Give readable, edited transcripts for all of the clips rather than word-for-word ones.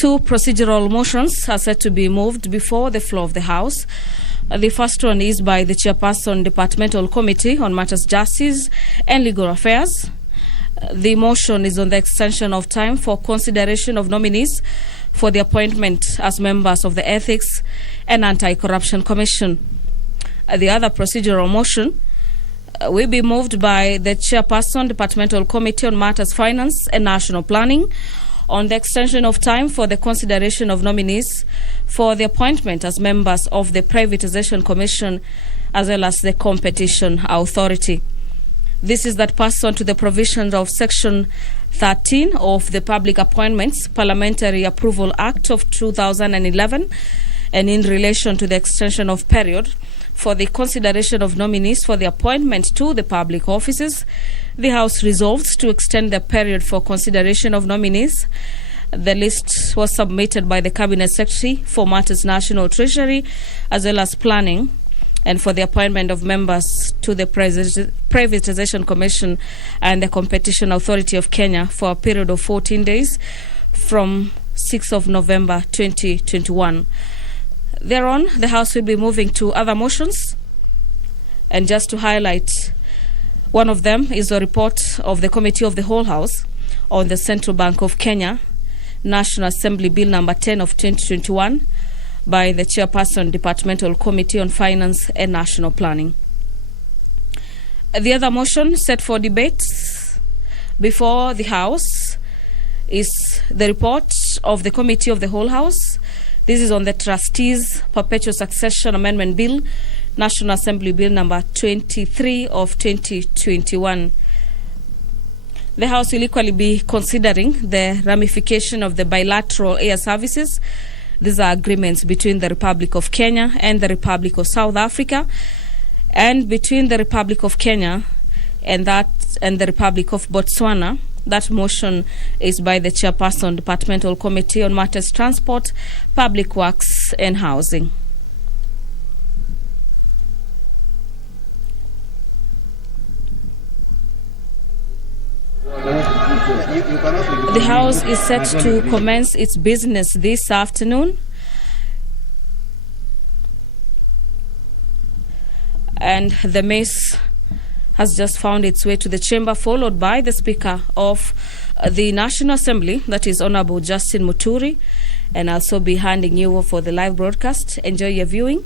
Two procedural motions are set to be moved before the floor of the House. The first one is by the Chairperson, Departmental Committee on Matters Justice and Legal Affairs. The motion is on the extension of time for consideration of nominees for the appointment as members of the Ethics and Anti-Corruption Commission. The other procedural motion will be moved by the Chairperson, Departmental Committee on Matters Finance and National Planning, on the extension of time for the consideration of nominees for the appointment as members of the Privatization Commission as well as the Competition Authority. This is that pursuant to the provisions of Section 13 of the Public Appointments Parliamentary Approval Act of 2011, and in relation to the extension of period for the consideration of nominees for the appointment to the public offices, the House resolves to extend the period for consideration of nominees. The list was submitted by the Cabinet Secretary for Matters National Treasury as well as Planning, and for the appointment of members to the Privatization Commission and the Competition Authority of Kenya for a period of 14 days from 6th of November 2021. Thereon, the House will be moving to other motions. And just to highlight, one of them is a report of the Committee of the Whole House on the Central Bank of Kenya, National Assembly Bill number 10 of 2021, by the Chairperson, Departmental Committee on Finance and National Planning. The other motion set for debate before the House is the report of the Committee of the Whole House. This is on the Trustees Perpetual Succession Amendment Bill, National Assembly Bill number 23 of 2021. The House will equally be considering the ramification of the bilateral air services. These are agreements between the Republic of Kenya and the Republic of South Africa, and between the Republic of Kenya and the Republic of Botswana. That motion is by the Chairperson, Departmental Committee on Matters Transport, Public Works and Housing. The House is set to commence its business this afternoon, and the mace has just found its way to the chamber, followed by the Speaker of the National Assembly, that is Honorable Justin Muturi, and also be handing you over for the live broadcast. Enjoy your viewing.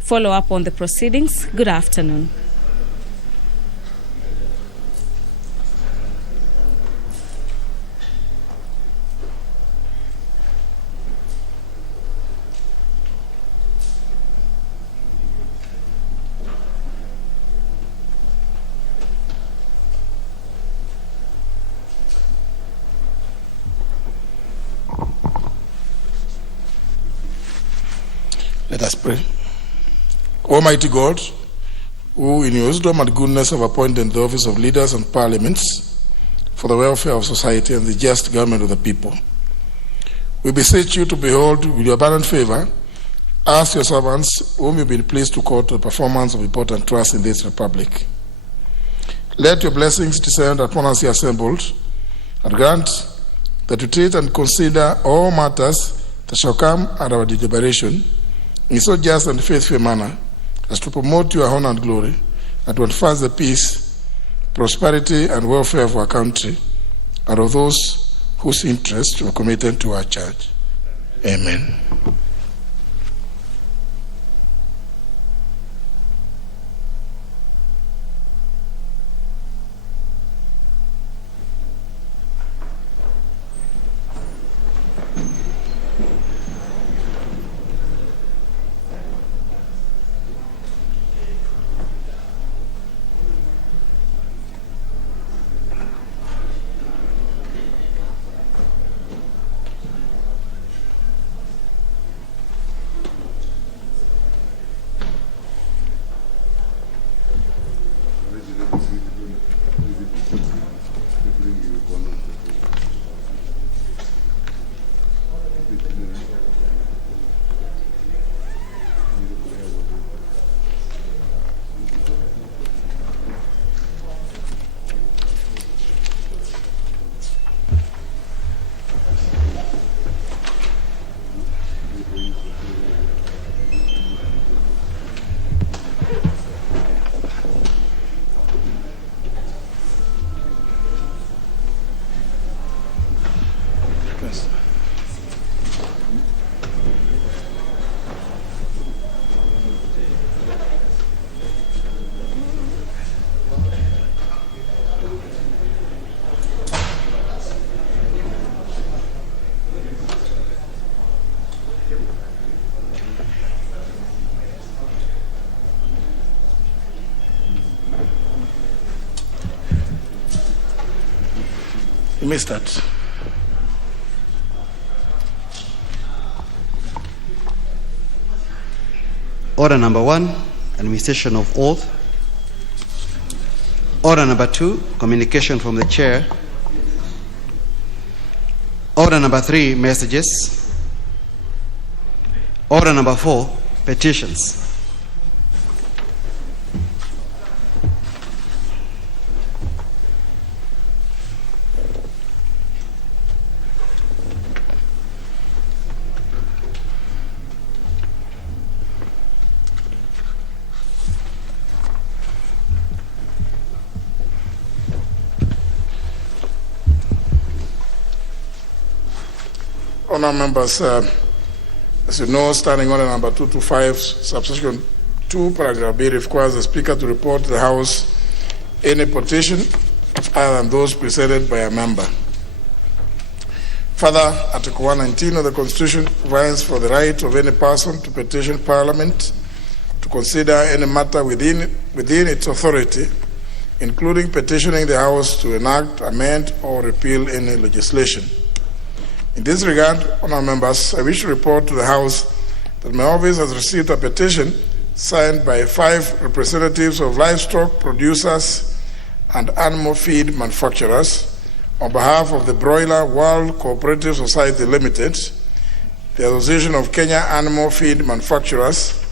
Follow up on the proceedings. Good afternoon. Let us pray. Almighty God, who in your wisdom and goodness have appointed the office of leaders and parliaments for the welfare of society and the just government of the people, we beseech you to behold with your abundant favor us, your servants, whom you've been pleased to call to the performance of important trusts in this republic. Let your blessings descend upon us here assembled, and grant that we treat and consider all matters that shall come at our deliberation in so just and faithful manner as to promote your honor and glory, and to advance the peace, prosperity, and welfare of our country and of those whose interests were committed to our church. Amen. You may start. Order number 1, administration of oath. Order number 2, communication from the chair. Order number 3, messages. Order number 4, petitions. Honourable members, as you know, standing order number 225, subsection 2, paragraph B requires the Speaker to report to the House any petition other than those presented by a member. Further, Article 119 of the Constitution provides for the right of any person to petition Parliament to consider any matter within its authority, including petitioning the House to enact, amend, or repeal any legislation. In this regard, honourable members, I wish to report to the House that my office has received a petition signed by 5 representatives of livestock producers and animal feed manufacturers on behalf of the Broiler World Cooperative Society Limited, the Association of Kenya Animal Feed Manufacturers,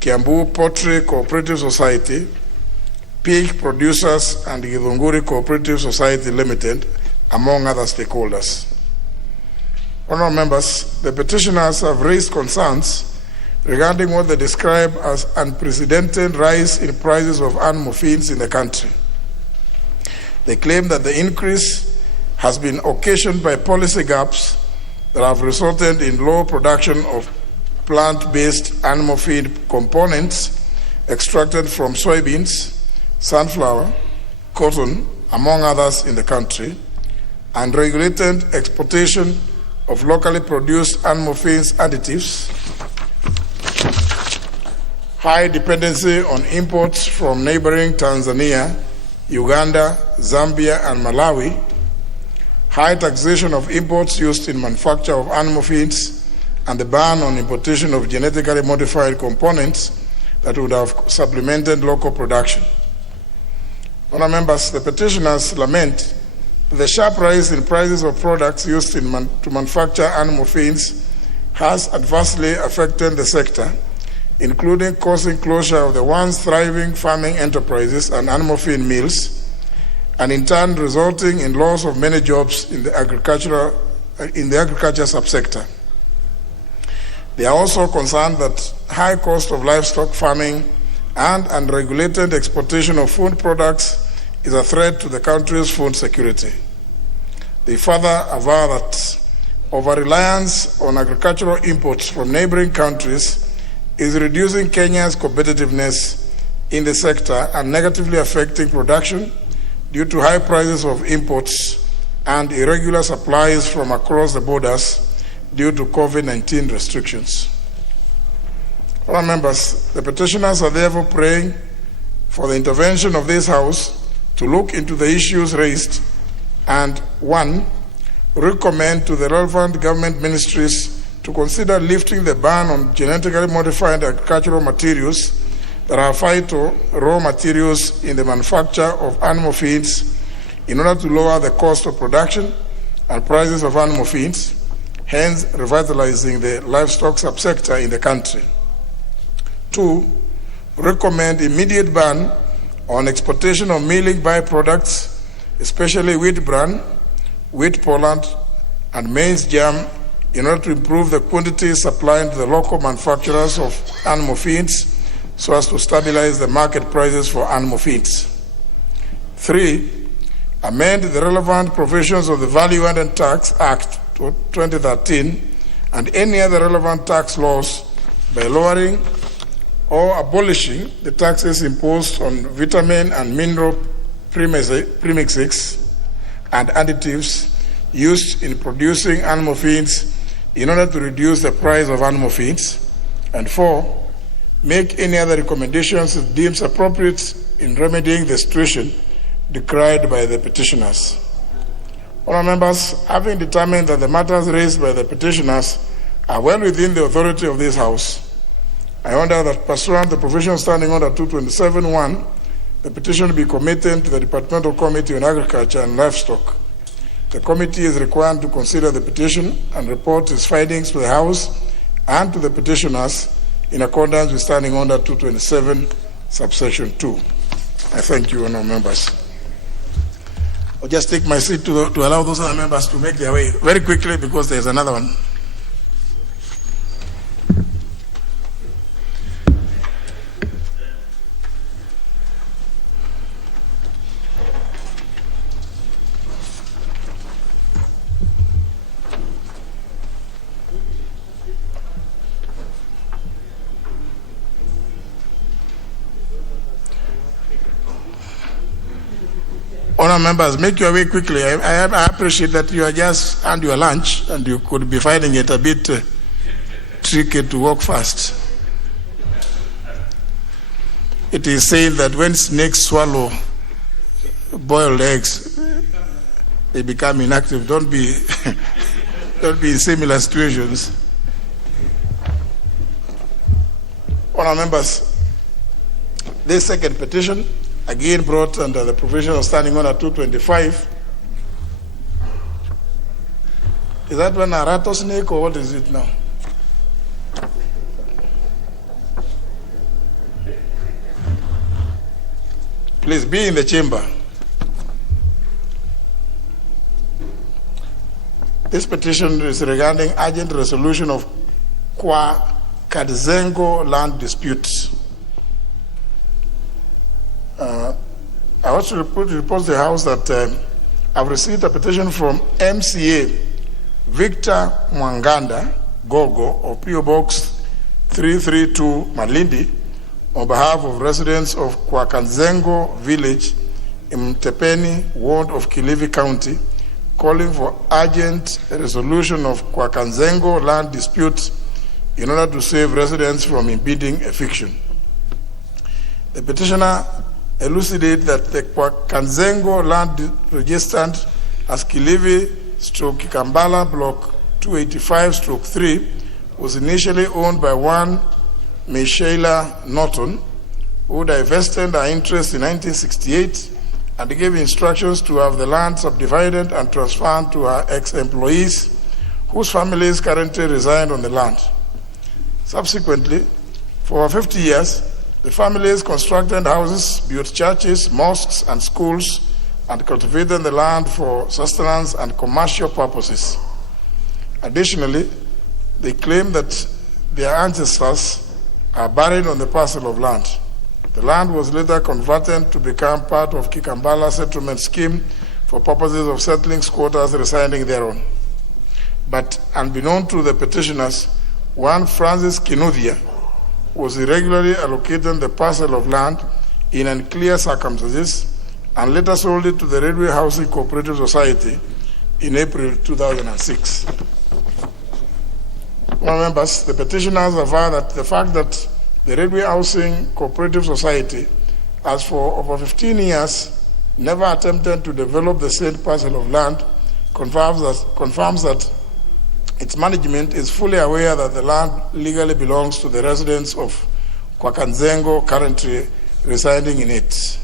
Kiambu Poultry Cooperative Society, Pig Producers and Githunguri Cooperative Society Limited, among other stakeholders. Honourable members, the petitioners have raised concerns regarding what they describe as unprecedented rise in prices of animal feeds in the country. They claim that the increase has been occasioned by policy gaps that have resulted in low production of plant-based animal feed components extracted from soybeans, sunflower, cotton, among others in the country, and regulated exportation of locally produced animal feeds additives, high dependency on imports from neighboring Tanzania, Uganda, Zambia, and Malawi, high taxation of imports used in manufacture of animal feeds, and the ban on importation of genetically modified components that would have supplemented local production. Honourable members, the petitioners lament the sharp rise in prices of products used to manufacture animal feeds has adversely affected the sector, including causing closure of the once thriving farming enterprises and animal feed mills, and in turn resulting in loss of many jobs in the agriculture subsector. They are also concerned that high cost of livestock farming and unregulated exportation of food products is a threat to the country's food security. They further aver that over-reliance on agricultural imports from neighboring countries is reducing Kenya's competitiveness in the sector and negatively affecting production due to high prices of imports and irregular supplies from across the borders due to COVID-19 restrictions. Honourable members, the petitioners are therefore praying for the intervention of this House to look into the issues raised and, 1, recommend to the relevant government ministries to consider lifting the ban on genetically modified agricultural materials that are vital raw materials in the manufacture of animal feeds in order to lower the cost of production and prices of animal feeds, hence revitalizing the livestock subsector in the country. 2, recommend immediate ban on exportation of milling byproducts, especially wheat bran, wheat pollen, and maize germ, in order to improve the quantity supplied to the local manufacturers of animal feeds so as to stabilize the market prices for animal feeds. 3, amend the relevant provisions of the Value-Added Tax Act 2013 and any other relevant tax laws by lowering or abolishing the taxes imposed on vitamin and mineral premixes and additives used in producing animal feeds in order to reduce the price of animal feeds. And 4, make any other recommendations it deems appropriate in remedying the situation decried by the petitioners. Honourable members, having determined that the matters raised by the petitioners are well within the authority of this House, I order that pursuant to the provision standing under 227(1), the petition be committed to the Departmental Committee on Agriculture and Livestock. The committee is required to consider the petition and report its findings to the House and to the petitioners in accordance with standing order 227, subsection 2. I thank you, honourable members. I'll just take my seat to allow those other members to make their way very quickly because there's another one. Honourable members, make your way quickly. I appreciate that you are just on your lunch and you could be finding it a bit tricky to walk fast. It is said that when snakes swallow boiled eggs, they become inactive. Don't be in similar situations. Honourable members, this second petition, again brought under the provision of standing order 225. Is that one a rattlesnake or what is it now? Please be in the chamber. This petition is regarding urgent resolution of Kwa Kadzengo land dispute. I also report to the House that I've received a petition from MCA Victor Mwanganda Gogo of PO Box 332 Malindi on behalf of residents of Kwakanzengo Village in Mtepeni Ward of Kilifi County, calling for urgent resolution of Kwakanzengo land dispute in order to save residents from impending eviction. The petitioner elucidate that the Kwakanzengo land registered as Kilifi/Kikambala block 285/3 was initially owned by one Michaela Norton, who divested her interest in 1968 and gave instructions to have the land subdivided and transferred to her ex-employees, whose families currently reside on the land. Subsequently, for over 50 years, the families constructed houses, built churches, mosques, and schools, and cultivated the land for sustenance and commercial purposes. Additionally, they claim that their ancestors are buried on the parcel of land. The land was later converted to become part of Kikambala settlement scheme for purposes of settling squatters residing thereon. But unbeknown to the petitioners, one Francis Kinuthia was irregularly allocated the parcel of land in unclear circumstances and later sold it to the Railway Housing Cooperative Society in April 2006. Well, members, the petitioners aver that the fact that the Railway Housing Cooperative Society has for over 15 years never attempted to develop the said parcel of land confirms that its management is fully aware that the land legally belongs to the residents of Kwakanzengo currently residing in it.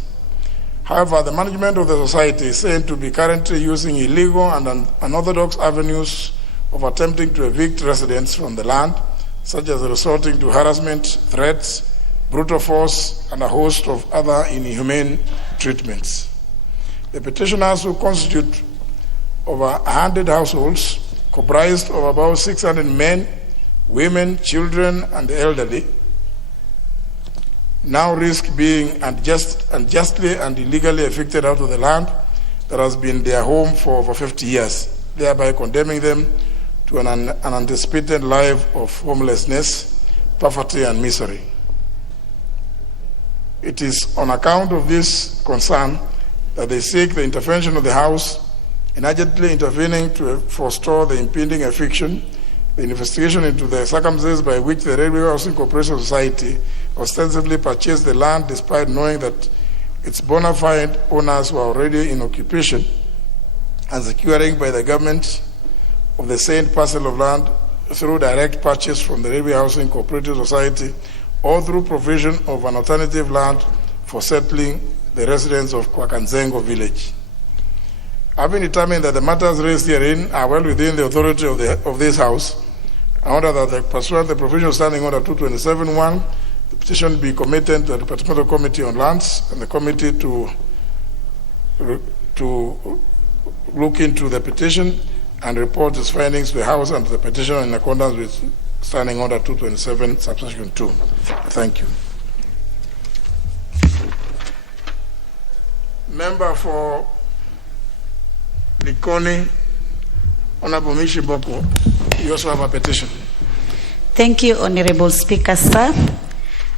However, the management of the society is said to be currently using illegal and unorthodox avenues of attempting to evict residents from the land, such as resorting to harassment, threats, brutal force, and a host of other inhumane treatments. The petitioners, who constitute over 100 households, comprised of about 600 men, women, children, and the elderly, now risk being unjustly and illegally evicted out of the land that has been their home for over 50 years, thereby condemning them to an unanticipated life of homelessness, poverty, and misery. It is on account of this concern that they seek the intervention of the House in urgently intervening to forestall the impending eviction, the investigation into the circumstances by which the Railway Housing Corporation Society ostensibly purchased the land despite knowing that its bona fide owners were already in occupation, and securing by the government of the same parcel of land through direct purchase from the Railway Housing Cooperative Society or through provision of an alternative land for settling the residents of Kwakanzengo village. Having determined that the matters raised herein are well within the authority of this House, I order that pursuant to the provision of Standing Order 227-1, the petition be committed to the Departmental Committee on Lands and the committee to look into the petition and report its findings to the House and to the petition in accordance with Standing Order 227, subsection 2. Thank you. Member for Likoni, Honorable Mishi Boko, you also have a petition. Thank you, Honorable Speaker, sir.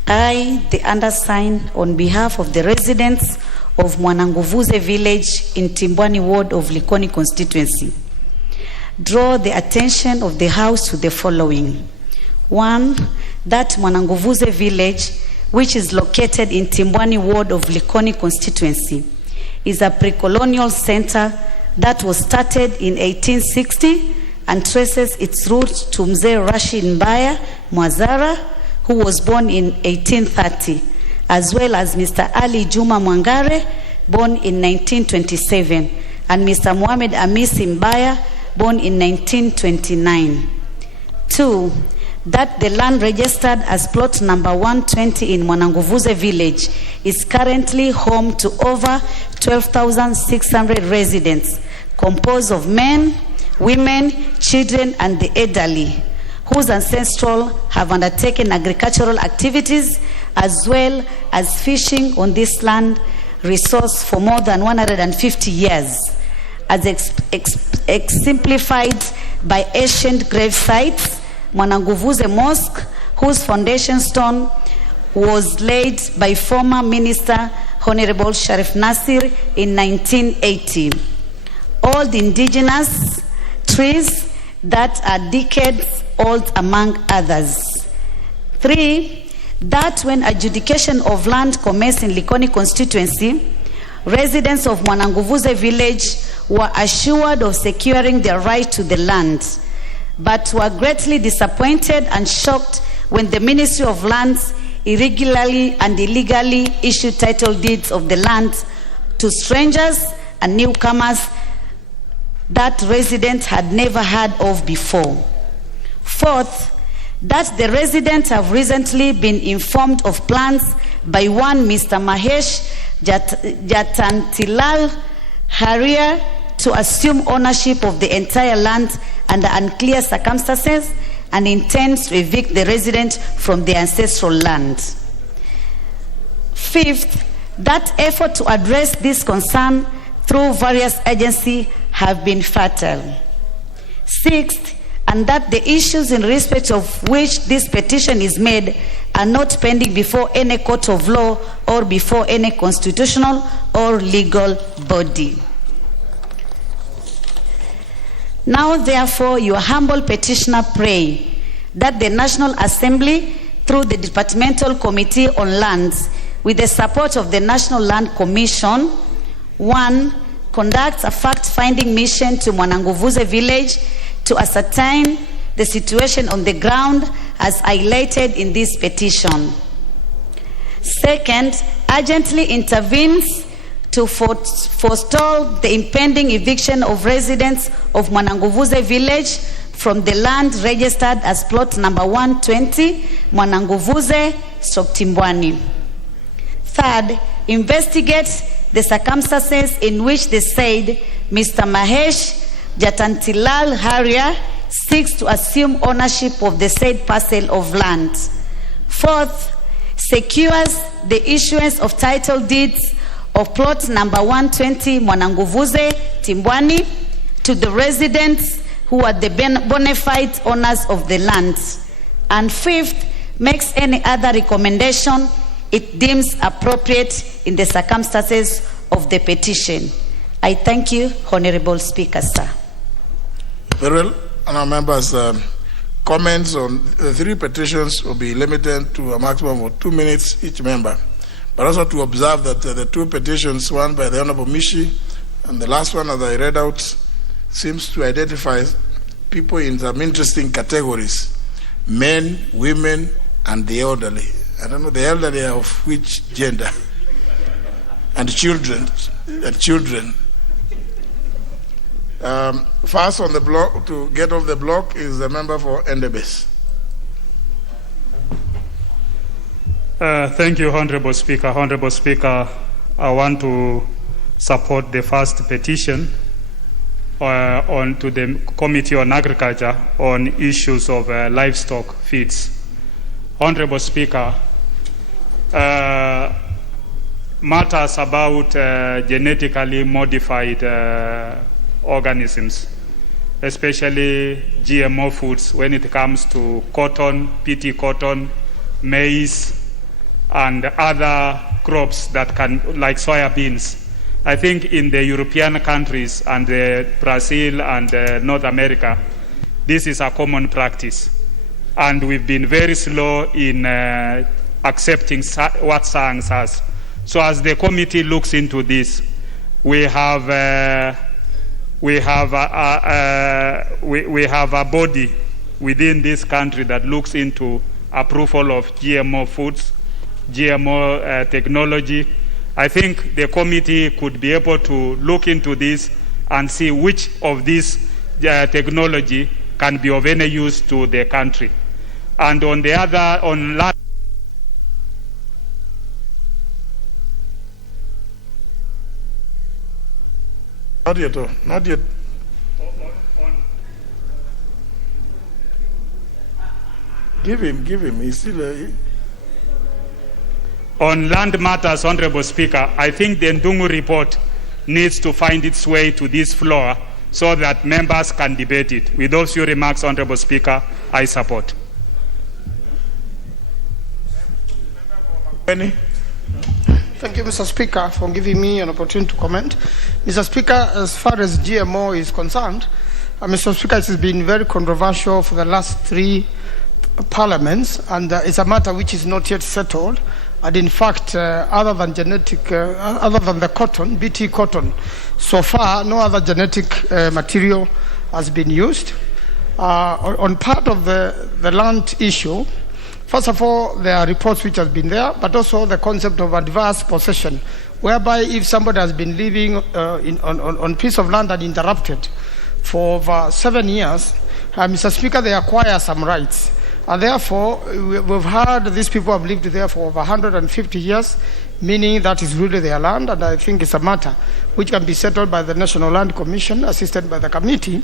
I, the undersigned, on behalf of the residents of Mwananguvuze village in Timbwani ward of Likoni constituency, draw the attention of the House to the following. 1, that Mwananguvuze village, which is located in Timbwani ward of Likoni constituency, is a pre-colonial center that was started in 1860 and traces its roots to Mzee Rashid Mbaya Mwazara, who was born in 1830, as well as Mr. Ali Juma Mwangare, born in 1927, and Mr. Mohamed Amisi Mbaya, born in 1929. 2, that the land registered as plot number 120 in Mwananguvuze village is currently home to over 12,600 residents, composed of men, women, children, and the elderly, whose ancestral have undertaken agricultural activities as well as fishing on this land resource for more than 150 years, as exemplified by ancient grave sites, Mwananguvuze Mosque, whose foundation stone was laid by former Minister Honorable Sharif Nasir in 1980. All the indigenous trees that are decades old, among others. 3, that when adjudication of land commenced in Likoni constituency, residents of Mwananguvuze village were assured of securing their right to the land, but were greatly disappointed and shocked when the Ministry of Lands irregularly and illegally issued title deeds of the land to strangers and newcomers that residents had never heard of before. 4th, that the residents have recently been informed of plans by one Mr. Mahesh Jatantilal Haria to assume ownership of the entire land under unclear circumstances and intends to evict the residents from their ancestral land. 5th, that effort to address this concern through various agencies have been fatal. 6th, and that the issues in respect of which this petition is made are not pending before any court of law or before any constitutional or legal body. Now, therefore, your humble petitioner pray that the National Assembly, through the Departmental Committee on Lands, with the support of the National Land Commission, 1, conducts a fact-finding mission to Mwananguvuze village to ascertain the situation on the ground as highlighted in this petition. 2nd, urgently intervenes to forestall the impending eviction of residents of Mwananguvuze village from the land registered as plot number 120, Mwananguvuze, Timbwani. 3rd, investigate the circumstances in which the said Mr. Mahesh Jatantilal Haria seeks to assume ownership of the said parcel of land. 4th, secures the issuance of title deeds of plot number 120 Mwananguvuze, Timbwani, to the residents who are the bona fide owners of the land. And 5th, makes any other recommendation it deems appropriate in the circumstances of the petition. I thank you, Honorable Speaker, sir. Very well. And our members, comments on the 3 petitions will be limited to a maximum of 2 minutes each member. But also to observe that the 2 petitions, one by the Honorable Mishi and the last one, as I read out, seems to identify people in some interesting categories: men, women, and the elderly. I don't know the elderly are of which gender. And children. First on the block, to get off the block, is the member for Endebess. Thank you, Honorable Speaker. Honorable Speaker, I want to support the first petition on to the Committee on Agriculture on issues of livestock feeds. Honorable Speaker, matters about genetically modified organisms, especially GMO foods when it comes to cotton, PT cotton, maize, and other crops that can, like soya beans. I think in the European countries and Brazil and North America, this is a common practice. And we've been very slow in accepting what science has. So as the committee looks into this, we have a body within this country that looks into approval of GMO foods, GMO technology. I think the committee could be able to look into this and see which of these technology can be of any use to the country. And on the other, on land. Not yet, not yet. Give him, he's still On land matters, Honorable Speaker, I think the Ndungu report needs to find its way to this floor so that members can debate it. With those few remarks, Honorable Speaker, I support. Any? Thank you, Mr. Speaker, for giving me an opportunity to comment. Mr. Speaker, as far as GMO is concerned, Mr. Speaker, it has been very controversial for the last 3 parliaments, and it's a matter which is not yet settled. And in fact, other than the cotton, BT cotton, so far no other genetic material has been used. On part of the land issue, first of all, there are reports which have been there, but also the concept of adverse possession, whereby if somebody has been living on piece of land uninterrupted for over 7 years, Mr. Speaker, they acquire some rights. And therefore, we've heard these people have lived there for over 150 years, meaning that is really their land, and I think it's a matter which can be settled by the National Land Commission, assisted by the committee,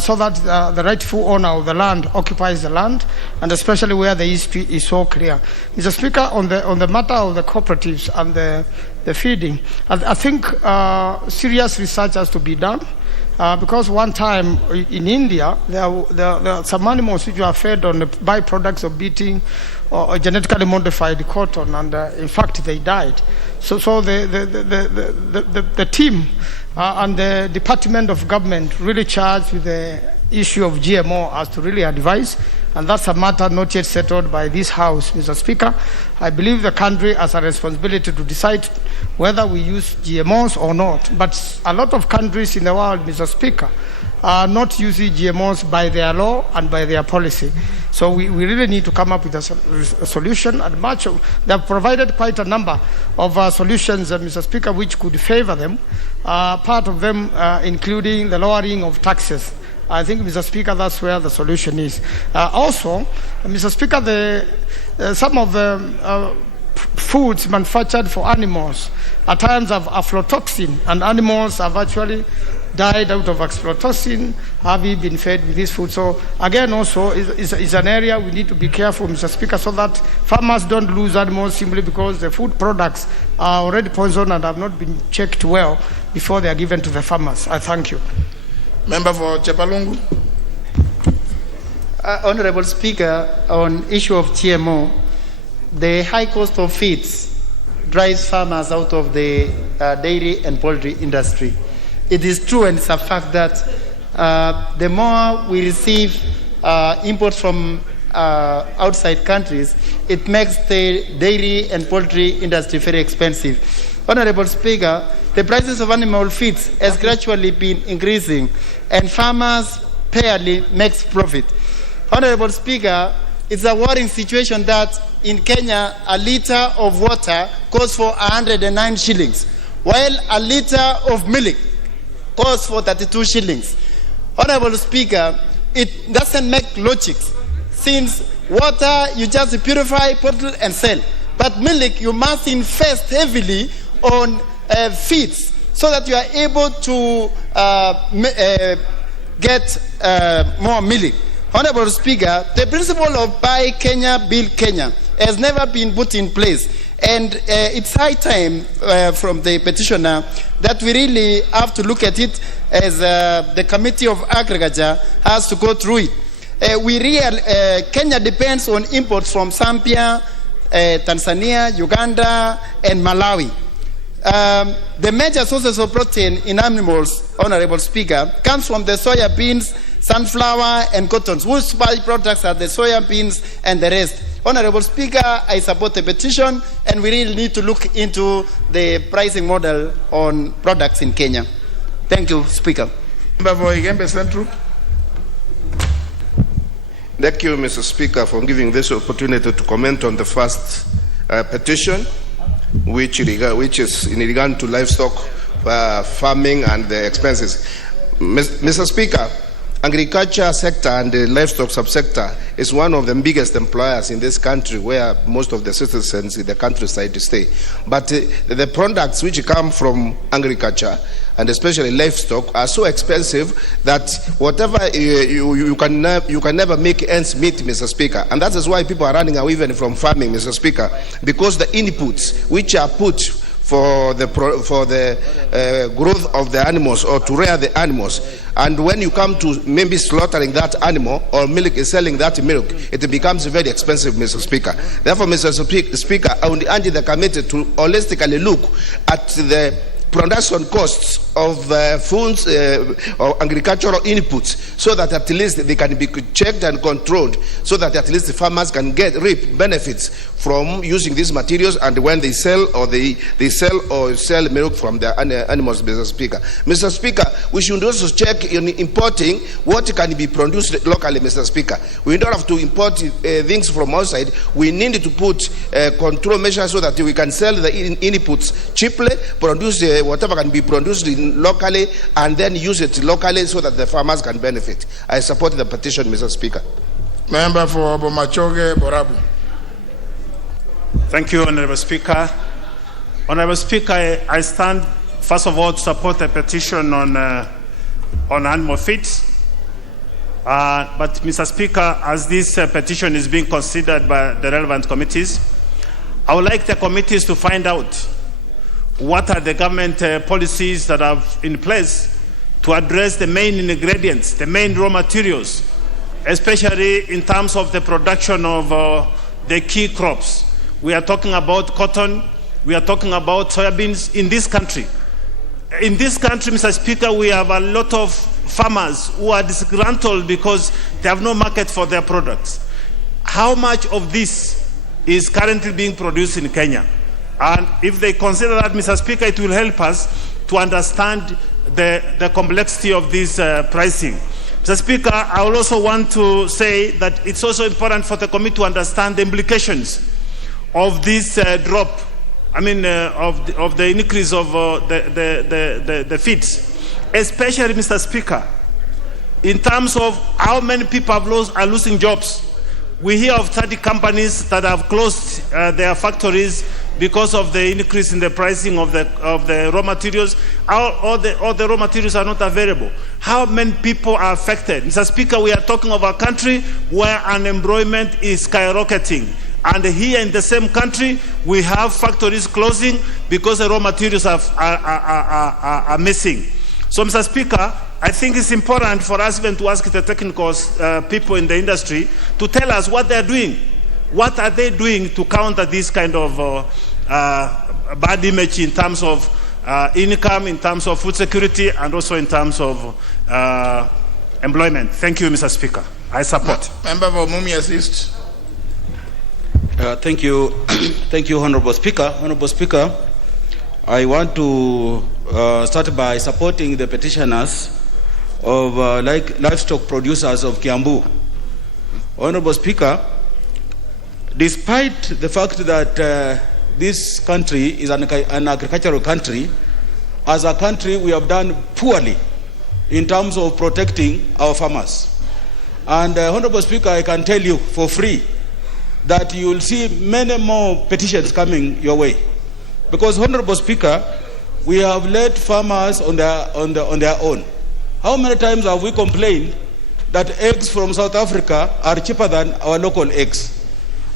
so that the rightful owner of the land occupies the land, and especially where the history is so clear. Mr. Speaker, on the matter of the cooperatives and the feeding, I think serious research has to be done. Because one time in India, there are some animals which were fed on the byproducts of beating or genetically modified cotton, and in fact they died. So the team and the Department of Government really charged with the issue of GMO has to really advise, and that's a matter not yet settled by this House, Mr. Speaker. I believe the country has a responsibility to decide whether we use GMOs or not. But a lot of countries in the world, Mr. Speaker, are not using GMOs by their law and by their policy. So we really need to come up with a solution, and they have provided quite a number of solutions, Mr. Speaker, which could favor them, part of them including the lowering of taxes. I think, Mr. Speaker, that's where the solution is. Also, Mr. Speaker, some of the foods manufactured for animals at times have aflatoxin, and animals have actually died out of aflatoxin, having been fed with this food. So again, also is an area we need to be careful, Mr. Speaker, so that farmers don't lose animals simply because the food products are already poisoned and have not been checked well before they are given to the farmers. I thank you. Member for Chepalungu. Honorable Speaker, on issue of GMO, the high cost of feeds drives farmers out of the dairy and poultry industry. It is true, and it's a fact that the more we receive imports from outside countries, it makes the dairy and poultry industry very expensive. Honorable Speaker, the prices of animal feeds has gradually been increasing and farmers barely makes profit. Honorable Speaker, it's a worrying situation that in Kenya, a litre of water costs for 109 shillings, while a litre of milk costs for 32 shillings. Honorable Speaker, it doesn't make logic, since water you just purify, bottle and sell. But milk you must invest heavily on feeds so that you are able to get more milk. Honorable Speaker, the principle of Buy Kenya, Build Kenya has never been put in place. And it's high time from the petitioner that we really have to look at it as the Committee of Agriculture has to go through it. Kenya depends on imports from Zambia, Tanzania, Uganda, and Malawi. The major sources of protein in animals, Honorable Speaker, comes from the soya beans, sunflower, and cotton, whose byproducts are the soya beans and the rest. Honorable Speaker, I support the petition, and we really need to look into the pricing model on products in Kenya. Thank you, Speaker. Member for Igembe Central. Thank you, Mr. Speaker, for giving this opportunity to comment on the first petition, which is in regard to livestock farming and the expenses. Mr. Speaker, agriculture sector and the livestock subsector is one of the biggest employers in this country, where most of the citizens in the countryside stay. But the products which come from agriculture and especially livestock are so expensive that whatever you can never make ends meet, Mr. Speaker. And that is why people are running away even from farming, Mr. Speaker, because the inputs which are put for the growth of the animals or to rear the animals, and when you come to maybe slaughtering that animal or selling that milk, it becomes very expensive, Mr. Speaker. Therefore, Mr. Speaker, I would urge the committee to holistically look at the production costs of foods or agricultural inputs, so that at least they can be checked and controlled, so that at least the farmers can reap benefits from using these materials, and when they sell or sell milk from their animals, Mr. Speaker. Mr. Speaker, we should also check in importing what can be produced locally, Mr. Speaker. We don't have to import things from outside. We need to put control measures so that we can sell the inputs cheaply, produce whatever can be produced locally, and then use it locally so that the farmers can benefit. I support the petition, Mr. Speaker. Member for Bomachoge Borabu. Thank you, Honorable Speaker. Honorable Speaker, I stand first of all to support the petition on animal feeds. But Mr. Speaker, as this petition is being considered by the relevant committees, I would like the committees to find out what are the government policies that are in place to address the main ingredients, the main raw materials, especially in terms of the production of the key crops. We are talking about cotton, we are talking about soybeans in this country. In this country, Mr. Speaker, we have a lot of farmers who are disgruntled because they have no market for their products. How much of this is currently being produced in Kenya? And if they consider that, Mr. Speaker, it will help us to understand the complexity of this pricing. Mr. Speaker, I will also want to say that it's also important for the committee to understand the implications of this drop, of the increase of the feeds, especially, Mr. Speaker, in terms of how many people are losing jobs. We hear of 30 companies that have closed their factories because of the increase in the pricing of the raw materials. All the raw materials are not available. How many people are affected? Mr. Speaker, we are talking of a country where unemployment is skyrocketing. And here in the same country, we have factories closing because the raw materials are missing. So, Mr. Speaker, I think it's important for us even to ask the technical people in the industry to tell us what they're doing. What are they doing to counter this kind of bad image in terms of income, in terms of food security, and also in terms of employment? Thank you, Mr. Speaker. I support. Member for Mumi Assist. Thank you. Thank you, Honorable Speaker. Honorable Speaker, I want to start by supporting the petitioners of livestock producers of Kiambu. Honorable Speaker, despite the fact that this country is an agricultural country, as a country we have done poorly in terms of protecting our farmers. And Honorable Speaker, I can tell you for free that you will see many more petitions coming your way. Because, Honorable Speaker, we have let farmers on their own. How many times have we complained that eggs from South Africa are cheaper than our local eggs?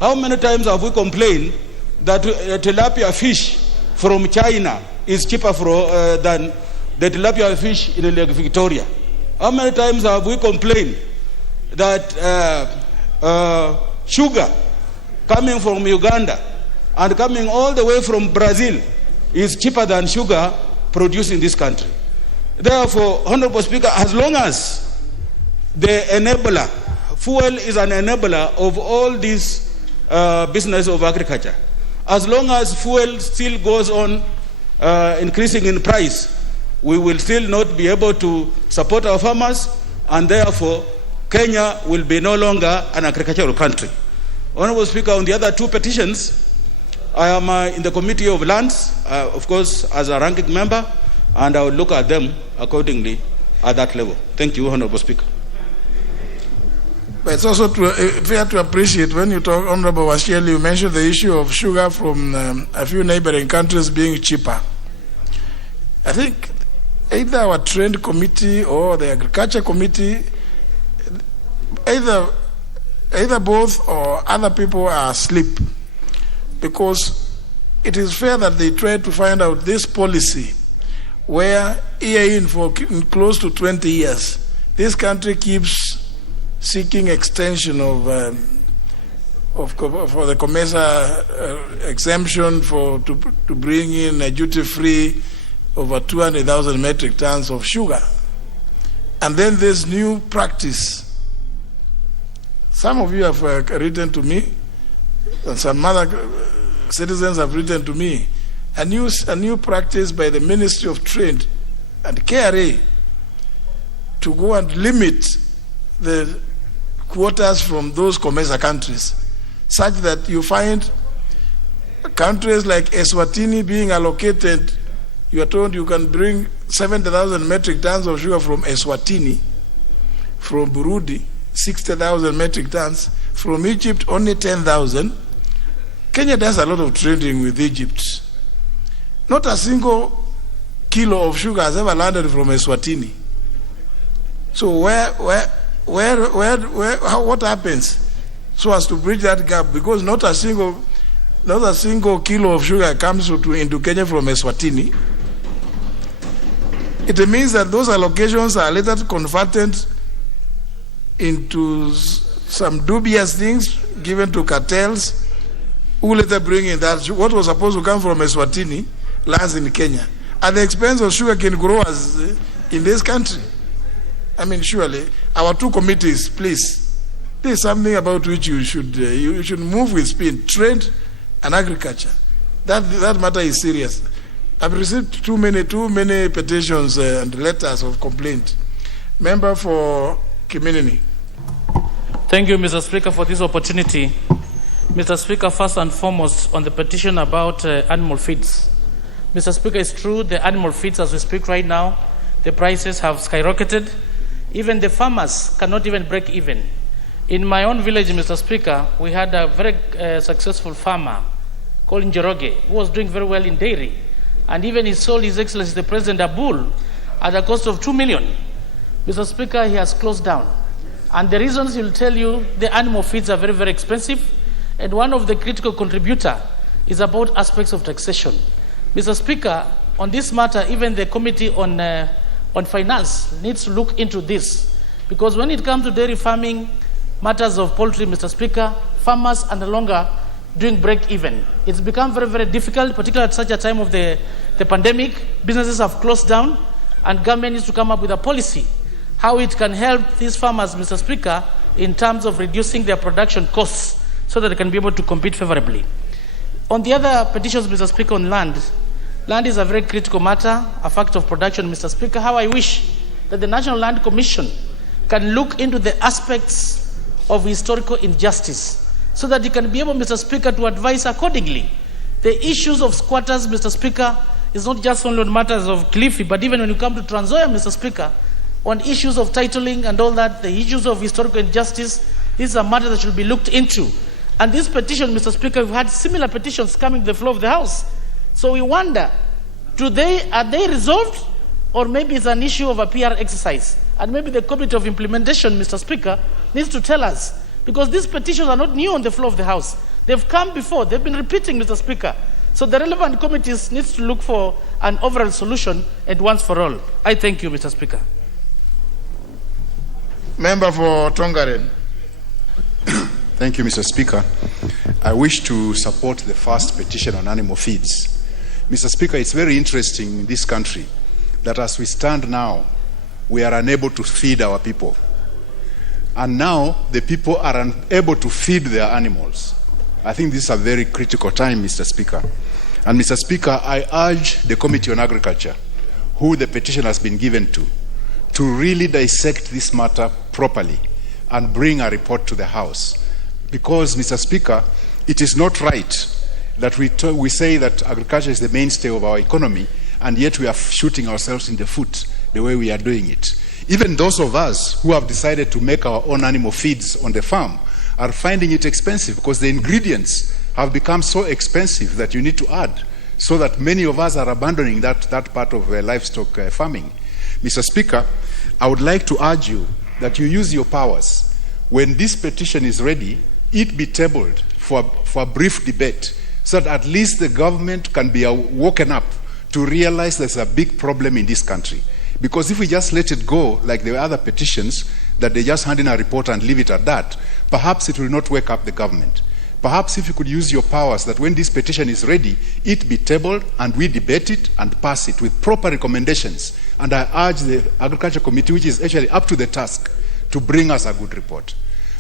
How many times have we complained that tilapia fish from China is cheaper than the tilapia fish in Lake Victoria? How many times have we complained that sugar coming from Uganda and coming all the way from Brazil is cheaper than sugar produced in this country? Therefore, Honorable Speaker, as long as the enabler, fuel is an enabler of all this business of agriculture, as long as fuel still goes on increasing in price, we will still not be able to support our farmers, and therefore Kenya will be no longer an agricultural country. Honorable Speaker, on the other two petitions, I am in the Committee of Lands, of course, as a ranking member, and I will look at them accordingly at that level. Thank you, Honorable Speaker. But it's also fair to appreciate when you talk, Honorable Washiali, you mentioned the issue of sugar from a few neighboring countries being cheaper. I think either our trade committee or the agriculture committee, either both or other people are asleep, because it is fair that they try to find out this policy where for close to 20 years, this country keeps seeking extension for the COMESA exemption to bring in a duty-free over 200,000 metric tons of sugar. And then this new practice. Some of you have written to me, and some other citizens have written to me, a new practice by the Ministry of Trade and KRA to go and limit the quotas from those COMESA countries, such that you find countries like Eswatini being allocated. You are told you can bring 70,000 metric tons of sugar from Eswatini, from Burundi 60,000 metric tons, from Egypt only 10,000. Kenya does a lot of trading with Egypt. Not a single kilo of sugar has ever landed from Eswatini. So what happens so as to bridge that gap? Because not a single kilo of sugar comes into Kenya from Eswatini. It means that those allocations are later converted into some dubious things given to cartels, who later bring in that what was supposed to come from Eswatini lands in Kenya at the expense of sugarcane growers in this country. I mean, surely our two committees, please, there's something about which you should move with speed. Trade and agriculture. That matter is serious. I've received too many petitions and letters of complaint. Member for Kiminini. Thank you, Mr. Speaker, for this opportunity. Mr. Speaker, first and foremost, on the petition about animal feeds. Mr. Speaker, it's true, the animal feeds, as we speak right now, the prices have skyrocketed. Even the farmers cannot even break even. In my own village, Mr. Speaker, we had a very successful farmer called Njoroge, who was doing very well in dairy. And even he sold His Excellency the President a bull at a cost of 2 million. Mr. Speaker, he has closed down. And the reasons he'll tell you, the animal feeds are very, very expensive. And one of the critical contributor is about aspects of taxation. Mr. Speaker, on this matter, even the Committee on Finance needs to look into this. Because when it comes to dairy farming, matters of poultry, Mr. Speaker, farmers are no longer doing break even. It's become very, very difficult, particularly at such a time of the pandemic. Businesses have closed down, and government needs to come up with a policy how it can help these farmers, Mr. Speaker, in terms of reducing their production costs so that they can be able to compete favorably. On the other petitions, Mr. Speaker, on land, Land is a very critical matter, a fact of production, Mr. Speaker. How I wish that the National Land Commission can look into the aspects of historical injustice so that it can be able, Mr. Speaker, to advise accordingly. The issues of squatters, Mr. Speaker, is not just only on matters of Cliffy, but even when you come to Trans Nzoia, Mr. Speaker, on issues of titling and all that, the issues of historical injustice, this is a matter that should be looked into. And this petition, Mr. Speaker, we've had similar petitions coming to the floor of the House. So we wonder, are they resolved? Or maybe it's an issue of a PR exercise. And maybe the Committee of Implementation, Mr. Speaker, needs to tell us. Because these petitions are not new on the floor of the House. They've come before. They've been repeating, Mr. Speaker. So the relevant committees needs to look for an overall solution and once for all. I thank you, Mr. Speaker. Member for Tongaren. Thank you, Mr. Speaker. I wish to support the first petition on animal feeds. Mr. Speaker, it's very interesting in this country that as we stand now, we are unable to feed our people. And now the people are unable to feed their animals. I think this is a very critical time, Mr. Speaker. And Mr. Speaker, I urge the Committee on Agriculture, who the petition has been given to really dissect this matter properly and bring a report to the House. Because, Mr. Speaker, it is not right that we say that agriculture is the mainstay of our economy, and yet we are shooting ourselves in the foot the way we are doing it. Even those of us who have decided to make our own animal feeds on the farm are finding it expensive because the ingredients have become so expensive that you need to add, so that many of us are abandoning that part of livestock farming. Mr. Speaker, I would like to urge you that you use your powers. When this petition is ready, it be tabled for a brief debate so that at least the government can be woken up to realize there's a big problem in this country. Because if we just let it go like the other petitions, that they just hand in a report and leave it at that, perhaps it will not wake up the government. Perhaps if you could use your powers that when this petition is ready, it be tabled and we debate it and pass it with proper recommendations. And I urge the Agriculture Committee, which is actually up to the task, to bring us a good report.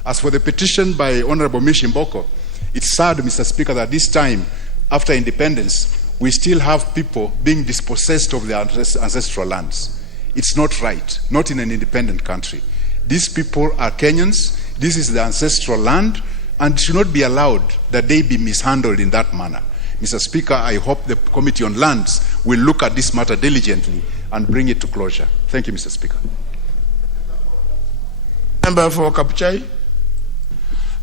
As for the petition by Honorable Mishimboko, it's sad, Mr. Speaker, that this time, after independence, we still have people being dispossessed of their ancestral lands. It's not right, not in an independent country. These people are Kenyans, this is their ancestral land, and it should not be allowed that they be mishandled in that manner. Mr. Speaker, I hope the Committee on Lands will look at this matter diligently and bring it to closure. Thank you, Mr. Speaker. Member for Kapuchai.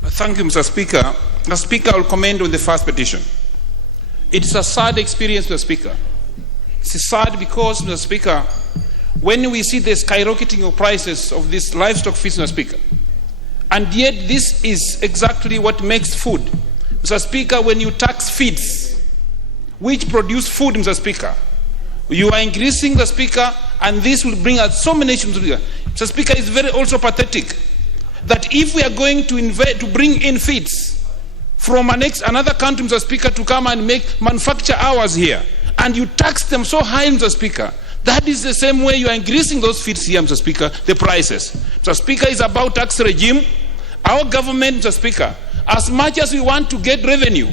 Thank you, Mr. Speaker. Mr. Speaker, I will comment on the first petition. It is a sad experience, Mr. Speaker. It's sad because, Mr. Speaker, when we see the skyrocketing of prices of this livestock feeds, Mr. Speaker, and yet this is exactly what makes food. Mr. Speaker, when you tax feeds, which produce food, Mr. Speaker, you are increasing, Mr. Speaker, and this will bring us so many issues, Mr. Speaker. Mr. Speaker, it's very also pathetic that if we are going to bring in feeds from another country, Mr. Speaker, to come and manufacture ours here, and you tax them so high, Mr. Speaker, that is the same way you are increasing those feeds here, Mr. Speaker, the prices. Mr. Speaker, is about tax regime. Our government, Mr. Speaker, as much as we want to get revenue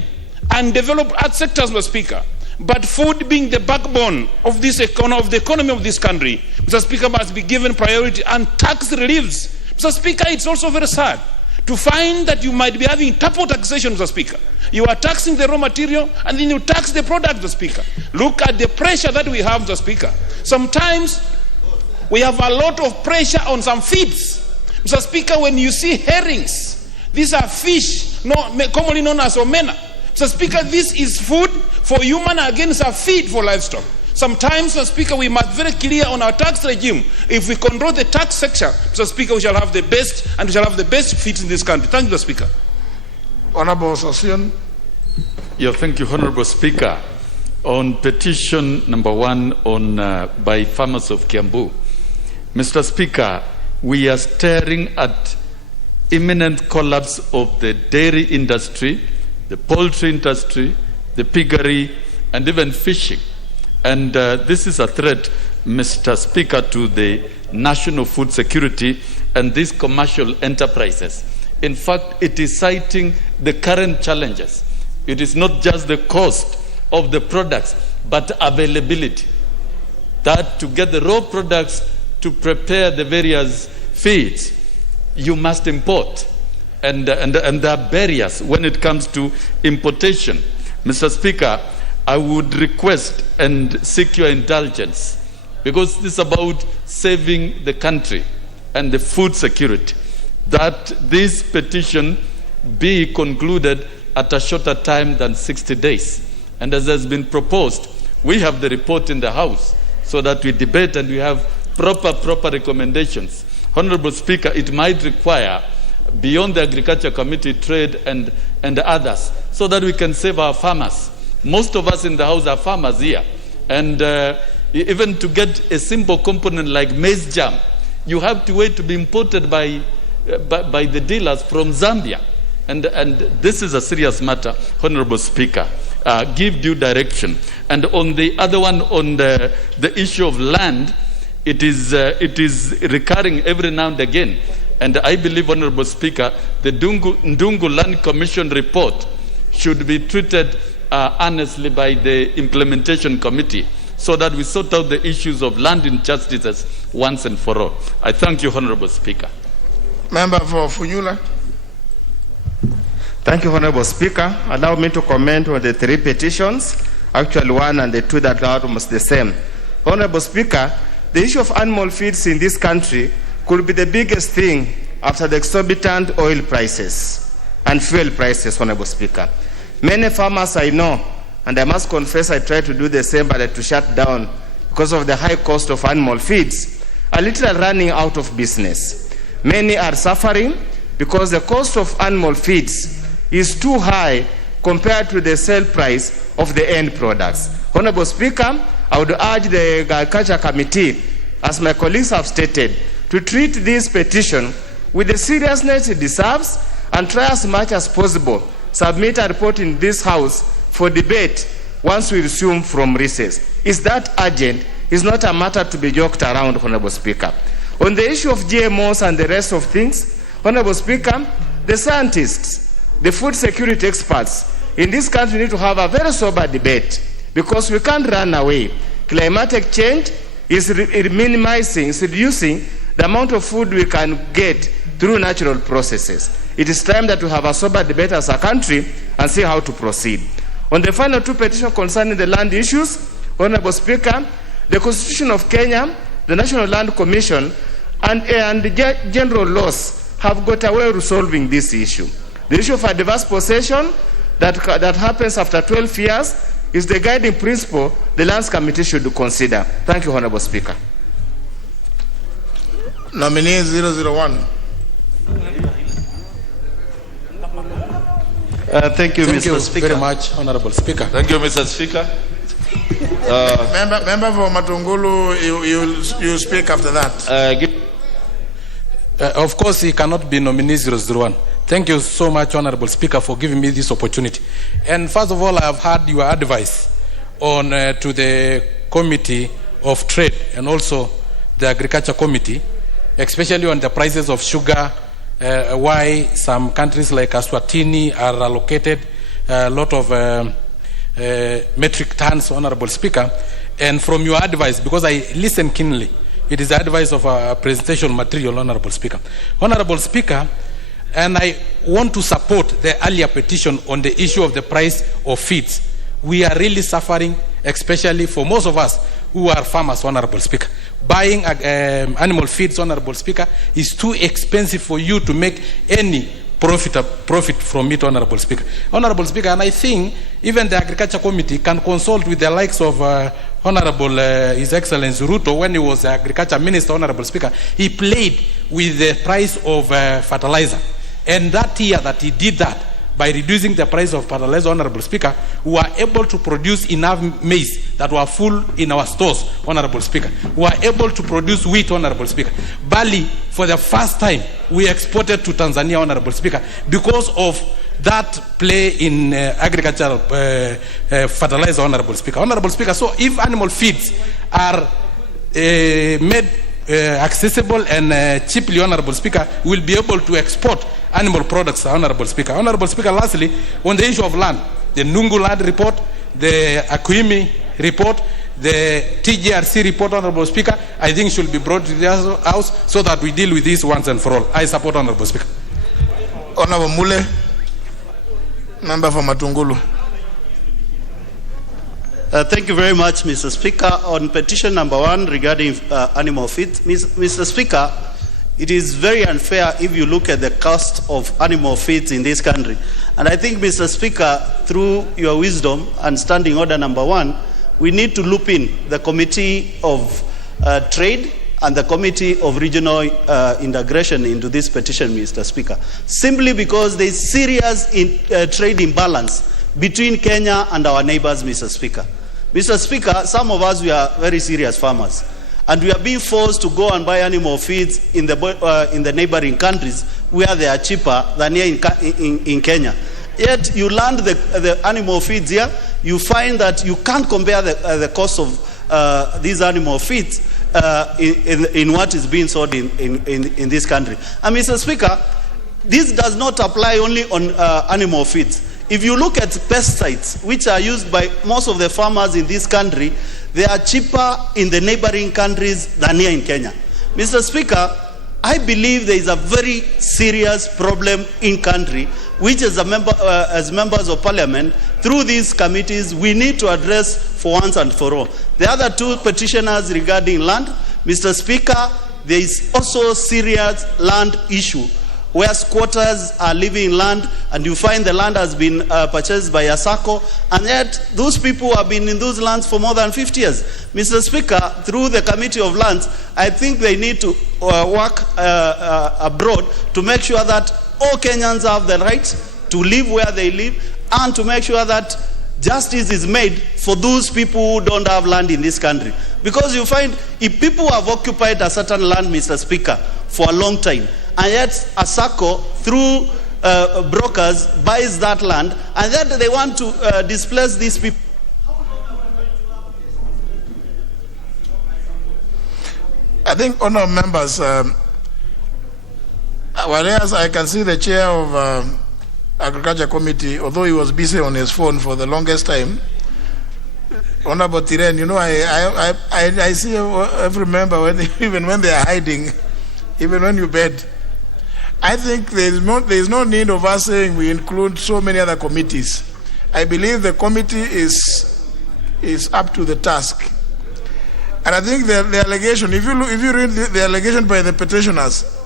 and develop other sectors, Mr. Speaker, but food being the backbone of this of the economy of this country, Mr. Speaker, must be given priority and tax reliefs. Mr. Speaker, it's also very sad to find that you might be having double taxation, Mr. Speaker. You are taxing the raw material and then you tax the product, Mr. Speaker. Look at the pressure that we have, Mr. Speaker. Sometimes we have a lot of pressure on some feeds. Mr. Speaker, when you see herrings, these are fish, commonly known as omena. Mr. Speaker, this is food for human against a feed for livestock. Sometimes, Mr. Speaker, we must be very clear on our tax regime. If we control the tax sector, Mr. Speaker, we shall have the best, and we shall have the best feeds in this country. Thank you, Mr. Speaker. Honorable Sossion. Yeah, thank you, Honorable Speaker. On petition number 1 by farmers of Kiambu, Mr. Speaker, we are staring at imminent collapse of the dairy industry, the poultry industry, the piggery, and even fishing. And this is a threat, Mr. Speaker, to the national food security and these commercial enterprises. In fact, it is citing the current challenges. It is not just the cost of the products, but availability. That to get the raw products to prepare the various feeds, you must import. And there are barriers when it comes to importation. Mr. Speaker, I would request and seek your indulgence, because this is about saving the country and the food security, that this petition be concluded at a shorter time than 60 days. And as has been proposed, we have the report in the House so that we debate and we have proper recommendations. Honorable Speaker, it might require, beyond the Agriculture Committee, Trade and others, so that we can save our farmers. Most of us in the House are farmers here. And even to get a simple component like maize jam, you have to wait to be imported by the dealers from Zambia. And this is a serious matter, Honorable Speaker. Give due direction. And on the other one, on the issue of land, it is recurring every now and again. And I believe, Honorable Speaker, the Ndungu Land Commission report should be treated honestly by the Implementation Committee, so that we sort out the issues of land injustices once and for all. I thank you, Honorable Speaker. Member for Funyula. Thank you, Honorable Speaker. Allow me to comment on the 3 petitions, actually 1 and the 2 that are almost the same. Honorable Speaker, the issue of animal feeds in this country could be the biggest thing after the exorbitant oil prices and fuel prices, Honorable Speaker. Many farmers I know, and I must confess I tried to do the same, but I had to shut down because of the high cost of animal feeds, are literally running out of business. Many are suffering because the cost of animal feeds is too high compared to the sale price of the end products. Honorable Speaker, I would urge the Agriculture Committee, as my colleagues have stated, to treat this petition with the seriousness it deserves and try as much as possible submit a report in this House for debate once we resume from recess. Is that urgent? It's not a matter to be joked around, Honorable Speaker. On the issue of GMOs and the rest of things, Honorable Speaker, the scientists, the food security experts in this country need to have a very sober debate, because we can't run away. Climatic change is reducing the amount of food we can get through natural processes. It is time that we have a sober debate as a country and see how to proceed. On the final 2 petitions concerning the land issues, Honorable Speaker, the Constitution of Kenya, the National Land Commission, and the general laws have got a way of resolving this issue. The issue of adverse possession that happens after 12 years is the guiding principle the Lands Committee should consider. Thank you, Honorable Speaker. Nominee 001. Thank you, Mr. Speaker. Very much, Honorable Speaker. Thank you, Mr. Speaker. Member for Matungulu, you speak after that. Of course, he cannot be nominee 001. Thank you so much, Honorable Speaker, for giving me this opportunity. And first of all, I have heard your advice on to the Committee of Trade and also the Agriculture Committee, especially on the prices of sugar, why some countries like Eswatini are allocated a lot of metric tons, Honorable Speaker. And from your advice, because I listen keenly, it is the advice of a presentation material, Honorable Speaker. Honorable Speaker, and I want to support the earlier petition on the issue of the price of feeds. We are really suffering, especially for most of us who are farmers, Honorable Speaker. Buying animal feeds, Honorable Speaker, is too expensive for you to make any profit from it, Honorable Speaker. Honorable Speaker, and I think even the Agriculture Committee can consult with the likes of Honorable His Excellency Ruto when he was the Agriculture Minister, Honorable Speaker. He played with the price of fertilizer. And that year that he did that, by reducing the price of fertilizer, Honorable Speaker, we were able to produce enough maize that were full in our stores, Honorable Speaker. We were able to produce wheat, Honorable Speaker. Barley, for the first time, we exported to Tanzania, Honorable Speaker, because of that play in agricultural fertilizer, Honorable Speaker. Honorable Speaker, so if animal feeds are made accessible and cheaply, Honorable Speaker, we'll be able to export animal products, Honorable Speaker. Honorable Speaker, lastly, on the issue of land, the Nungu land report, the Akuimi report, the TGRC report, Honorable Speaker, I think should be brought to the House so that we deal with this once and for all. I support, Honorable Speaker. Honorable Mule, member for Matungulu. Thank you very much, Mr. Speaker. On petition number 1 regarding animal feed, Mr. Speaker, it is very unfair if you look at the cost of animal feeds in this country. And I think, Mr. Speaker, through your wisdom and standing order number 1, we need to loop in the Committee of Trade and the Committee of Regional Integration into this petition, Mr. Speaker, simply because there is serious trade imbalance between Kenya and our neighbors, Mr. Speaker. Mr. Speaker, some of us, we are very serious farmers, and we are being forced to go and buy animal feeds in the neighboring countries where they are cheaper than here in Kenya. Yet you land the animal feeds here, you find that you can't compare the cost of these animal feeds in what is being sold in this country. And Mr. Speaker, this does not apply only on animal feeds. If you look at pesticides, which are used by most of the farmers in this country, they are cheaper in the neighboring countries than here in Kenya. Mr. Speaker, I believe there is a very serious problem in country, which as members of parliament, through these committees, we need to address for once and for all. The other 2 petitioners regarding land, Mr. Speaker, there is also serious land issue, where squatters are living in land, and you find the land has been purchased by Asako, and yet those people have been in those lands for more than 50 years. Mr. Speaker, through the Committee of Lands, I think they need to work abroad to make sure that all Kenyans have the right to live where they live, and to make sure that justice is made for those people who don't have land in this country. Because you find, if people have occupied a certain land, Mr. Speaker, for a long time, and yet Asako, through brokers, buys that land, and then they want to displace these people. I think, honourable members, whereas I can see the chair of Agriculture Committee, although he was busy on his phone for the longest time, Honourable Tiren, you know, I see every member, even when they are hiding, even when you bed. I think there is no need of us saying we include so many other committees. I believe the committee is up to the task. And I think the allegation, if you read the allegation by the petitioners,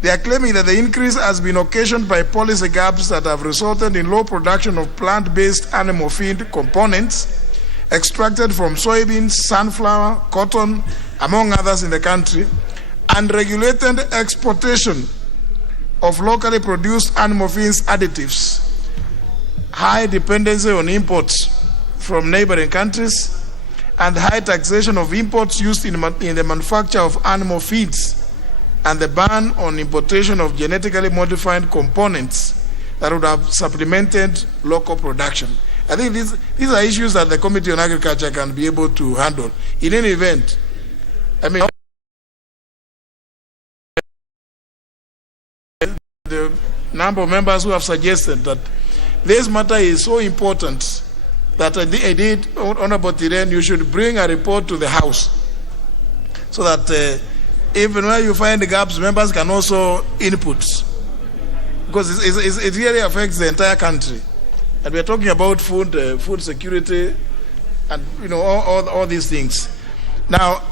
they are claiming that the increase has been occasioned by policy gaps that have resulted in low production of plant-based animal feed components extracted from soybeans, sunflower, cotton, among others in the country, and regulated exportation of locally produced animal feeds additives, high dependency on imports from neighboring countries, and high taxation of imports used in the manufacture of animal feeds, and the ban on importation of genetically modified components that would have supplemented local production. I think these are issues that the Committee on Agriculture can be able to handle. In any event, I mean, the number of members who have suggested that this matter is so important that indeed, Honorable Tiren, you should bring a report to the House so that even where you find the gaps, members can also input, because it really affects the entire country. And we are talking about food security, and all these things. Now,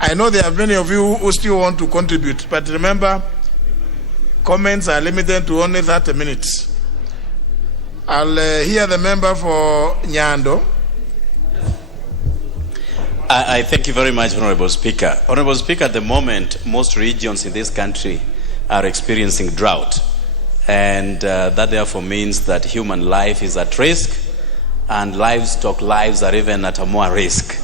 I know there are many of you who still want to contribute, but remember, comments are limited to only 30 minutes. I'll hear the member for Nyando. I thank you very much, Honorable Speaker. Honorable Speaker, at the moment, most regions in this country are experiencing drought. And that therefore means that human life is at risk, and livestock lives are even at a more risk.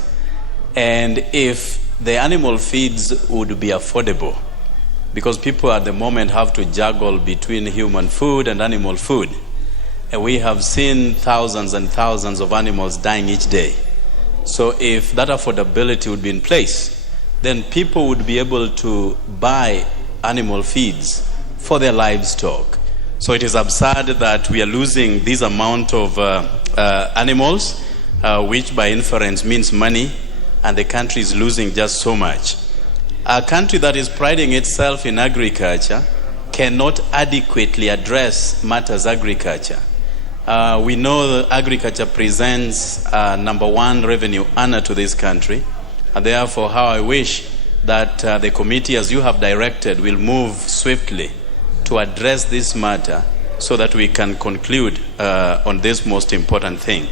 And if the animal feeds would be affordable, because people at the moment have to juggle between human food and animal food, and we have seen thousands and thousands of animals dying each day. So if that affordability would be in place, then people would be able to buy animal feeds for their livestock. So it is absurd that we are losing this amount of animals, which by inference means money, and the country is losing just so much. A country that is priding itself in agriculture cannot adequately address matters agriculture. We know that agriculture presents number one revenue earner to this country, and therefore how I wish that the committee, as you have directed, will move swiftly to address this matter so that we can conclude on this most important thing.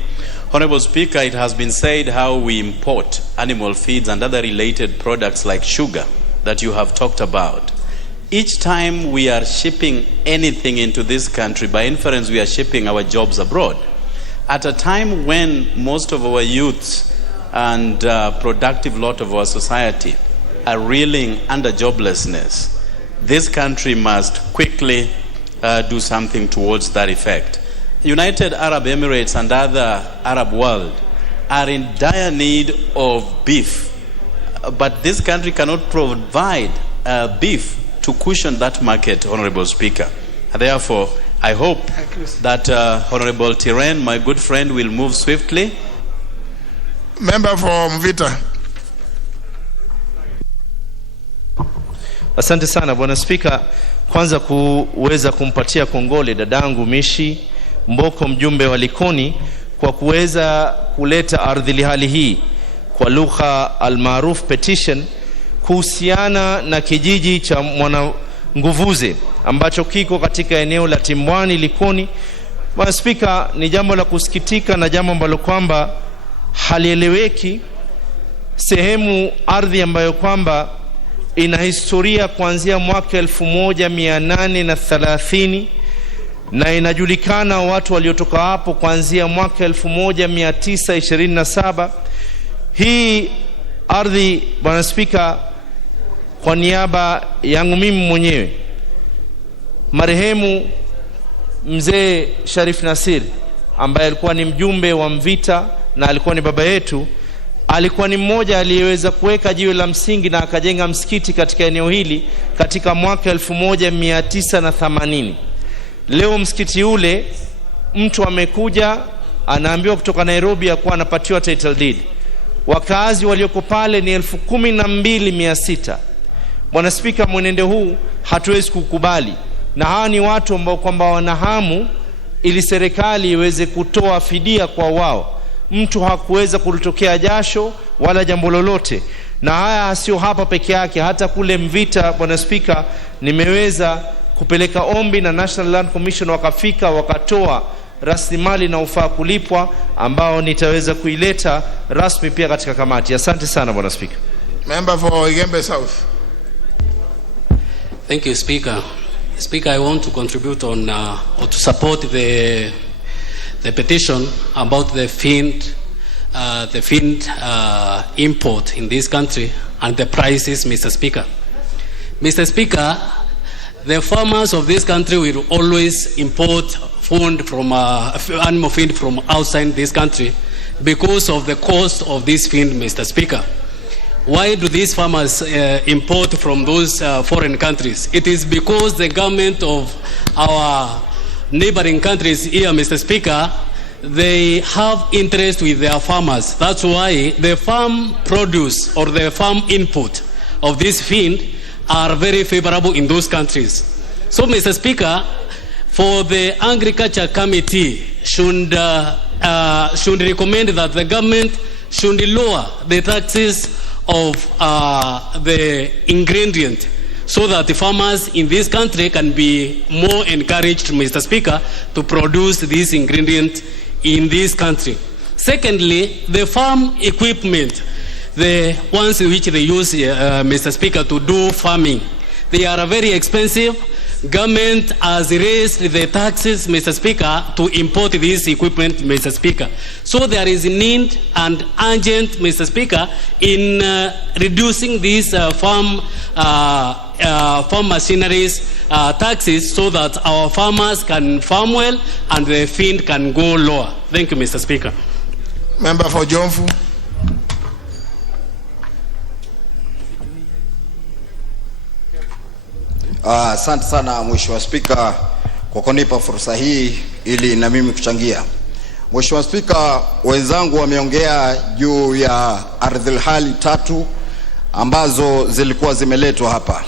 Honorable Speaker, it has been said how we import animal feeds and other related products like sugar that you have talked about. Each time we are shipping anything into this country, by inference we are shipping our jobs abroad. At a time when most of our youths and productive lot of our society are reeling under joblessness, this country must quickly do something towards that effect. United Arab Emirates and other Arab world are in dire need of beef, but this country cannot provide beef to cushion that market, Honorable Speaker. Therefore, I hope that Honorable Tiren, my good friend, will move swiftly. Member from Vita. Asante sana Bwana Spika, kwanza kuweza kumpatia kongole dadangu Mishi Mboko, mjumbe wa Likoni, kwa kuweza kuleta ardhi hali hii kwa lugha almaruf petition kuhusiana na kijiji cha Mwananguvuze ambacho kiko katika eneo la Timbwani Likoni. Bwana Spika, ni jambo la kusikitika na jambo ambalo kwamba halieleweki. Sehemu ardhi ambayo kwamba ina historia kuanzia mwaka 1830 na inajulikana watu waliotoka hapo kuanzia mwaka 1927. Hii ardhi, Bwana Spika, kwa niaba yangu mimi mwenyewe, marehemu mzee Sharif Nasir ambaye alikuwa ni mjumbe wa Mvita na alikuwa ni baba yetu, alikuwa ni mmoja aliyeweza kuweka jiwe la msingi na akajenga msikiti katika eneo hili katika mwaka 1980. Leo msikiti ule mtu amekuja anaambiwa kutoka Nairobi ya kuwa anapatiwa title deed. Wakazi walioko pale ni 12,600. Bwana Spika, mwenendo huu hatuwezi kukubali, na hawa ni watu ambao kwamba wanahamu ili serikali iweze kutoa fidia kwa wao. Mtu hakuweza kulitokea jasho wala jambo lolote, na haya sio hapa peke yake, hata kule Mvita. Bwana Spika, nimeweza kupeleka ombi na National Land Commission, wakafika wakatoa rasilimali na ufaa kulipwa, ambao nitaweza kuileta rasmi pia katika kamati. Asante sana Bwana Spika. Member for Igembe South. Thank you, Speaker. Speaker, I want to contribute on or to support the petition about the feed import in this country and the prices, Mr. Speaker. Mr. Speaker, the farmers of this country will always import food from animal feed from outside this country because of the cost of this feed, Mr. Speaker. Why do these farmers import from those foreign countries? It is because the government of our neighboring countries here, Mr. Speaker, they have interest with their farmers. That's why the farm produce or the farm input of this feed are very favorable in those countries. So, Mr. Speaker, for the Agriculture Committee should recommend that the government should lower the taxes of the ingredient so that the farmers in this country can be more encouraged, Mr. Speaker, to produce this ingredient in this country. Secondly, the farm equipment, the ones which they use, Mr. Speaker, to do farming, they are very expensive. Government has raised the taxes, Mr. Speaker, to import this equipment, Mr. Speaker. So there is a need and urgent, Mr. Speaker, in reducing these farm machineries taxes so that our farmers can farm well and the feed can go lower. Thank you, Mr. Speaker. Member for Jomvu. Asante sana Mheshimiwa Spika kwa kunipa fursa hii ili na mimi kuchangia. Mheshimiwa Spika, wenzangu wameongea juu ya ardhi hali 3 ambazo zilikuwa zimeletwa hapa.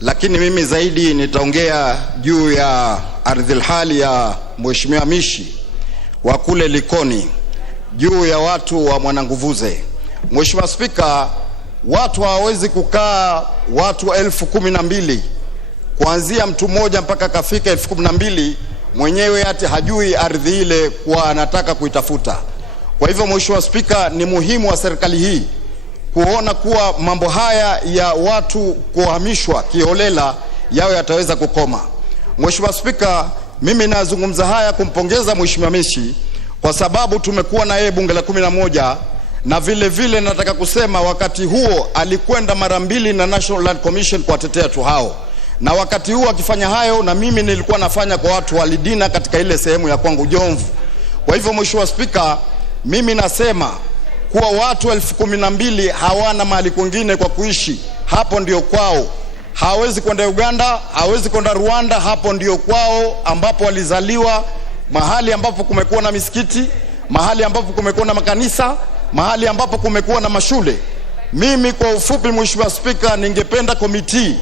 Lakini mimi zaidi nitaongea juu ya ardhi hali ya Mheshimiwa Mishi wa kule Likoni, juu ya watu wa Mwananguvuze. Mheshimiwa Spika, watu hawawezi kukaa watu 12,000 kuanzia mtu mmoja mpaka kafika 12,000 mwenyewe hata hajui ardhi ile kwa anataka kuitafuta. Kwa hivyo Mheshimiwa Spika, ni muhimu wa serikali hii kuona kuwa mambo haya ya watu kuhamishwa kiholela yao yataweza kukoma. Mheshimiwa Spika, mimi nazungumza haya kumpongeza Mheshimiwa Mishi kwa sababu tumekuwa na yeye bunge la 11, na vile vile nataka kusema wakati huo alikwenda mara 2 na National Land Commission kuwatetea watu hao. Na wakati huo akifanya hayo, na mimi nilikuwa nafanya kwa watu walidina katika ile sehemu ya kwangu Jomvu. Kwa hivyo Mheshimiwa Spika, mimi nasema kuwa watu 12,000 hawana mahali kwingine kwa kuishi. Hapo ndio kwao. Hawezi kwenda Uganda, hawezi kwenda Rwanda, hapo ndio kwao ambapo walizaliwa, mahali ambapo kumekuwa na misikiti, mahali ambapo kumekuwa na makanisa, mahali ambapo kumekuwa na mashule. Mimi kwa ufupi Mheshimiwa Spika, ningependa komiti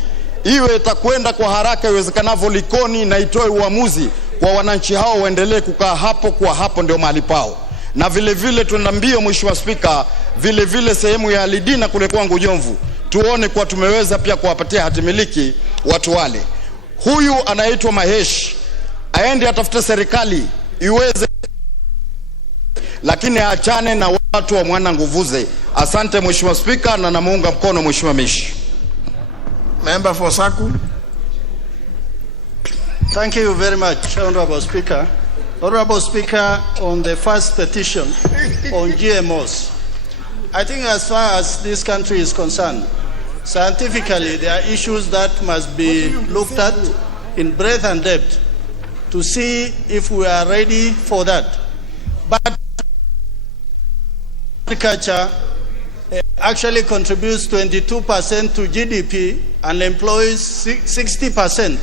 iwe itakwenda kwa haraka iwezekanavyo Likoni na itoe uamuzi kwa wananchi hao waendelee kukaa hapo, kwa hapo ndio mahali pao. Na vile vile tunaambia Mheshimiwa Spika, vile vile sehemu ya Lidina kule kwangu Jomvu, tuone kwa tumeweza pia kuwapatia hatimiliki watu wale. Huyu anaitwa Mahesh aende atafute serikali iweze, lakini aachane na watu wa Mwananguvuze. Asante Mheshimiwa Spika, na namuunga mkono Mheshimiwa Mishi. Member for Saku. Thank you very much, Honorable Speaker. Honorable Speaker, on the first petition on GMOs, I think as far as this country is concerned, scientifically there are issues that must be looked at in breadth and depth to see if we are ready for that. But agriculture actually contributes 22% to GDP and employs 60%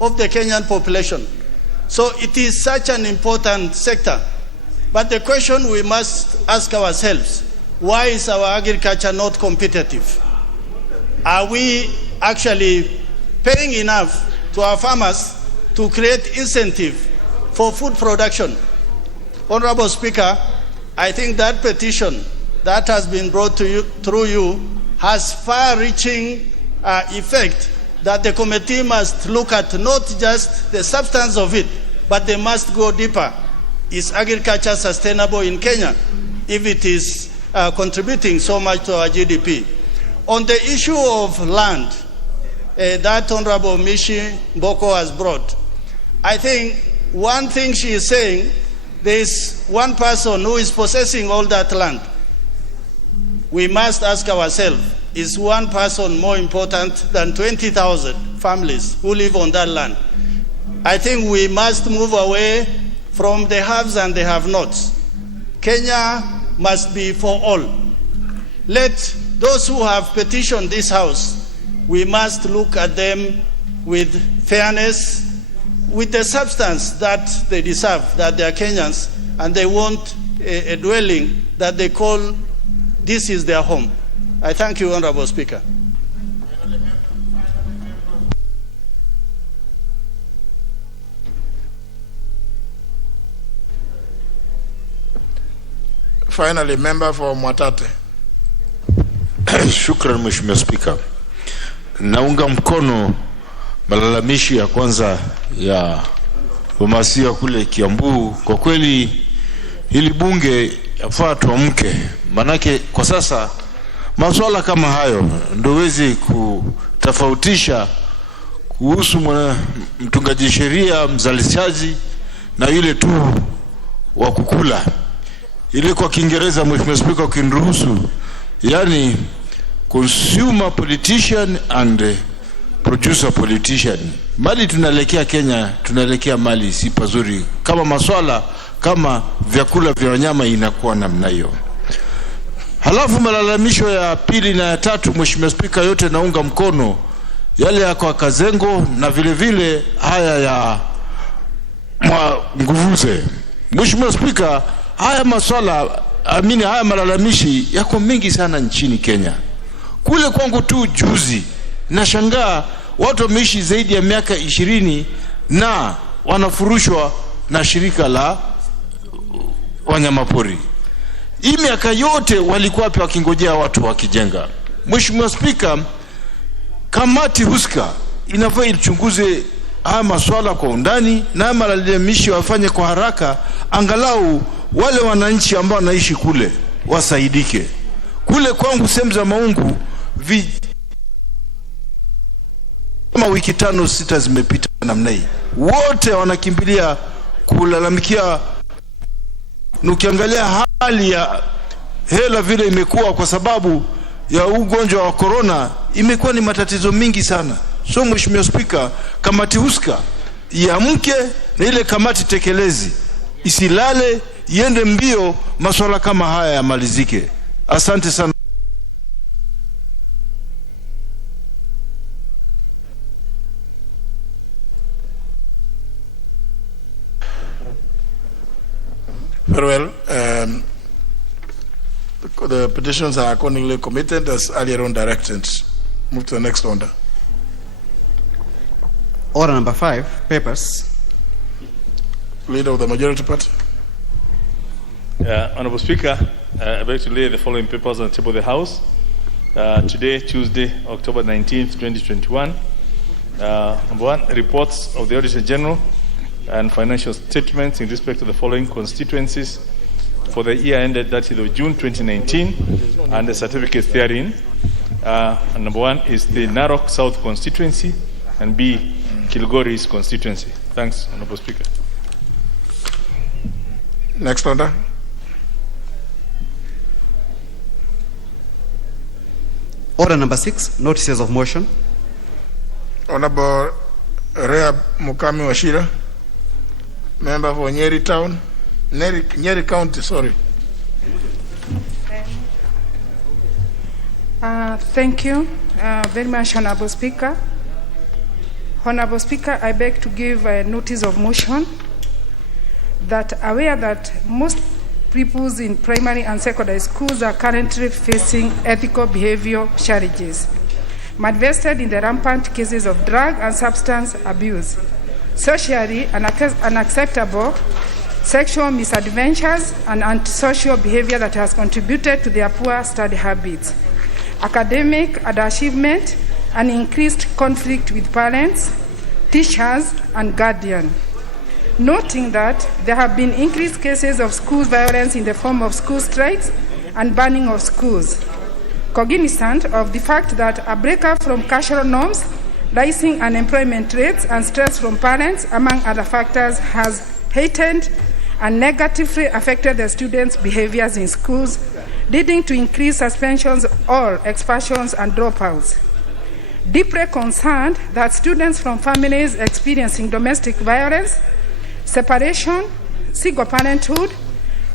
of the Kenyan population. So it is such an important sector. But the question we must ask ourselves, why is our agriculture not competitive? Are we actually paying enough to our farmers to create incentive for food production? Honorable Speaker, I think that petition that has been brought to you through you has far-reaching effect that the committee must look at, not just the substance of it, but they must go deeper. Is agriculture sustainable in Kenya if it is contributing so much to our GDP? On the issue of land that Honorable Mishi Mboko has brought, I think one thing she is saying, there is one person who is possessing all that land. We must ask ourselves, is one person more important than 20,000 families who live on that land? I think we must move away from the haves and the have-nots. Kenya must be for all. Let those who have petitioned this House, we must look at them with fairness, with the substance that they deserve, that they are Kenyans, and they want a dwelling that they call this is their home. I thank you, Honorable Speaker. Finally, member for Mwatate. Shukran Mheshimiwa Spika. Naunga mkono malalamishi ya kwanza ya Wamasia kule Kiambu. Kwa kweli hili bunge yafaa tuamke, manake kwa sasa masuala kama hayo ndio wezi kutofautisha kuhusu mtungaji sheria, mzalishaji na yule tu wa kukula. Ile kwa Kiingereza Mheshimiwa Spika ukiniruhusu, yani consumer politician and producer politician. Mali tunalekea Kenya, tunalekea mali si pazuri kama maswala kama vyakula vya wanyama inakuwa namna hiyo. Halafu malalamisho ya pili na ya tatu Mheshimiwa Spika, yote naunga mkono, yale ya kwa Kazengo na vile vile haya ya Nguvuze. Mheshimiwa Spika, haya maswala haya malalamishi yako mengi sana nchini Kenya. Kule kwangu tu juzi nashangaa watu wameishi zaidi ya miaka 20 na wanafurushwa na shirika la wanyamapori. Hii miaka yote walikuwa hapa wakingojea watu wakijenga. Mheshimiwa Spika, kamati husika inafaa ichunguze haya maswala kwa undani na malalamishi wafanye kwa haraka, angalau wale wananchi ambao wanaishi kule wasaidike. Kule kwangu sehemu za Maungu kama wiki 5-6 zimepita namna hii, wote wanakimbilia kulalamikia. Ukiangalia hali ya hela vile imekuwa kwa sababu ya ugonjwa wa corona, imekuwa ni matatizo mingi sana. So Mheshimiwa Spika, kamati husika iamke na ile kamati tekelezi isilale, iende mbio, masuala kama haya yamalizike. Asante sana. Very well. The petitions are accordingly committed as earlier on directed. Move to the next order. Order number 5, papers. Leader of the majority party. Honorable Speaker, I beg to lay the following papers on the table of the House. Today, Tuesday, October 19th, 2021. Number 1, reports of the Auditor General and financial statements in respect to the following constituencies for the year ended 30th of June 2019 and the certificates therein. And number 1 is the Narok South constituency, and B, Kilgoris constituency. Thanks, Honorable Speaker. Next order. Order number 6, notices of motion. Honorable Rehab Mukami Washira, member for Nyeri Town, Nyeri County, sorry. Thank you very much, Honorable Speaker. Honorable Speaker, I beg to give a notice of motion that aware that most pupils in primary and secondary schools are currently facing ethical behavior challenges manifested in the rampant cases of drug and substance abuse, socially unacceptable sexual misadventures, and antisocial behavior that has contributed to their poor study habits, academic underachievement, and increased conflict with parents, teachers, and guardians. Noting that there have been increased cases of school violence in the form of school strikes and burning of schools. Cognizant of the fact that a breakup from cultural norms, rising unemployment rates, and stress from parents, among other factors, has heightened and negatively affected the students' behaviors in schools, leading to increased suspensions or expulsions and dropouts. Deeply concerned that students from families experiencing domestic violence, separation, single parenthood,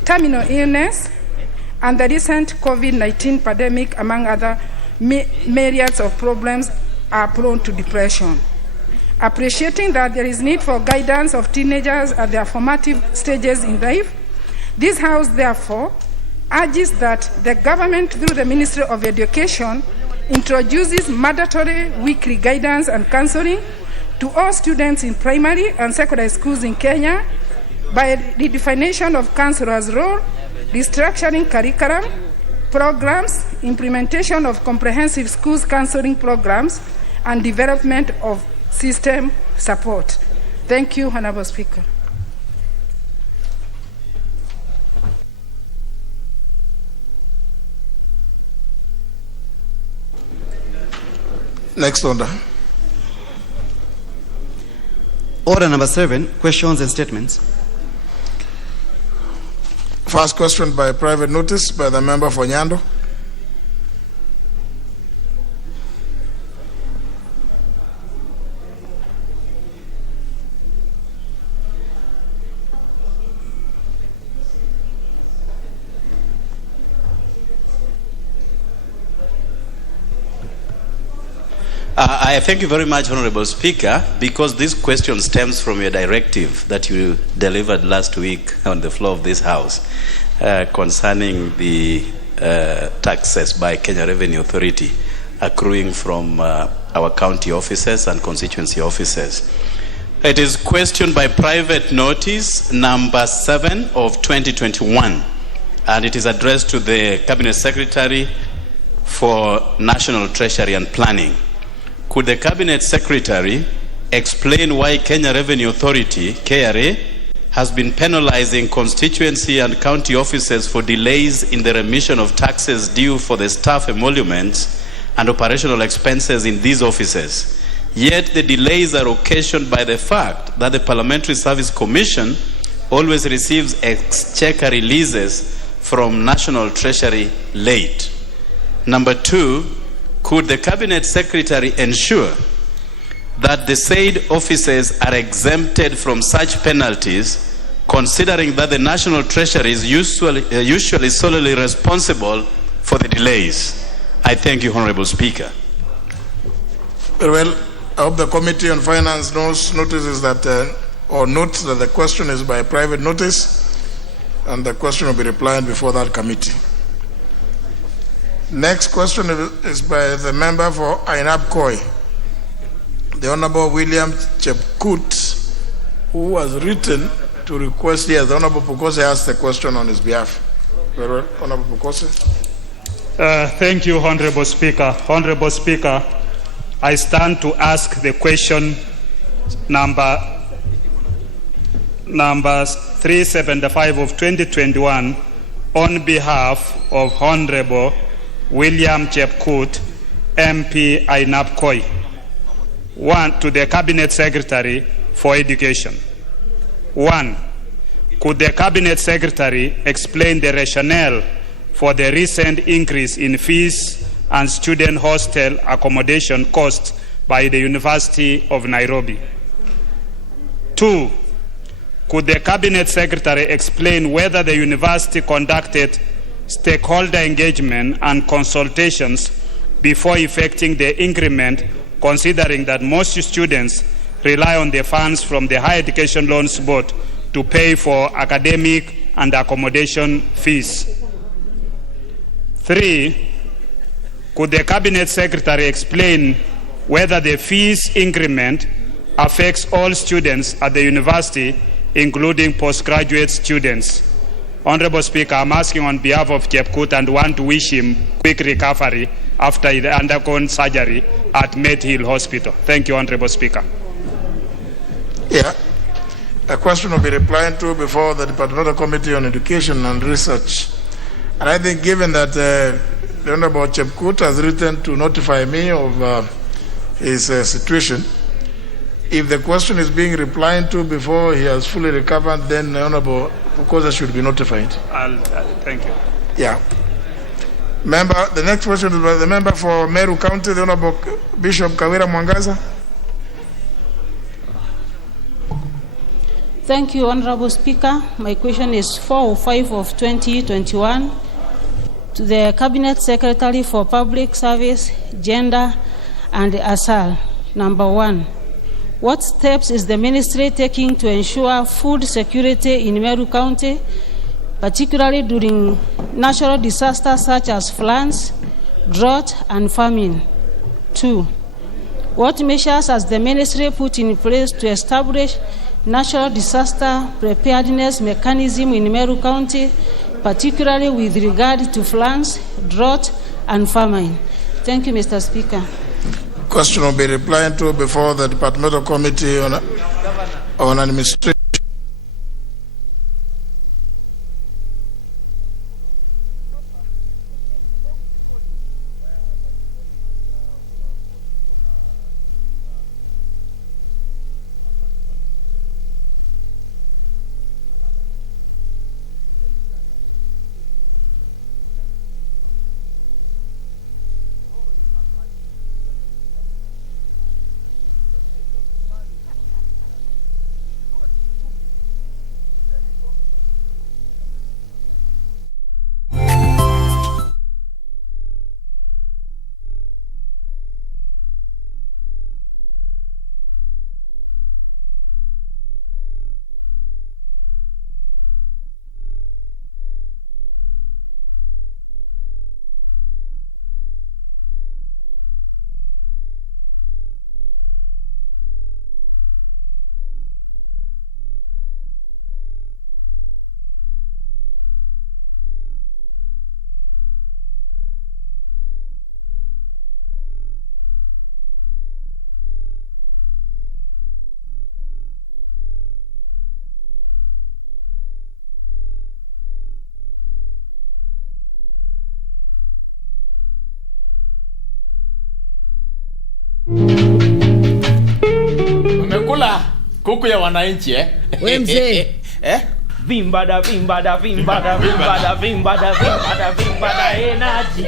terminal illness, and the recent COVID-19 pandemic, among other myriads of problems, are prone to depression. Appreciating that there is need for guidance of teenagers at their formative stages in life, this House therefore urges that the government, through the Ministry of Education, introduces mandatory weekly guidance and counseling to all students in primary and secondary schools in Kenya by redefinition of counselors' role, restructuring curriculum, programs, implementation of comprehensive schools counseling programs, and development of system support. Thank you, Honorable Speaker. Next order. Order number 7, questions and statements. First question by private notice by the member for Nyando. I thank you very much, Honorable Speaker, because this question stems from your directive that you delivered last week on the floor of this House concerning the taxes by Kenya Revenue Authority accruing from our county offices and constituency offices. It is questioned by private notice number 7 of 2021, and it is addressed to the Cabinet Secretary for National Treasury and Planning. Could the Cabinet Secretary explain why Kenya Revenue Authority, KRA, has been penalizing constituency and county offices for delays in the remission of taxes due for the staff emoluments and operational expenses in these offices? Yet the delays are occasioned by the fact that the Parliamentary Service Commission always receives exchequer releases from National Treasury late. Number 2, could the Cabinet Secretary ensure that the said offices are exempted from such penalties, considering that the National Treasury is usually solely responsible for the delays? I thank you, Honorable Speaker. Very well. I hope the Committee on Finance notices that, or notes that the question is by private notice, and the question will be replied before that committee. Next question is by the member for Ainab Koi, the Honorable William Chepkut, who has written to request here. The Honorable Pukose asked the question on his behalf. Very well, Honorable Pukose. Thank you, Honorable Speaker. Honorable Speaker, I stand to ask the question number 375 of 2021 on behalf of Honorable William Chepkut, MP Ainab Koi. 1, to the Cabinet Secretary for Education. 1, could the Cabinet Secretary explain the rationale for the recent increase in fees and student hostel accommodation costs by the University of Nairobi? 2, could the Cabinet Secretary explain whether the university conducted stakeholder engagement and consultations before effecting the increment, considering that most students rely on the funds from the Higher Education Loans Board to pay for academic and accommodation fees? 3, could the Cabinet Secretary explain whether the fees increment affects all students at the university, including postgraduate students? Honorable Speaker, I'm asking on behalf of Chepkut and want to wish him quick recovery after he undergone surgery at Medhill Hospital. Thank you, Honorable Speaker. Yeah. A question will be replied to before the Departmental Committee on Education and Research. And I think given that the Honorable Chepkut has written to notify me of his situation, if the question is being replied to before he has fully recovered, then the Honorable Pukosa should be notified. Thank you. Yeah. Member, the next question is by the member for Meru County, the Honorable Bishop Kawira Mwangaza. Thank you, Honorable Speaker. My question is 405 of 2021 to the Cabinet Secretary for Public Service, Gender and ASAL. Number 1, what steps is the ministry taking to ensure food security in Meru County, particularly during natural disasters such as floods, drought, and famine? 2, what measures has the ministry put in place to establish natural disaster preparedness mechanism in Meru County, particularly with regard to floods, drought, and famine? Thank you, Mr. Speaker. Question will be replied to before the Departmental Committee on Administration. Umekula kuku ya wananchi Wewe mzee. Vimbada energy.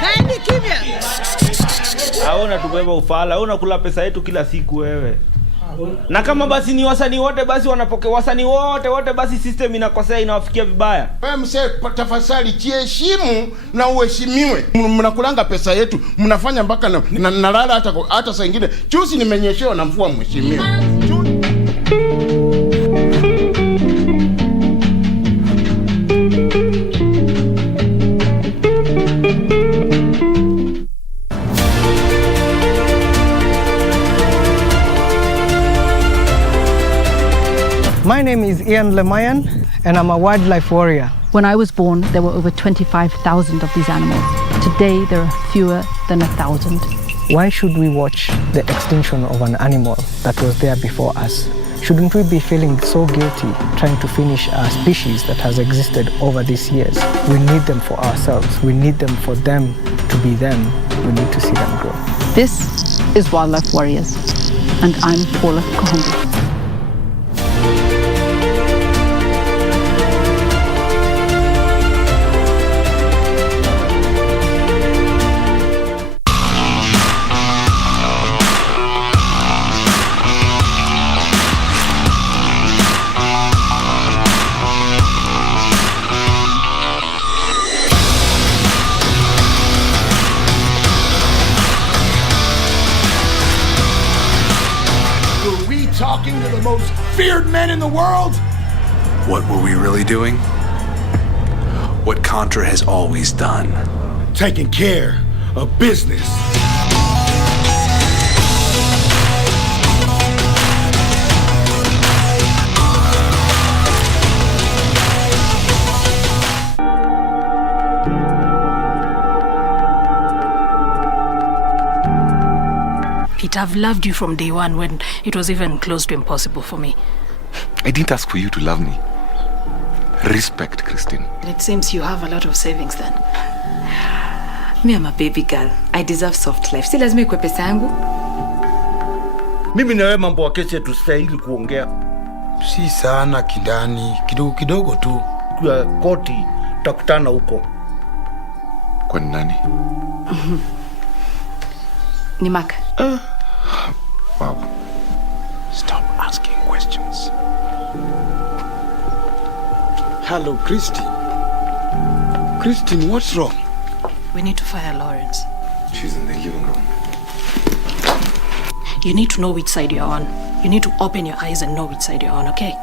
Kaeni kimya. Haona tubeba ufala, unakula pesa yetu kila siku wewe. Na kama basi ni wasanii wote basi wanapokea wasanii wote basi system inakosea inawafikia vibaya. Wewe mzee tafadhali jiheshimu na uheshimiwe. Mnakulanga pesa yetu, mnafanya mpaka nalala hata saa nyingine. Juzi nimenyeshewa na mvua mheshimiwa. My name is Ian Lemayan, and I'm a wildlife warrior. When I was born, there were over 25,000 of these animals. Today, there are fewer than 1,000. Why should we watch the extinction of an animal that was there before us? Shouldn't we be feeling so guilty trying to finish a species that has existed over these years? We need them for ourselves. We need them for them to be them. We need to see them grow. This is Wildlife Warriors, and I'm Paula Kahawa. Talking to the most feared men in the world? What were we really doing? What Contra has always done. Taking care of business. I've loved you from day one when it was even close to impossible for me. I didn't ask for you to love me. Respect, Christine. It seems you have a lot of savings then. Me, I'm a baby girl. I deserve soft life. Si lazima ikuwe pesa yangu. Mimi na wewe mambo ya kesi tustahili kuongea. Si sana kindani, kidogo tu. Kwa koti tutakutana huko. Kwa nani? Ni Mark. Wow. Stop asking questions. Hello, Christine. Christine, what's wrong? We need to fire Lawrence. She's in the living room. You need to know which side you're on. You need to open your eyes and know which side you're on, okay?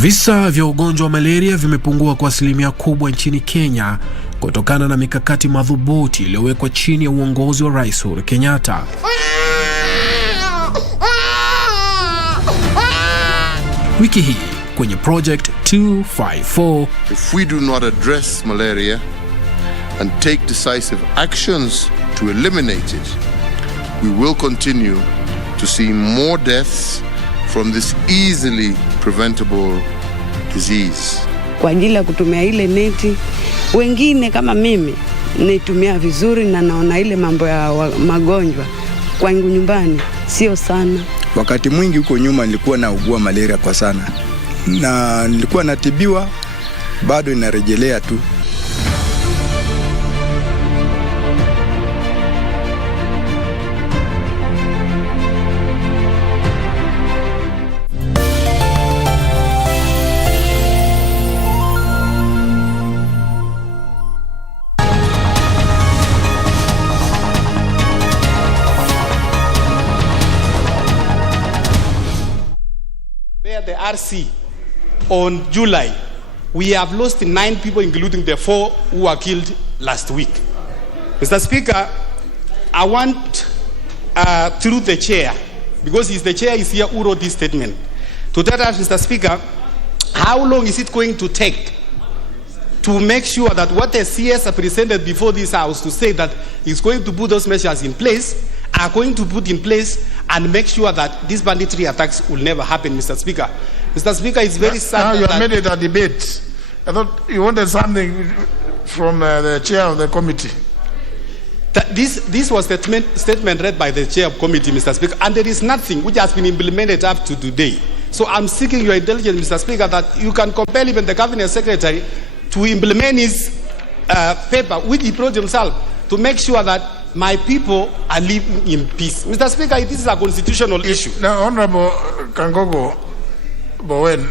Visa vya ugonjwa wa malaria vimepungua kwa asilimia kubwa nchini Kenya kutokana na mikakati madhubuti iliyowekwa chini ya uongozi wa Rais Uhuru Kenyatta. Wiki hii kwenye Project 254, if we do not address malaria and take decisive actions to eliminate it, we will continue to see more deaths from this easily preventable disease. Kwa ajili ya kutumia ile neti, wengine kama mimi naitumia vizuri na naona ile mambo ya magonjwa kwangu nyumbani sio sana. Wakati mwingi huko nyuma nilikuwa naugua malaria kwa sana, na nilikuwa natibiwa, bado inarejelea tu. The RC on July, we have lost 9 people, including the 4 who were killed last week. Mr. Speaker, I want, through the chair, because the chair is here who wrote this statement, to tell us, Mr. Speaker, how long is it going to take to make sure that what the CS presented before this House to say that he's going to put those measures in place, are going to put in place and make sure that these banditry attacks will never happen, Mr. Speaker. Mr. Speaker, it's very sad. Now you have made it a debate. I thought you wanted something from the chair of the committee. This was the statement read by the chair of committee, Mr. Speaker, and there is nothing which has been implemented up to today. So I'm seeking your intelligence, Mr. Speaker, that you can compel even the cabinet secretary to implement his paper, which he wrote himself, to make sure that my people are living in peace. Mr. Speaker, this is a constitutional issue. Now, Honorable Kangogo Bowen,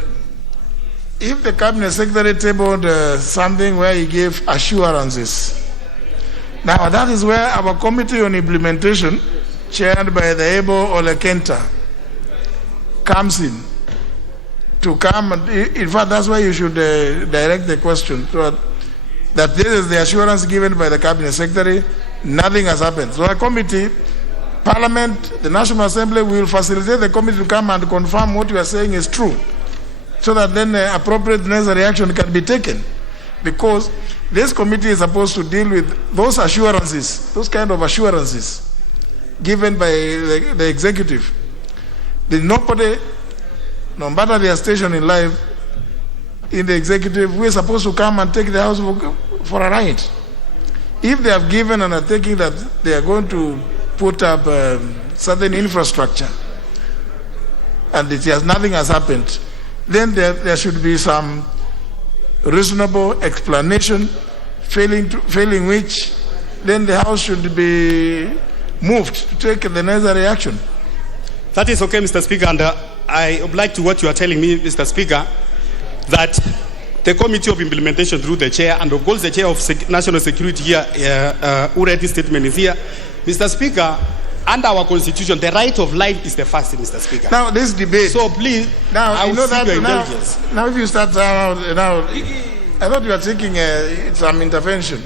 if the cabinet secretary tabled something where he gave assurances, now that is where our committee on implementation, chaired by the able Olekenta, comes in to come. And in fact, that's why you should direct the question to that this is the assurance given by the cabinet secretary. Nothing has happened. So a committee, Parliament, the National Assembly will facilitate the committee to come and confirm what you are saying is true, so that then appropriate necessary action can be taken. Because this committee is supposed to deal with those assurances, those kind of assurances given by the executive. There's nobody, no matter their station in life, in the executive, we're supposed to come and take the House for a ride. If they have given an undertaking that they are going to put up certain infrastructure and nothing has happened, then there should be some reasonable explanation, failing which then the House should be moved to take the necessary action. That is okay, Mr. Speaker, and I would like to what you are telling me, Mr. Speaker, that the Committee of Implementation through the chair, and of course the chair of National Security here, who read this statement is here. Mr. Speaker, under our constitution, the right of life is the first thing, Mr. Speaker. Now this debate. So please, now you know that now if you start now, I thought you were taking some intervention.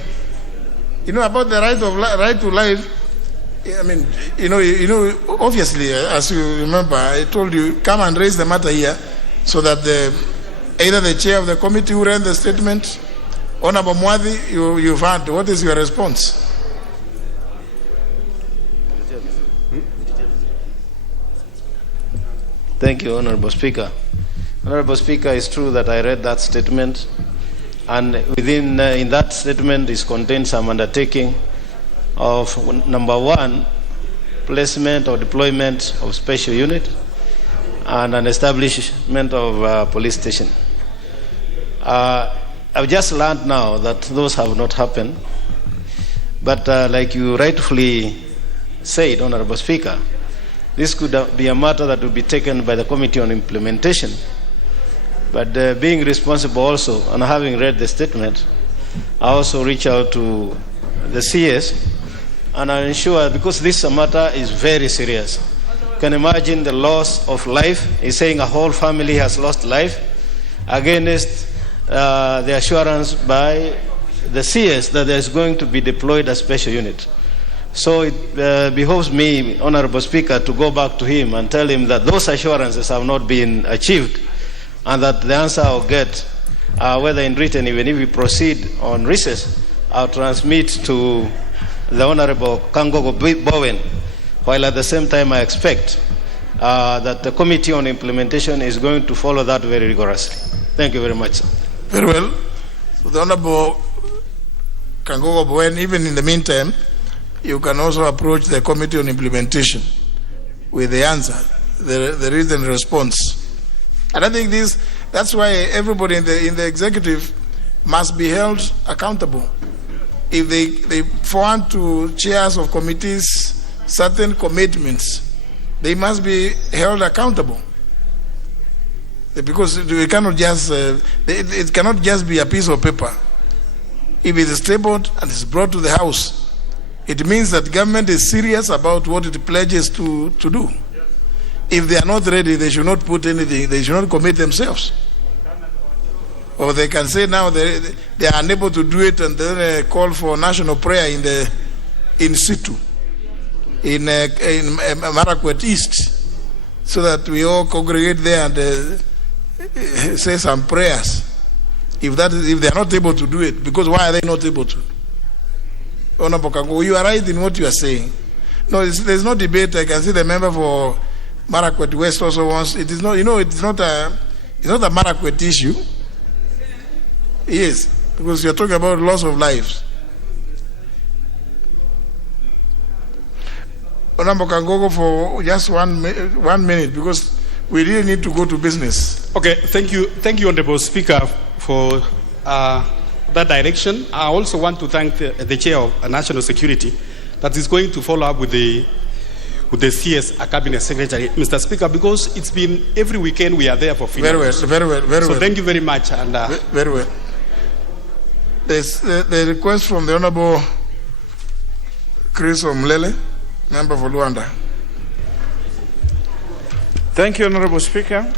You know about the right to life. I mean, you know, obviously, as you remember, I told you come and raise the matter here, so that either the chair of the committee who read the statement, Honorable Mwadhi, you've heard. What is your response? Thank you, Honorable Speaker. Honorable Speaker, it's true that I read that statement, and within in that statement is contained some undertaking of number one, placement or deployment of special unit, and an establishment of police station. I've just learned now that those have not happened, but like you rightfully said, Honorable Speaker, this could be a matter that will be taken by the Committee on Implementation. But being responsible also, and having read the statement, I also reach out to the CS, and I ensure, because this matter is very serious. You can imagine the loss of life. He's saying a whole family has lost life against the assurance by the CS that there is going to be deployed a special unit. So it behoves me, Honorable Speaker, to go back to him and tell him that those assurances have not been achieved, and that the answer I'll get, whether in written, even if we proceed on recess, I'll transmit to the Honorable Kangogo Bowen, while at the same time I expect that the Committee on Implementation is going to follow that very rigorously. Thank you very much, sir. Very well. So the Honorable Kangogo Bowen, even in the meantime, you can also approach the Committee on Implementation with the answer, the written response. And I think that's why everybody in the executive must be held accountable. If they want to chairs of committees certain commitments, they must be held accountable. Because we cannot just, it cannot just be a piece of paper. If it is tabled and is brought to the House, it means that government is serious about what it pledges to do. If they are not ready, they should not put anything, they should not commit themselves. Or they can say now they are unable to do it, and then call for national prayer in situ, in Marakwet East, so that we all congregate there and say some prayers if they are not able to do it, because why are they not able to? Honorable Kango, you are right in what you are saying. No, there's no debate. I can see the member for Marakwet West also wants. It is not. It's not a Marakwet issue. Yes, because you are talking about loss of lives. Honorable Kangogo, for just 1 minute, because we really need to go to business. Okay, thank you, Honorable Speaker, for that direction. I also want to thank the Chair of National Security that is going to follow up with the CS Cabinet Secretary, Mr. Speaker, because it's been every weekend we are there for funerals. Very well. So thank you very much. And very well. There's the request from the Honorable Chris Omlele, member for Luanda. Thank you, Honorable Speaker.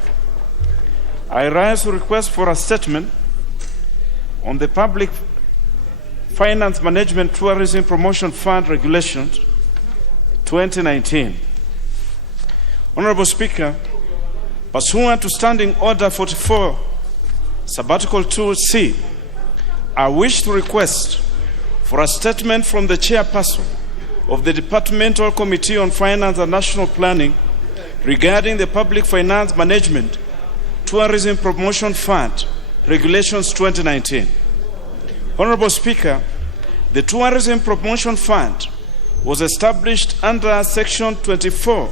I rise to request for a statement on the Public Finance Management Tourism Promotion Fund Regulations 2019. Honorable Speaker, pursuant to Standing Order 44, Sabbatical 2C, I wish to request for a statement from the chairperson of the Departmental Committee on Finance and National Planning regarding the Public Finance Management Tourism Promotion Fund Regulations 2019. Honorable Speaker, the Tourism Promotion Fund was established under Section 24,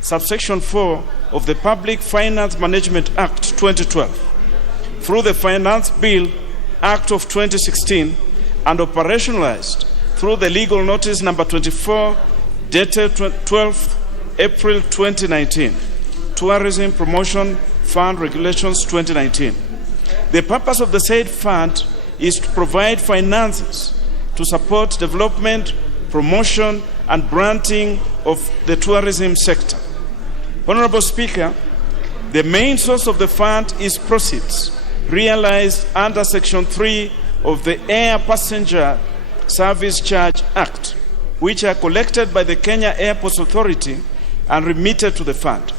Subsection 4 of the Public Finance Management Act 2012 through the Finance Bill Act of 2016 and operationalized through the legal notice number 24 dated 12th April 2019, Tourism Promotion Fund Regulations 2019. The purpose of the said fund is to provide finances to support development, promotion, and branding of the tourism sector. Honorable Speaker, the main source of the fund is proceeds realized under Section 3 of the Air Passenger Service Charge Act, which are collected by the Kenya Airports Authority and remitted to the fund.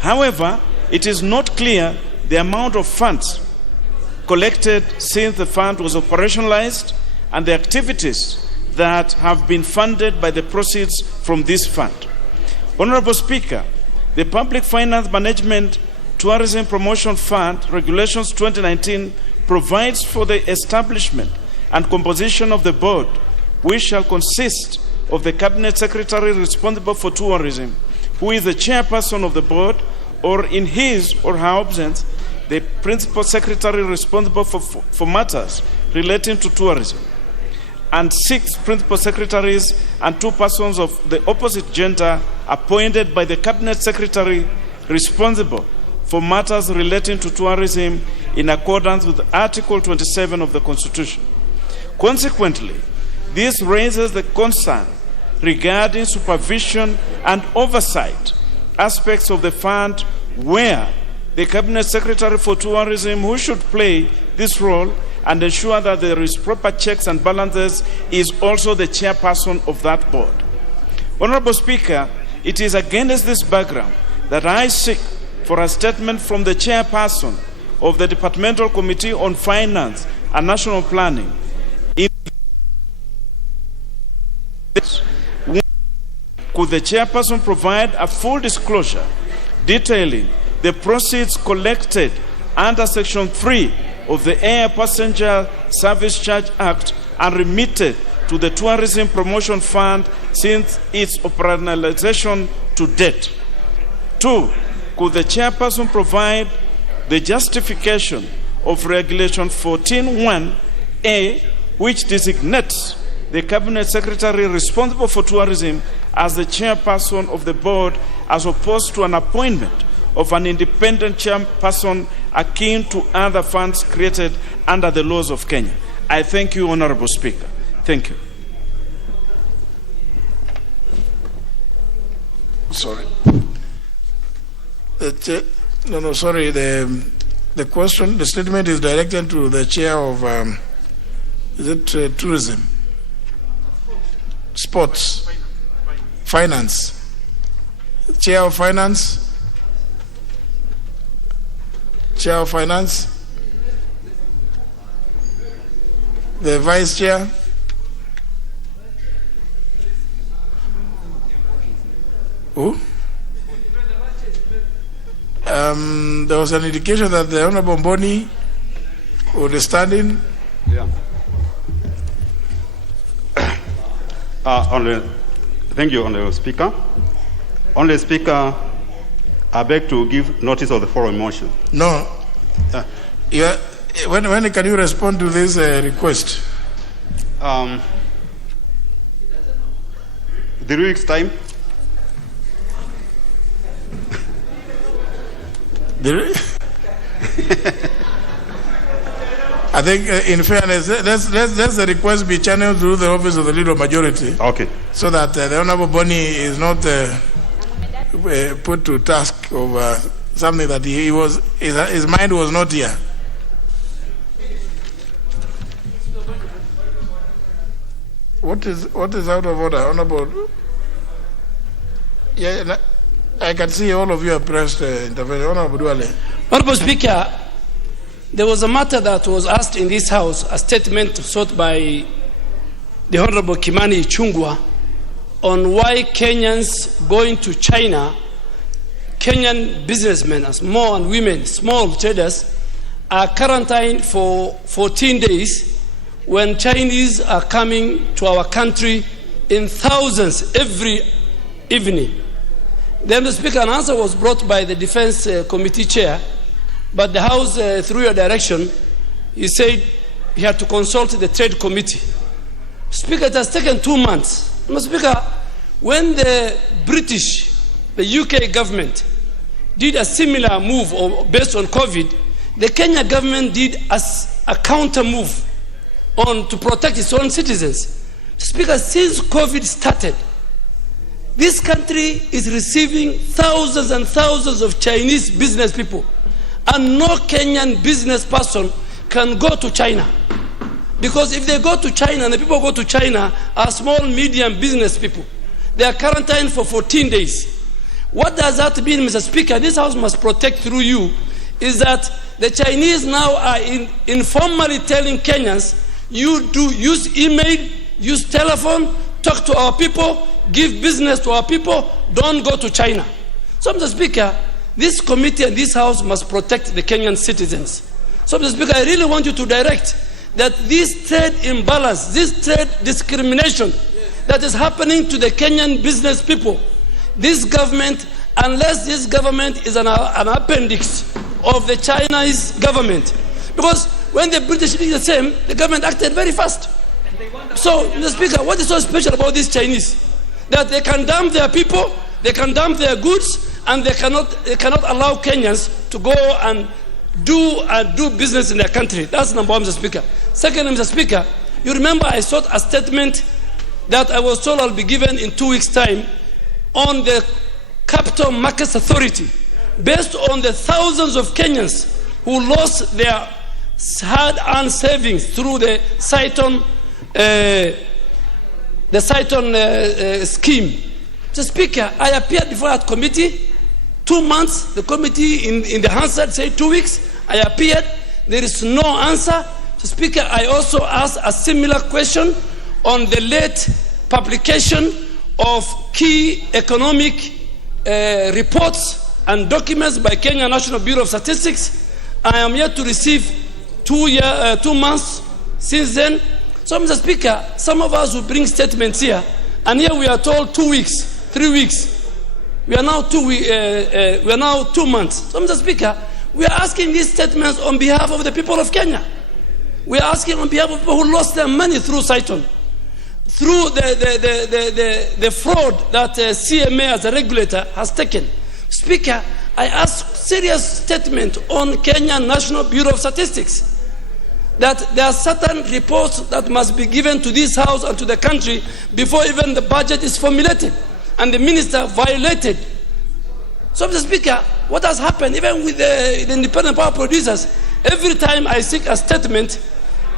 However, it is not clear the amount of funds collected since the fund was operationalized and the activities that have been funded by the proceeds from this fund. Honorable Speaker, the Public Finance Management Tourism Promotion Fund Regulations 2019 provides for the establishment and composition of the board, which shall consist of the Cabinet Secretary responsible for tourism, who is the chairperson of the board, or in his or her absence, the Principal Secretary responsible for matters relating to tourism, and 6 Principal Secretaries and 2 persons of the opposite gender appointed by the Cabinet Secretary responsible for matters relating to tourism in accordance with Article 27 of the Constitution. Consequently, this raises the concern regarding supervision and oversight aspects of the fund, where the Cabinet Secretary for Tourism, who should play this role and ensure that there is proper checks and balances, is also the chairperson of that board. Honorable Speaker, it is against this background that I seek for a statement from the chairperson of the Departmental Committee on Finance and National Planning. Could the chairperson provide a full disclosure detailing the proceeds collected under Section 3 of the Air Passenger Service Charge Act and remitted to the Tourism Promotion Fund since its operationalization to date? 2, could the chairperson provide the justification of Regulation 14(1)A, which designates the Cabinet Secretary responsible for tourism as the chairperson of the board, as opposed to an appointment of an independent chairperson akin to other funds created under the laws of Kenya? I thank you, Honorable Speaker. Thank you. Sorry. Sorry. The question, the statement is directed to the chair of, tourism, sports, finance. Chair of finance. Chair of finance. The Vice Chair. Who? There was an indication that the Honorable Mboni would stand in. Yeah. Thank you, Honorable Speaker. Honorable Speaker, I beg to give notice of the following motion. No. When can you respond to this request? 3 weeks' time. I think, in fairness, let's the request be channeled through the office of the Leader of Majority. Okay. So that the Honorable Boni is not put to task over something that his mind was not here. What is out of order, Honorable? Yeah, I can see all of you are pressed intervention. Honorable Duale. Honorable Speaker, there was a matter that was asked in this House, a statement sought by the Honorable Kimani Ichung'wah on why Kenyans going to China, Kenyan businessmen, small and women, small traders, are quarantined for 14 days when Chinese are coming to our country in thousands every evening. Then the Speaker, an answer was brought by the Defense Committee Chair, but the House, through your direction, he said he had to consult the Trade Committee. Speaker, it has taken 2 months. Mr. Speaker, when the British, the UK government, did a similar move based on COVID, the Kenya government did a counter move to protect its own citizens. Speaker, since COVID started, this country is receiving thousands and thousands of Chinese business people, and no Kenyan business person can go to China. Because if they go to China, and the people who go to China are small, medium business people, they are quarantined for 14 days. What does that mean, Mr. Speaker? This House must protect through you, is that the Chinese now are informally telling Kenyans, you do use email, use telephone, talk to our people, give business to our people, don't go to China. So, Mr. Speaker, this committee and this House must protect the Kenyan citizens. So, Mr. Speaker, I really want you to direct that this trade imbalance, this trade discrimination that is happening to the Kenyan business people, this government, unless this government is an appendix of the Chinese government, because when the British did the same, the government acted very fast. So, Mr. Speaker, what is so special about these Chinese? That they can dump their people, they can dump their goods, and they cannot allow Kenyans to go and do business in their country. That's number one, Mr. Speaker. Second, Mr. Speaker, you remember I sought a statement that I was told I'll be given in 2 weeks' time on the Capital Markets Authority, based on the thousands of Kenyans who lost their hard-earned savings through the Cyton scheme. Mr. Speaker, I appeared before that committee. 2 months, the committee in the Hansard said 2 weeks. I appeared. There is no answer. Mr. Speaker, I also asked a similar question on the late publication of key economic reports and documents by Kenya National Bureau of Statistics. I am yet to receive 2 months since then. So, Mr. Speaker, some of us will bring statements here, and here we are told 2 weeks, 3 weeks. We are now 2 months. So, Mr. Speaker, we are asking these statements on behalf of the people of Kenya. We are asking on behalf of people who lost their money through Cyton, through the fraud that CMA as a regulator has taken. Speaker, I ask serious statement on Kenya National Bureau of Statistics, that there are certain reports that must be given to this House and to the country before even the budget is formulated, and the minister violated. So, Mr. Speaker, what has happened, even with the independent power producers, every time I seek a statement,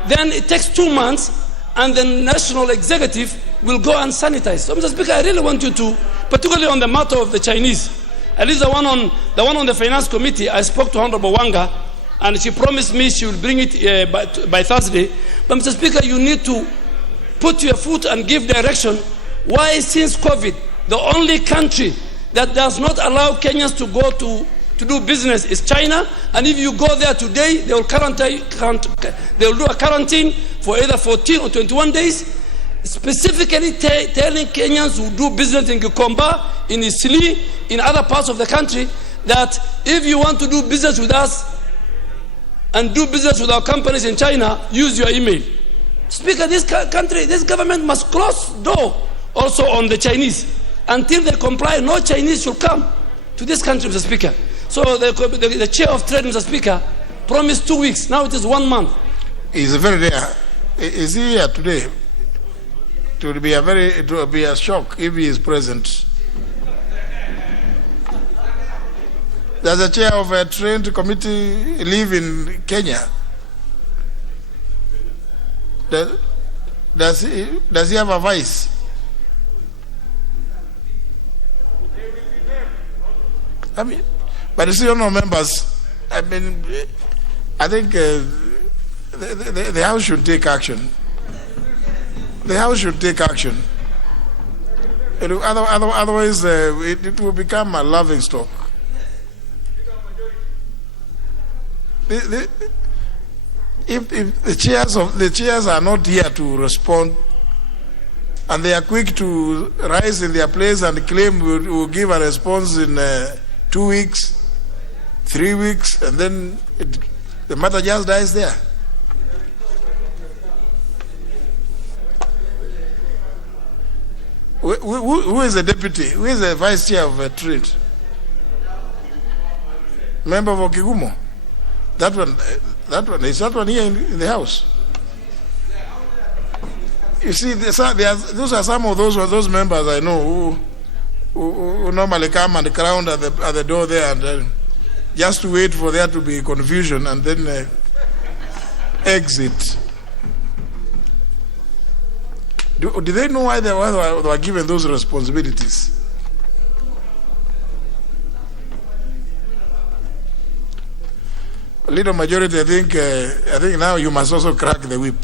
then it takes 2 months, and the national executive will go and sanitize. So, Mr. Speaker, I really want you to, particularly on the matter of the Chinese, at least the one on the Finance Committee, I spoke to Honorable Wanga, and she promised me she will bring it by Thursday. But Mr. Speaker, you need to put your foot and give direction. Why, since COVID, the only country that does not allow Kenyans to go to do business is China, and if you go there today, they will do a quarantine for either 14 or 21 days, specifically telling Kenyans who do business in Gikomba, in Isili, in other parts of the country, that if you want to do business with us and do business with our companies in China, use your email. Speaker, this government must close the door also on the Chinese. Until they comply, no Chinese should come to this country, Mr. Speaker. So the chair of trade, Mr. Speaker, promised 2 weeks. Now it is 1 month. It's very rare. Is he here today? It will be a shock if he is present. Does the chair of a trade committee live in Kenya? Does he have a vice? I mean, but you see, honourable members, I mean, I think the House should take action. The House should take action. Otherwise, it will become a laughing stock. If the chairs are not here to respond, and they are quick to rise in their place and claim we will give a response in 2 weeks, 3 weeks, and then the matter just dies there. Who is the deputy? Who is the vice chair of trade? Member of Okigumo? That one, is that one here in the House? You see, those are some of those members I know who normally come and crowd at the door there and just to wait for there to be confusion and then exit. Did they know why they were given those responsibilities? Leader majority, I think now you must also crack the whip.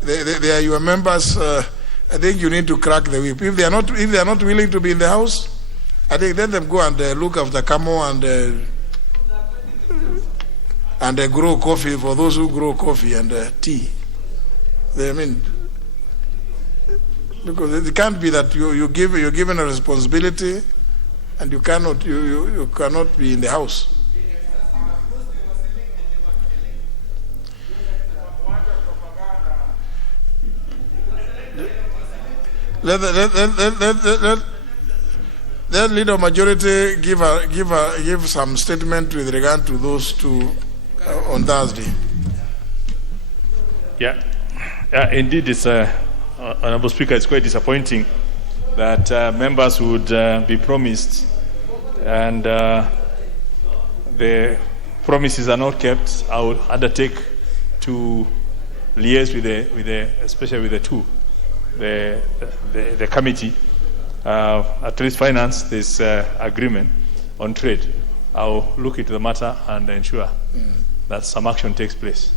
They are your members. I think you need to crack the whip. If they are not willing to be in the House, I think let them go and look after Kamo and grow coffee for those who grow coffee and tea. Because it can't be that you're given a responsibility and you cannot be in the House. Let leader majority give some statement with regard to those two on Thursday. Yeah, indeed, it's Honourable Speaker, it's quite disappointing that members would be promised and the promises are not kept. I would undertake to liaise especially with the two. The committee, at least finance this agreement on trade. I'll look into the matter and ensure that some action takes place.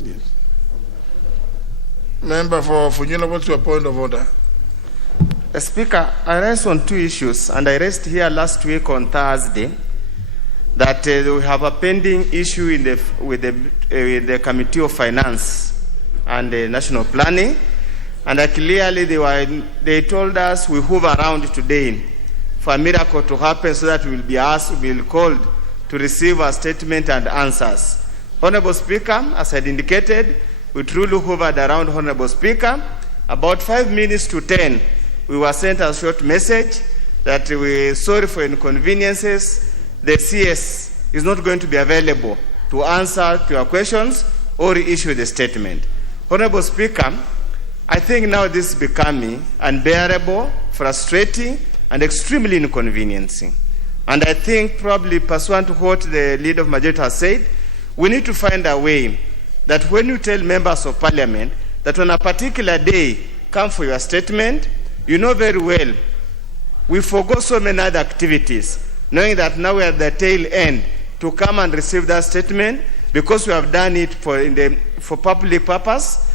Yes. Member for Funyula, what's your point of order? Speaker, I raised on two issues, and I raised here last week on Thursday that we have a pending issue with the Committee of Finance and National Planning. And clearly they told us we move around today for a miracle to happen so that we'll be called to receive a statement and answers. Honorable Speaker, as I indicated, we truly hovered around Honorable Speaker. About 5 minutes to 10, we were sent a short message that we're sorry for inconveniences. The CS is not going to be available to answer to your questions or issue the statement. Honorable Speaker, I think now this is becoming unbearable, frustrating, and extremely inconveniencing. And I think probably pursuant to what the leader of majority has said, we need to find a way that when you tell members of parliament that on a particular day, come for your statement, you know very well, we forgo so many other activities, knowing that now we are at the tail end to come and receive that statement, because we have done it for public purpose,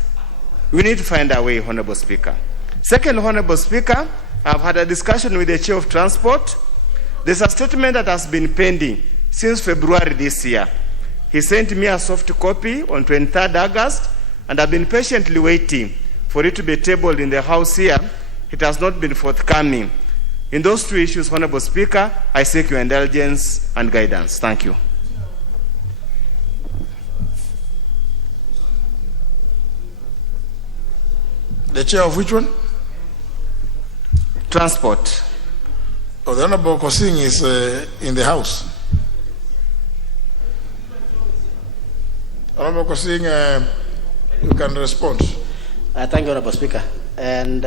we need to find a way, Honorable Speaker. Second, Honorable Speaker, I've had a discussion with the Chair of Transport. There's a statement that has been pending since February this year. He sent me a soft copy on 23rd August, and I've been patiently waiting for it to be tabled in the House here. It has not been forthcoming. In those two issues, Honorable Speaker, I seek your indulgence and guidance. Thank you. The chair of which one? Transport. Oh, the Honorable Kosing is in the House. Honorable Kosing, you can respond. Thank you, Honorable Speaker. And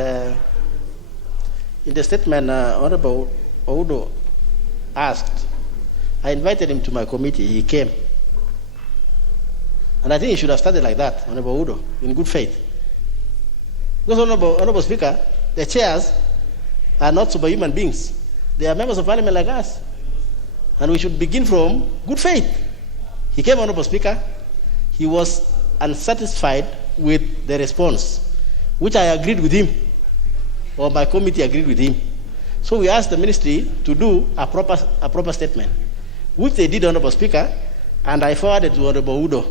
in the statement, Honorable Uhuru asked, I invited him to my committee. He came. And I think he should have started like that, Honorable Uhuru, in good faith. Because, Honorable Speaker, the chairs are not superhuman beings. They are members of parliament like us. And we should begin from good faith. He came, Honorable Speaker. He was unsatisfied with the response, which I agreed with him, or my committee agreed with him. So we asked the ministry to do a proper statement, which they did, Honorable Speaker, and I forwarded to Honorable Udo.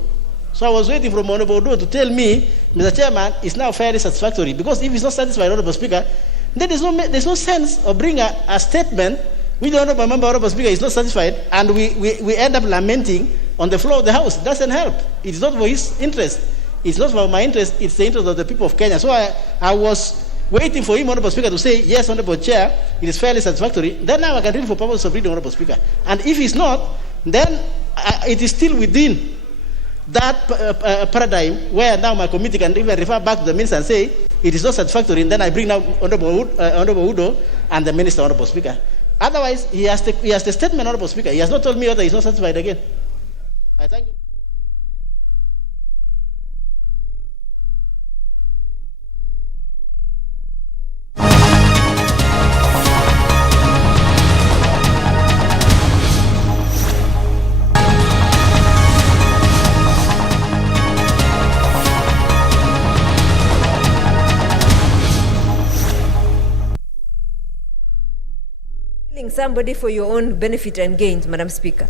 So I was waiting for Honorable Udo to tell me, Mr. Chairman, it's now fairly satisfactory, because if he's not satisfied, Honorable Speaker, then there's no sense of bringing a statement which the Honorable Member, Honorable Speaker, is not satisfied, and we end up lamenting on the floor of the House. It doesn't help. It's not for his interest. It's not for my interest. It's the interest of the people of Kenya. So I was waiting for him, Honorable Speaker, to say, yes, Honorable Chair, it is fairly satisfactory. Then now I can read for purpose of reading, Honorable Speaker. And if it's not, then it is still within that paradigm where now my committee can even refer back to the minister and say it is not satisfactory, and then I bring now Honorable Udo and the minister, Honorable Speaker. Otherwise, he has the statement, Honorable Speaker. He has not told me whether he's not satisfied again. I thank you. Somebody for your own benefit and gains, Madam Speaker.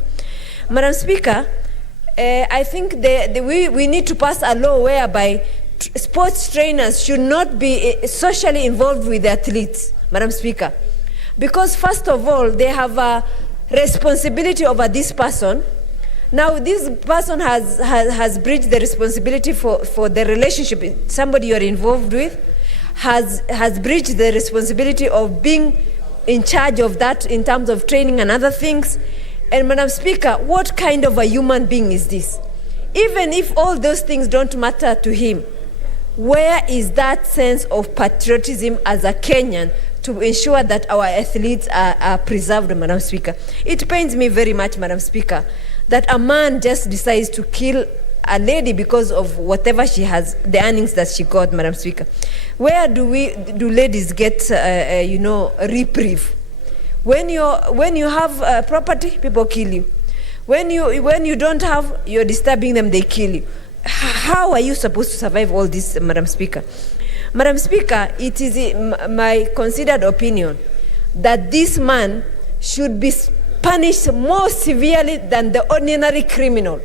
Madam Speaker, I think we need to pass a law whereby sports trainers should not be socially involved with the athletes, Madam Speaker. Because first of all, they have a responsibility over this person. Now this person has breached the responsibility for the relationship somebody you're involved with, has breached the responsibility of being in charge of that in terms of training and other things. And Madam Speaker, what kind of a human being is this? Even if all those things don't matter to him, where is that sense of patriotism as a Kenyan to ensure that our athletes are preserved, Madam Speaker? It pains me very much, Madam Speaker, that a man just decides to kill a lady because of whatever she has, the earnings that she got, Madam Speaker. Where do ladies get, reprieve? When you have property, people kill you. When you don't have, you're disturbing them, they kill you. How are you supposed to survive all this, Madam Speaker? Madam Speaker, it is my considered opinion that this man should be punished more severely than the ordinary criminal.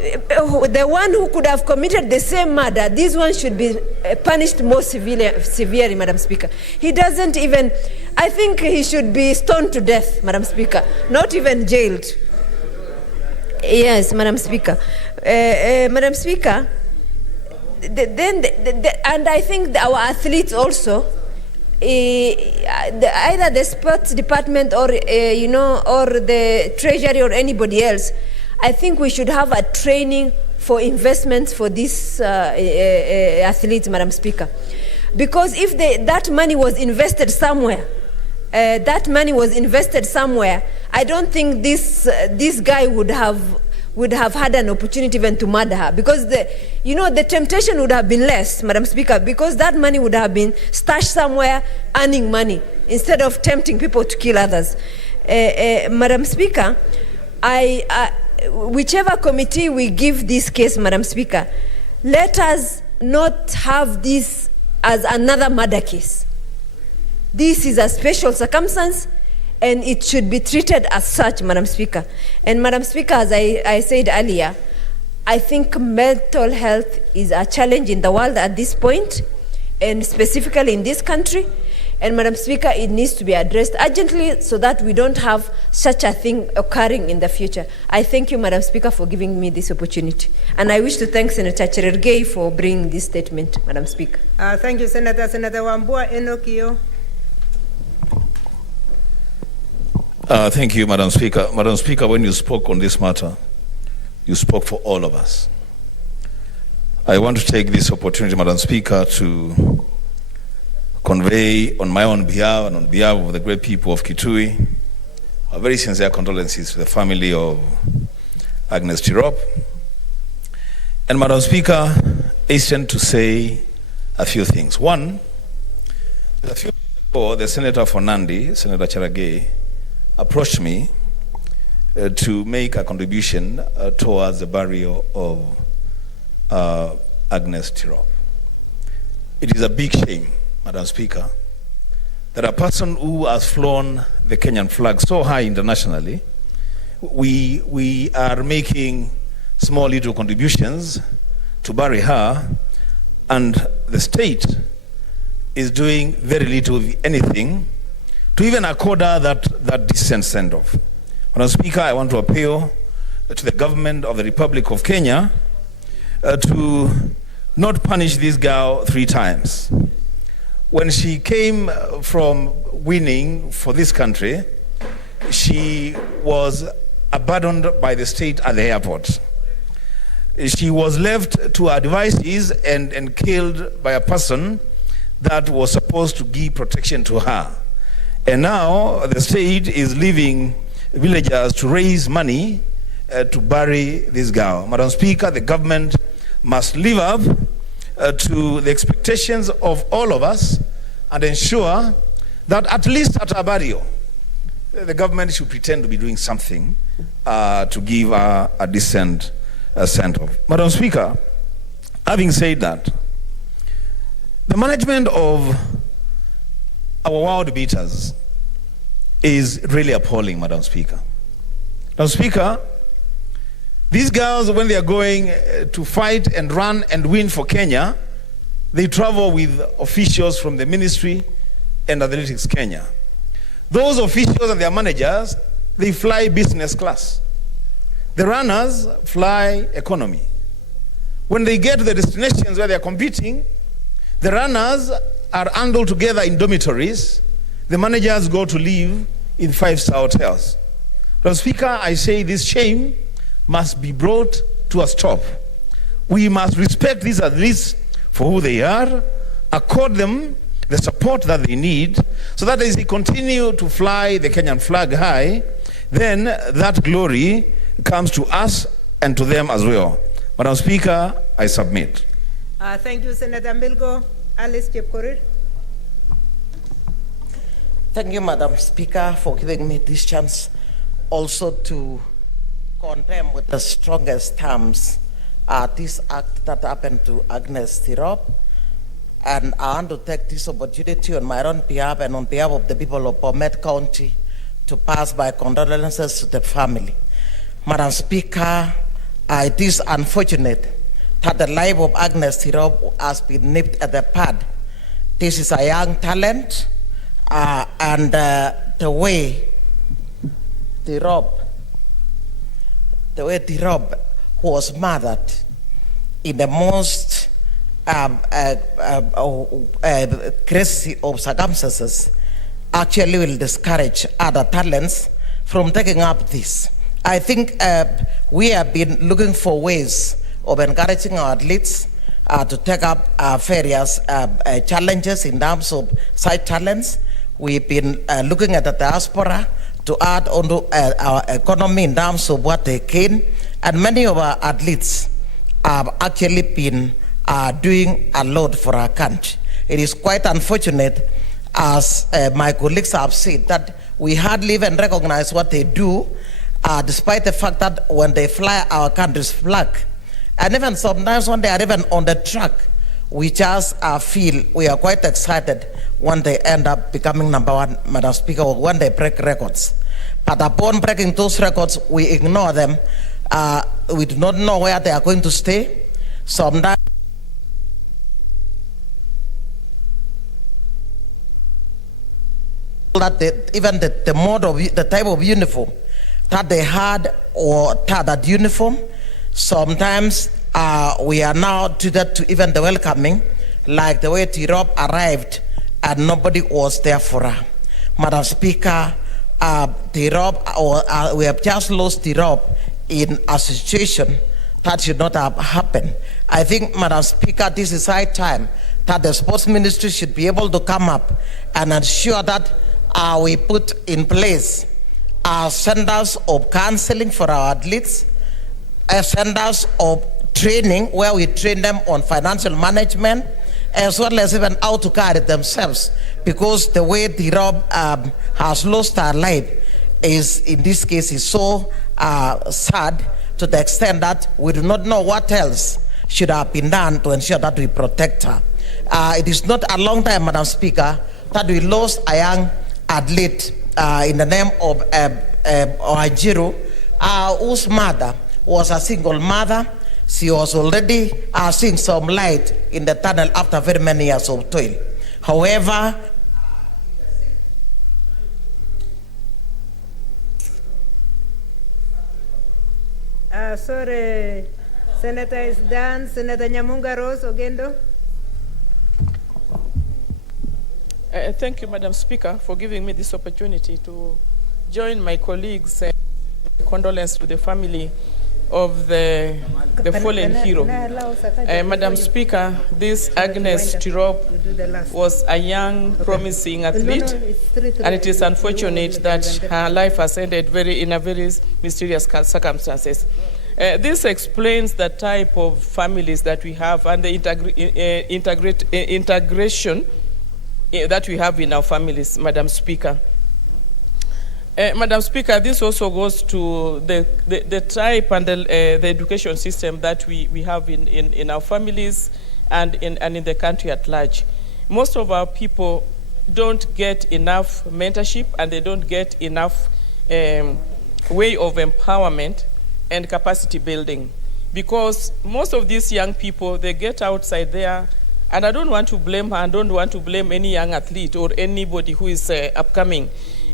The one who could have committed the same murder, this one should be punished more severely, Madam Speaker. He doesn't even, I think he should be stoned to death, Madam Speaker, not even jailed. Yes, Madam Speaker. Madam Speaker, and I think our athletes also, either the sports department or, or the treasury or anybody else, I think we should have a training for investments for these athletes, Madam Speaker. Because if that money was invested somewhere, I don't think this guy would have had an opportunity even to murder her. Because the temptation would have been less, Madam Speaker, because that money would have been stashed somewhere earning money instead of tempting people to kill others. Madam Speaker, whichever committee we give this case, Madam Speaker, let us not have this as another murder case. This is a special circumstance, and it should be treated as such, Madam Speaker. And Madam Speaker, as I said earlier, I think mental health is a challenge in the world at this point, and specifically in this country. And Madam Speaker, it needs to be addressed urgently so that we don't have such a thing occurring in the future. I thank you, Madam Speaker, for giving me this opportunity. And I wish to thank Senator Cherargei for bringing this statement, Madam Speaker. Thank you, Senator. Senator Wambua Enokio. Thank you, Madam Speaker. Madam Speaker, when you spoke on this matter, you spoke for all of us. I want to take this opportunity, Madam Speaker, to convey on my own behalf and on behalf of the great people of Kitui our very sincere condolences to the family of Agnes Tirop. And Madam Speaker, hasten to say a few things. One, a few days ago, the Senator for Nandi, Senator Cherargei, approached me to make a contribution towards the burial of Agnes Tirop. It is a big shame, Madam Speaker, that a person who has flown the Kenyan flag so high internationally, we are making small little contributions to bury her, and the state is doing very little, if anything, to even accord her that decent send-off. Madam Speaker, I want to appeal to the government of the Republic of Kenya to not punish this girl 3 times. When she came from winning for this country, she was abandoned by the state at the airport. She was left to her devices and killed by a person that was supposed to give protection to her. And now the state is leaving villagers to raise money to bury this girl. Madam Speaker, the government must live up to the expectations of all of us and ensure that at least at our burial, the government should pretend to be doing something to give a decent send-off. Madam Speaker, having said that, the management of our world beaters is really appalling, Madam Speaker. Madam Speaker, these girls, when they are going to fight and run and win for Kenya, they travel with officials from the ministry and Athletics Kenya. Those officials and their managers, they fly business class. The runners fly economy. When they get to the destinations where they are competing, the runners are handled together in dormitories. The managers go to live in 5-star hotels. Madam Speaker, I say this shame must be brought to a stop. We must respect these athletes for who they are, accord them the support that they need, so that as they continue to fly the Kenyan flag high, then that glory comes to us and to them as well. Madam Speaker, I submit. Thank you, Senator Milgo. Alice Chepkorir. Thank you, Madam Speaker, for giving me this chance also to condemn with the strongest terms this act that happened to Agnes Tirop. And I want to take this opportunity on my own behalf and on behalf of the people of Bomet County to pass my condolences to the family. Madam Speaker, it is unfortunate that the life of Agnes Tirop has been nipped at the bud. This is a young talent, and the way Tirop was murdered in the most crazy of circumstances actually will discourage other talents from taking up this. I think we have been looking for ways of encouraging our athletes to take up various challenges in terms of side talents. We've been looking at the diaspora to add onto our economy in terms of what they gain, and many of our athletes have actually been doing a lot for our country. It is quite unfortunate, as my colleagues have said, that we hardly even recognize what they do, despite the fact that when they fly our country's flag, and even sometimes when they are even on the track, we just feel we are quite excited when they end up becoming number one, Madam Speaker, or when they break records. But upon breaking those records, we ignore them. We do not know where they are going to stay. Sometimes that even the mode of the type of uniform that they had or that uniform, sometimes we are now treated to even the welcoming, like the way Tirop arrived and nobody was there for her. Madam Speaker, Tirop, we have just lost Tirop in a situation that should not have happened. I think, Madam Speaker, this is high time that the sports ministry should be able to come up and ensure that we put in place centers of counseling for our athletes, centers of training where we train them on financial management, as well as even how to carry themselves, because the way the Rob has lost her life is, in this case, is so sad, to the extent that we do not know what else should have been done to ensure that we protect her. It is not a long time, Madam Speaker, that we lost a young athlete in the name of Uhuru, whose mother was a single mother. She was already seeing some light in the tunnel after very many years of toil. However, sorry, Senator is done. Senator Nyamunga Rose Ogendo. Thank you, Madam Speaker, for giving me this opportunity to join my colleagues in condolence to the family of the fallen hero. Madam Speaker, this Agnes Tirop was a young, promising athlete, and it is unfortunate that her life has ended in a very mysterious circumstances. This explains the type of families that we have and the integration that we have in our families, Madam Speaker. Madam Speaker, this also goes to the type and the education system that we have in our families and in the country at large. Most of our people don't get enough mentorship, and they don't get enough way of empowerment and capacity building, because most of these young people, they get outside there. And I don't want to blame her, I don't want to blame any young athlete or anybody who is upcoming.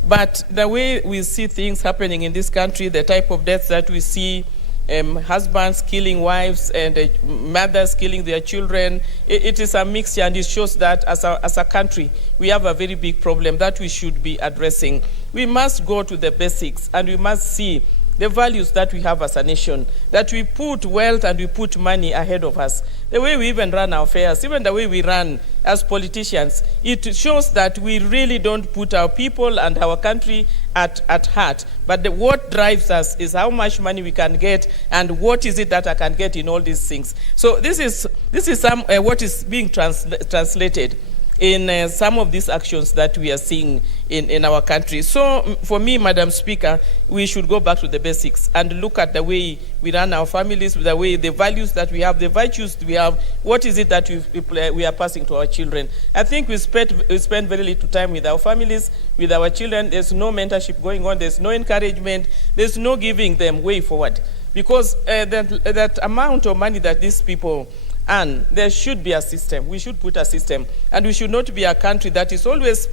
But the way we see things happening in this country, the type of deaths that we see, husbands killing wives and mothers killing their children, it is a mixture, and it shows that as a country, we have a very big problem that we should be addressing. We must go to the basics, and we must see the values that we have as a nation, that we put wealth and we put money ahead of us. The way we even run our affairs, even the way we run as politicians, it shows that we really don't put our people and our country at heart. But what drives us is how much money we can get and what is it that I can get in all these things. So this is some what is being translated in some of these actions that we are seeing in our country. So for me, Madam Speaker, we should go back to the basics and look at the way we run our families, the way the values that we have, the virtues we have, what is it that we are passing to our children. I think we spend very little time with our families, with our children. There's no mentorship going on, there's no encouragement, there's no giving them way forward. Because that amount of money that these people and there should be a system. We should put a system. And we should not be a country that is always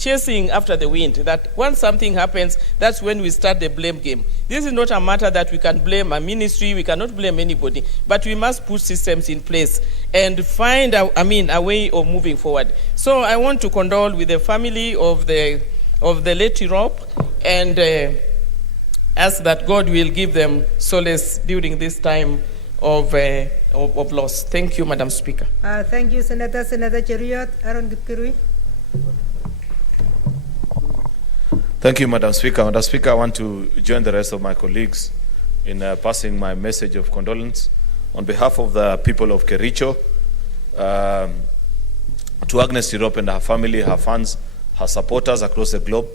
chasing after the wind, that once something happens, that's when we start the blame game. This is not a matter that we can blame a ministry, we cannot blame anybody, but we must put systems in place and find a way of moving forward. So I want to condole with the family of the late Europe and ask that God will give them solace during this time of loss. Thank you, Madam Speaker. Thank you, Senator. Senator Cheruiyot, Aaron Kipkirui. Thank you, Madam Speaker. Madam Speaker, I want to join the rest of my colleagues in passing my message of condolence on behalf of the people of Kericho to Agnes Tirop and her family, her fans, her supporters across the globe.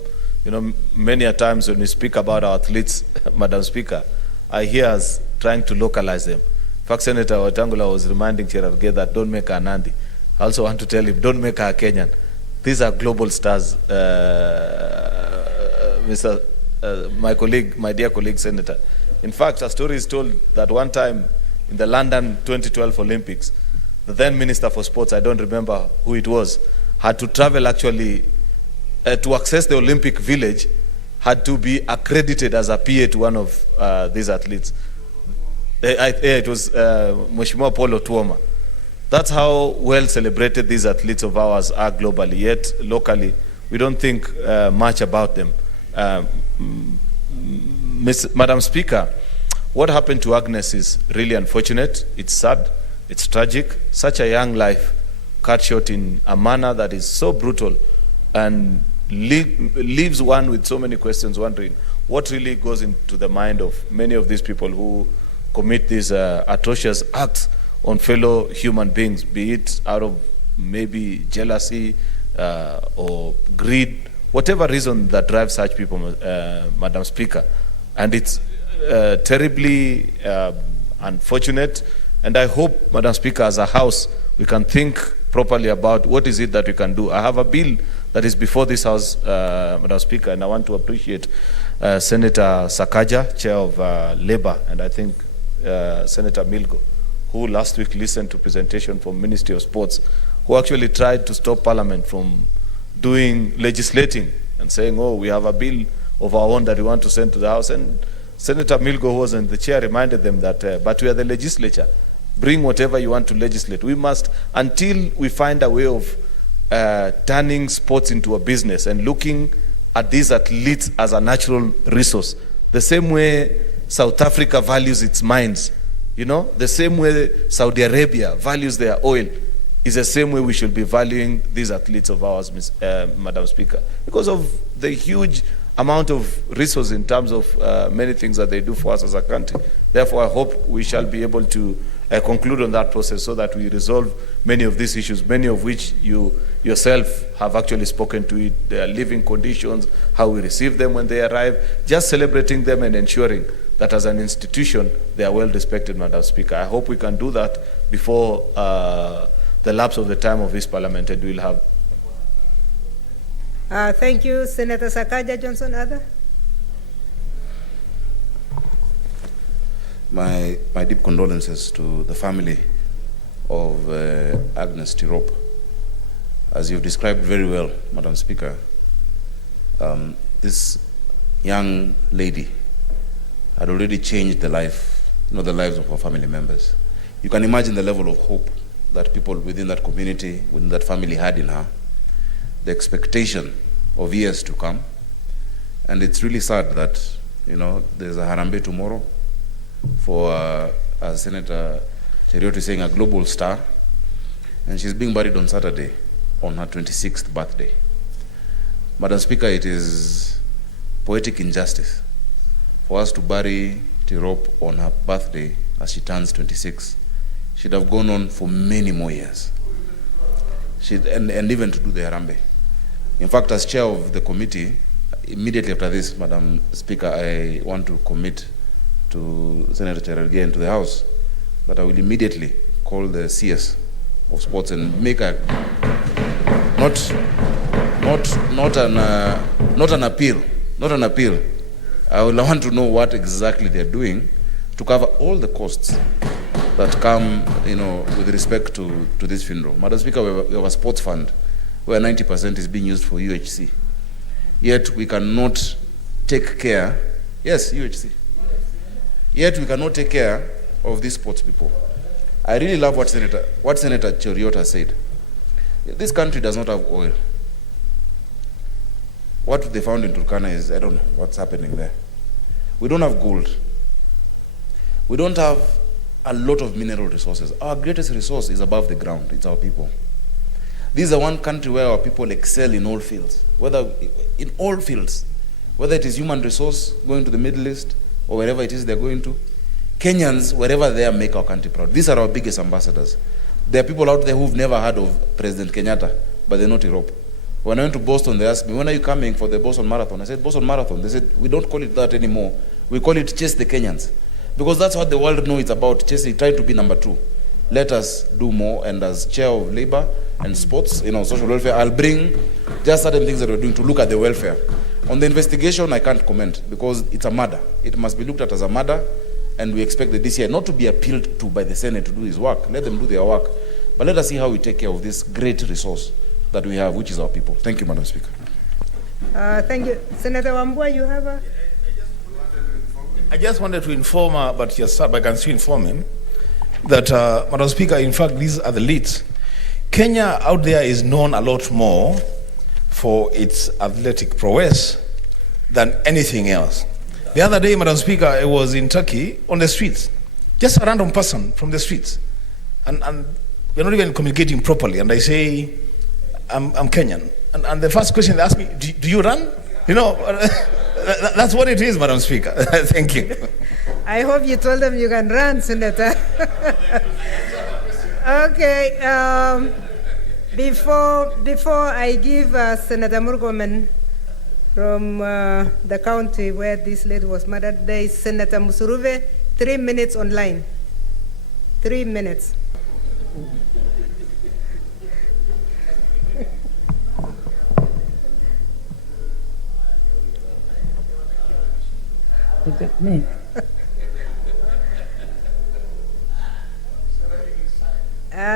You know, many a times when we speak about our athletes, Madam Speaker, I hear us trying to localize them. In fact, Senator Wetangula was reminding Cherargei that don't make her Nandi. I also want to tell him, don't make her a Kenyan. These are global stars, my dear colleague, Senator. In fact, a story is told that one time in the London 2012 Olympics, the then Minister for Sports, I don't remember who it was, had to travel actually to access the Olympic Village, had to be accredited as a PA to one of these athletes. It was Mheshimiwa Paul Otuoma. That's how well celebrated these athletes of ours are globally. Yet locally, we don't think much about them. Madam Speaker, what happened to Agnes is really unfortunate. It's sad. It's tragic. Such a young life cut short in a manner that is so brutal and leaves one with so many questions, wondering what really goes into the mind of many of these people who commit these atrocious acts on fellow human beings, be it out of maybe jealousy or greed, whatever reason that drives such people, Madam Speaker. And it's terribly unfortunate. And I hope, Madam Speaker, as a House, we can think properly about what is it that we can do. I have a bill that is before this House, Madam Speaker, and I want to appreciate Senator Sakaja, Chair of Labour, and I think Senator Milgo, who last week listened to presentation from Ministry of Sports, who actually tried to stop Parliament from legislating and saying, oh, we have a bill of our own that we want to send to the House. And Senator Milgo, who was in the chair, reminded them that, but we are the legislature. Bring whatever you want to legislate. We must, until we find a way of turning sports into a business and looking at these athletes as a natural resource, the same way South Africa values its mines, you know, the same way Saudi Arabia values their oil, is the same way we should be valuing these athletes of ours, Madam Speaker, because of the huge amount of resources in terms of many things that they do for us as a country. Therefore, I hope we shall be able to conclude on that process so that we resolve many of these issues, many of which you yourself have actually spoken to it, their living conditions, how we receive them when they arrive, just celebrating them and ensuring that as an institution, they are well respected, Madam Speaker. I hope we can do that before the lapse of the time of this Parliament, and we'll have. Thank you, Senator Sakaja. Johnson, other? My deep condolences to the family of Agnes Tirop. As you've described very well, Madam Speaker, this young lady had already changed the lives of her family members. You can imagine the level of hope that people within that community, within that family had in her, the expectation of years to come. And it's really sad that, you know, there's a Harambee tomorrow for, as Senator Cheriot is saying, a global star, and she's being buried on Saturday on her 26th birthday. Madam Speaker, it is poetic injustice for us to bury Tirop on her birthday as she turns 26. She'd have gone on for many more years. And even to do the Harambee. In fact, as chair of the committee, immediately after this, Madam Speaker, I want to commit to Senator Cherargei and to the House that I will immediately call the CS of Sports and make a not an appeal. I want to know what exactly they're doing to cover all the costs that come, you know, with respect to this funeral. Madam Speaker, we have a sports fund where 90% is being used for UHC. Yet we cannot take care, yes, UHC. Yet we cannot take care of these sports people. I really love what Senator Cheriot has said. This country does not have oil. What they found in Turkana is, I don't know what's happening there. We don't have gold. We don't have a lot of mineral resources. Our greatest resource is above the ground. It's our people. This is one country where our people excel in all fields, whether it is human resource going to the Middle East or wherever it is they're going to. Kenyans, wherever they are, make our country proud. These are our biggest ambassadors. There are people out there who've never heard of President Kenyatta, but they know Tirop. When I went to Boston, they asked me, when are you coming for the Boston Marathon? I said, Boston Marathon. They said, we don't call it that anymore. We call it Chase the Kenyans. Because that's what the world knows it's about, chasing, trying to be number 2. Let us do more, and as chair of labor and sports, social welfare, I'll bring just certain things that we're doing to look at the welfare. On the investigation, I can't comment because it's a murder. It must be looked at as a murder, and we expect the DCI not to be appealed to by the Senate to do his work. Let them do their work. But let us see how we take care of this great resource that we have, which is our people. Thank you, Madam Speaker. Thank you. Senator Wambua, you have a... I just wanted to inform her, but I can still inform him, that, Madam Speaker, in fact, these are the leads. Kenya out there is known a lot more for its athletic prowess than anything else. The other day, Madam Speaker, I was in Turkey on the streets, just a random person from the streets, and we're not even communicating properly, and I say, I'm Kenyan. And the first question they ask me, do you run? That's what it is, Madam Speaker. Thank you. I hope you told them you can run, Senator. Okay. Before I give Senator Murkomen from the county where this lady was murdered, there is Senator Musuruve, 3 minutes online. 3 minutes. Look at me.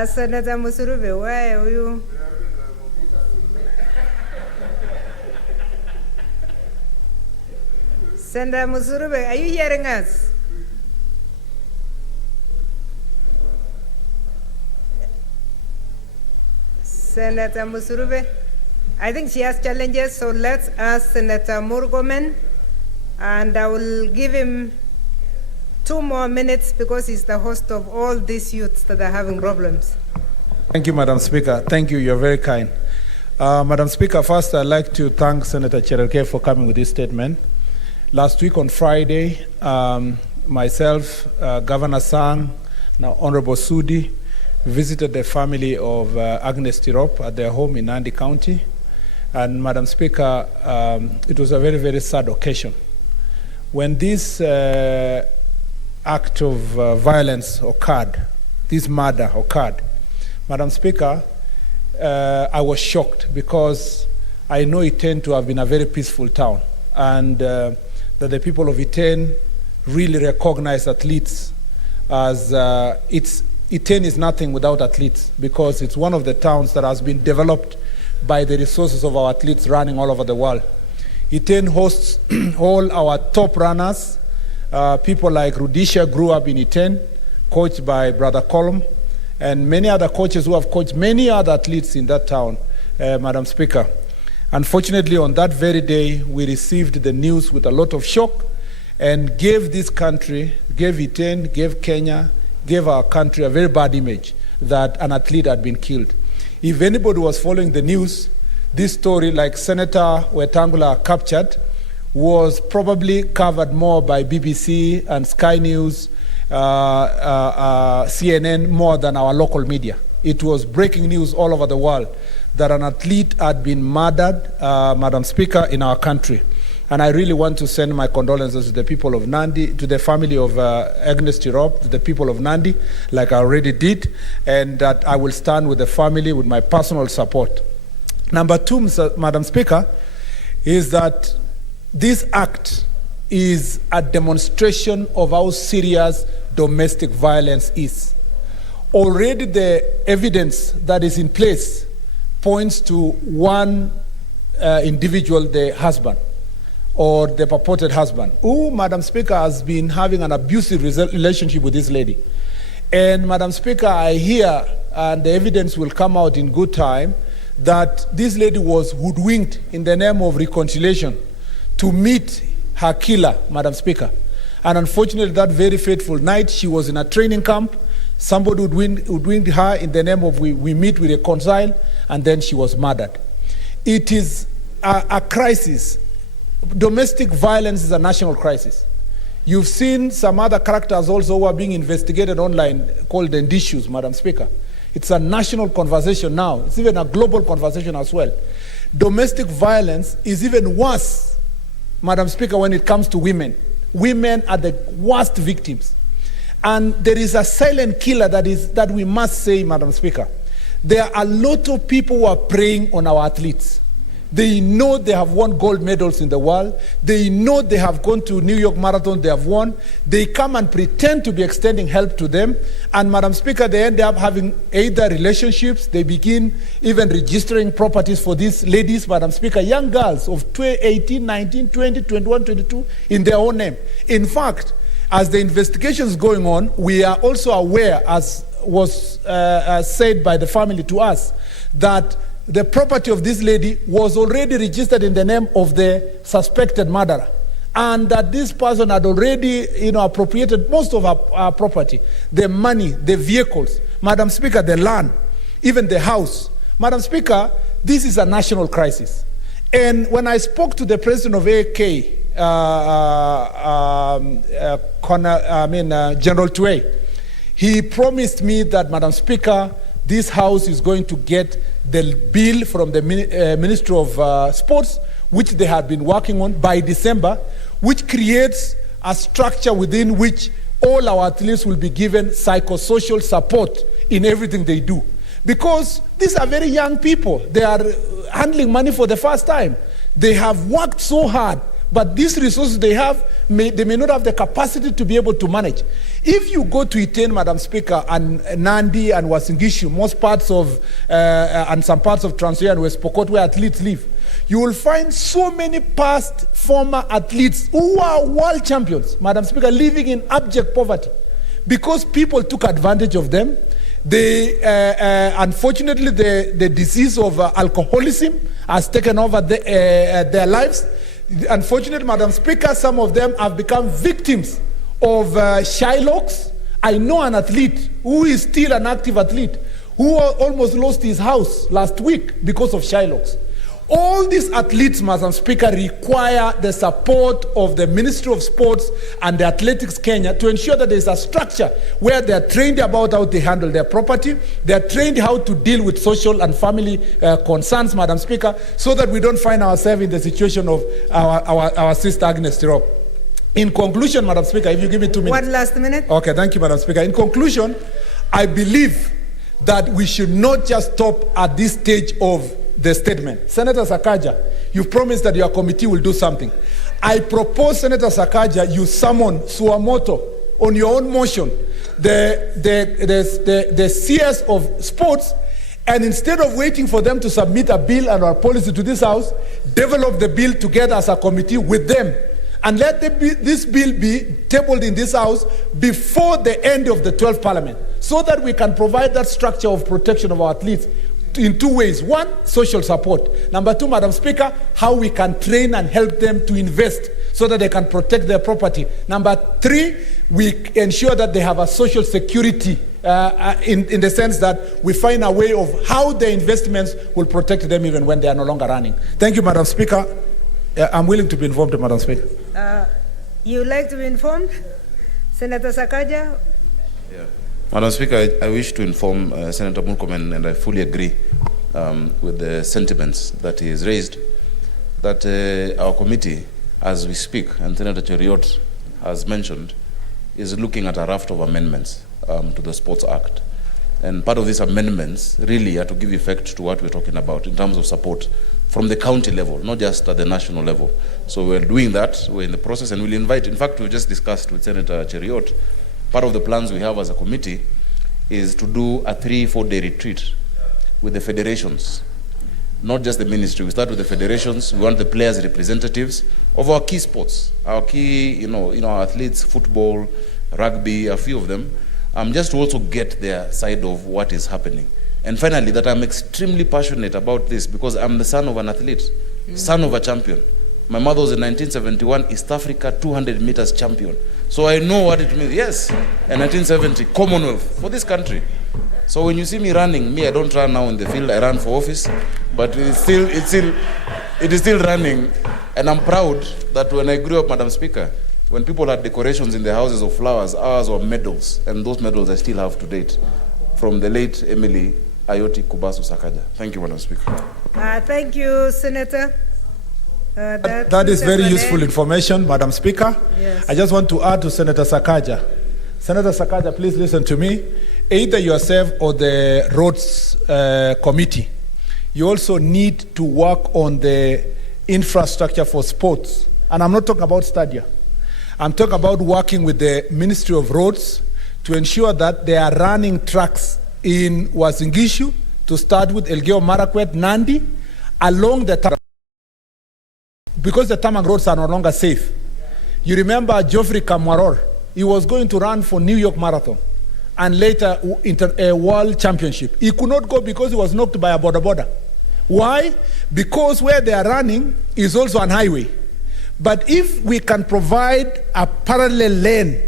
Senator Musuruve, where are you? Senator Musuruve, are you hearing us? Senator Musuruve, I think she has challenges, so let's ask Senator Murkomen, and I will give him 2 more minutes because he's the host of all these youths that are having problems. Thank you, Madam Speaker. Thank you. You're very kind. Madam Speaker, first I'd like to thank Senator Cherargei for coming with this statement. Last week on Friday, myself, Governor Sang, now Honorable Sudi, visited the family of Agnes Tirop at their home in Nandi County. And Madam Speaker, it was a very, very sad occasion. When this act of violence occurred, this murder occurred, Madam Speaker, I was shocked because I know Iten to have been a very peaceful town, and that the people of Iten really recognize athletes as Iten is nothing without athletes, because it's one of the towns that has been developed by the resources of our athletes running all over the world. Iten hosts all our top runners. People like Rudisha grew up in Iten, coached by Brother Colum, and many other coaches who have coached many other athletes in that town, Madam Speaker. Unfortunately, on that very day, we received the news with a lot of shock and gave this country, gave Iten, gave Kenya, gave our country a very bad image that an athlete had been killed. If anybody was following the news, this story, like Senator Wetangula captured, was probably covered more by BBC and Sky News, CNN, more than our local media. It was breaking news all over the world that an athlete had been murdered, Madam Speaker, in our country. And I really want to send my condolences to the people of Nandi, to the family of Agnes Tirop, to the people of Nandi, like I already did, and that I will stand with the family with my personal support. Number 2, Madam Speaker, is that this act is a demonstration of how serious domestic violence is. Already the evidence that is in place points to one individual, the husband, or the purported husband, who, Madam Speaker, has been having an abusive relationship with this lady. And Madam Speaker, I hear, and the evidence will come out in good time, that this lady was hoodwinked in the name of reconciliation to meet her killer, Madam Speaker. And unfortunately, that very fateful night, she was in a training camp. Somebody hoodwinked her in the name of we meet, we reconcile, and then she was murdered. It is a crisis. Domestic violence is a national crisis. You've seen some other characters also who are being investigated online called the issues, Madam Speaker. It's a national conversation now. It's even a global conversation as well. domestic violence is even worse, Madam Speaker, when it comes to women. Women are the worst victims. And there is a silent killer that we must say, Madam Speaker. There are a lot of people who are preying on our athletes. They know they have won gold medals in the world. They know they have gone to New York Marathon, they have won. They come and pretend to be extending help to them. And Madam Speaker, they end up having either relationships, they begin even registering properties for these ladies, Madam Speaker, young girls of 18, 19, 20, 21, 22 in their own name. In fact, as the investigation is going on, we are also aware, as was said by the family to us, that the property of this lady was already registered in the name of the suspected murderer, and that this person had already, appropriated most of our property, the money, the vehicles, Madam Speaker, the land, even the house. Madam Speaker, this is a national crisis. And when I spoke to the president of AK, General Tuey, he promised me that, Madam Speaker, this House is going to get the bill from the Ministry of Sports, which they have been working on, by December, which creates a structure within which all our athletes will be given psychosocial support in everything they do. Because these are very young people. They are handling money for the first time. They have worked so hard, but these resources they have, they may not have the capacity to be able to manage. If you go to Iten, Madam Speaker, and Nandi and Wasingishu, most parts of, and some parts of Trans Nzoia and West Pokot where athletes live, you will find so many past former athletes who are world champions, Madam Speaker, living in abject poverty because people took advantage of them. They, unfortunately, the disease of alcoholism has taken over their lives. Unfortunately, Madam Speaker, some of them have become victims of Shylocks. I know an athlete who is still an active athlete who almost lost his house last week because of Shylocks. All these athletes, Madam Speaker, require the support of the Ministry of Sports and the Athletics Kenya to ensure that there is a structure where they are trained about how to handle their property, they are trained how to deal with social and family concerns, Madam Speaker, so that we don't find ourselves in the situation of our sister Agnes Tirop. In conclusion, Madam Speaker, if you give me 2 minutes. 1 last minute. Okay, thank you, Madam Speaker. In conclusion, I believe that we should not just stop at this stage of the statement. Senator Sakaja, you've promised that your committee will do something. I propose, Senator Sakaja, you summon Suamoto on your own motion, the CS of sports, and instead of waiting for them to submit a bill and our policy to this House, develop the bill together as a committee with them. And let this bill be tabled in this House before the end of the 12th Parliament, so that we can provide that structure of protection of our athletes in 2 ways. 1, social support. Number 2, Madam Speaker, how we can train and help them to invest so that they can protect their property. Number 3, we ensure that they have a social security in the sense that we find a way of how their investments will protect them even when they are no longer running. Thank you, Madam Speaker. I'm willing to be informed, Madam Speaker. You would like to be informed? Senator Sakaja? Yeah. Madam Speaker, I wish to inform Senator Murkomen, and I fully agree with the sentiments that he has raised, that our committee, as we speak, and Senator Cheriot has mentioned, is looking at a raft of amendments to the Sports Act. And part of these amendments really are to give effect to what we're talking about in terms of support from the county level, not just at the national level. So we're doing that, we're in the process, and we'll invite, in fact, we just discussed with Senator Cheriot, part of the plans we have as a committee is to do a 3-4 day retreat with the federations, not just the ministry. We start with the federations. We want the players' representatives of our key sports, our key, our athletes, football, rugby, a few of them, just to also get their side of what is happening. And finally, that I'm extremely passionate about this because I'm the son of an athlete, son of a champion. My mother was in 1971 East Africa 200 meters champion. So I know what it means. Yes, in 1970, Commonwealth for this country. So when you see me running, I don't run now in the field, I run for office, but it is still running. And I'm proud that when I grew up, Madam Speaker, when people had decorations in their houses of flowers, ours were medals, and those medals I still have to date, from the late Emily Ayoti Kubasu Sakaja. Thank you, Madam Speaker. Thank you, Senator. That is very useful information, Madam Speaker. Yes. I just want to add to Senator Sakaja. Senator Sakaja, please listen to me. Either yourself or the Roads Committee, you also need to work on the infrastructure for sports. And I'm not talking about stadia. I'm talking about working with the Ministry of Roads to ensure that they are running tracks in Uasin Gishu, to start with Elgeyo Marakwet, Nandi, along the because the tarmac roads are no longer safe. You remember Geoffrey Kamwaror, he was going to run for New York Marathon and later a world championship. He could not go because he was knocked by a border. Why? Because where they are running is also an highway. But if we can provide a parallel lane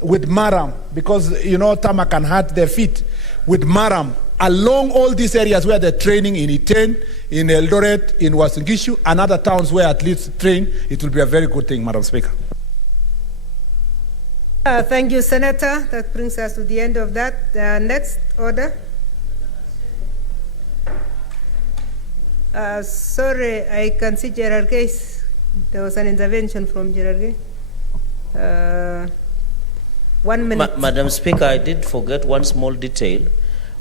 with Maram, because you know tarmac can hurt their feet, with Maram, along all these areas where they're training in Iten, in Eldoret, in Uasin Gishu, and other towns where athletes train, it will be a very good thing, Madam Speaker. Thank you, Senator. That brings us to the end of that. Next order. Sorry, I can see Gerard Case. There was an intervention from Gerard Case. 1 minute. Madam Speaker, I did forget one small detail.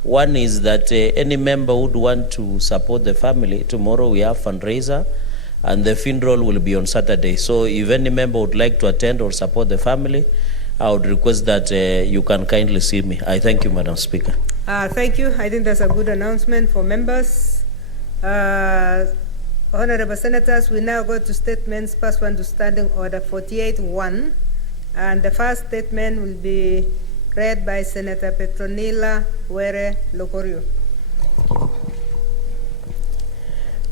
One is that any member would want to support the family. Tomorrow we have fundraiser, and the funeral will be on Saturday. So if any member would like to attend or support the family, I would request that you can kindly see me. I thank you, Madam Speaker. Thank you. I think that's a good announcement for members. Honorable Senators, we now go to statements. First one to Standing Order 48-1. And the first statement will be read by Senator Petronila Were Lokorio.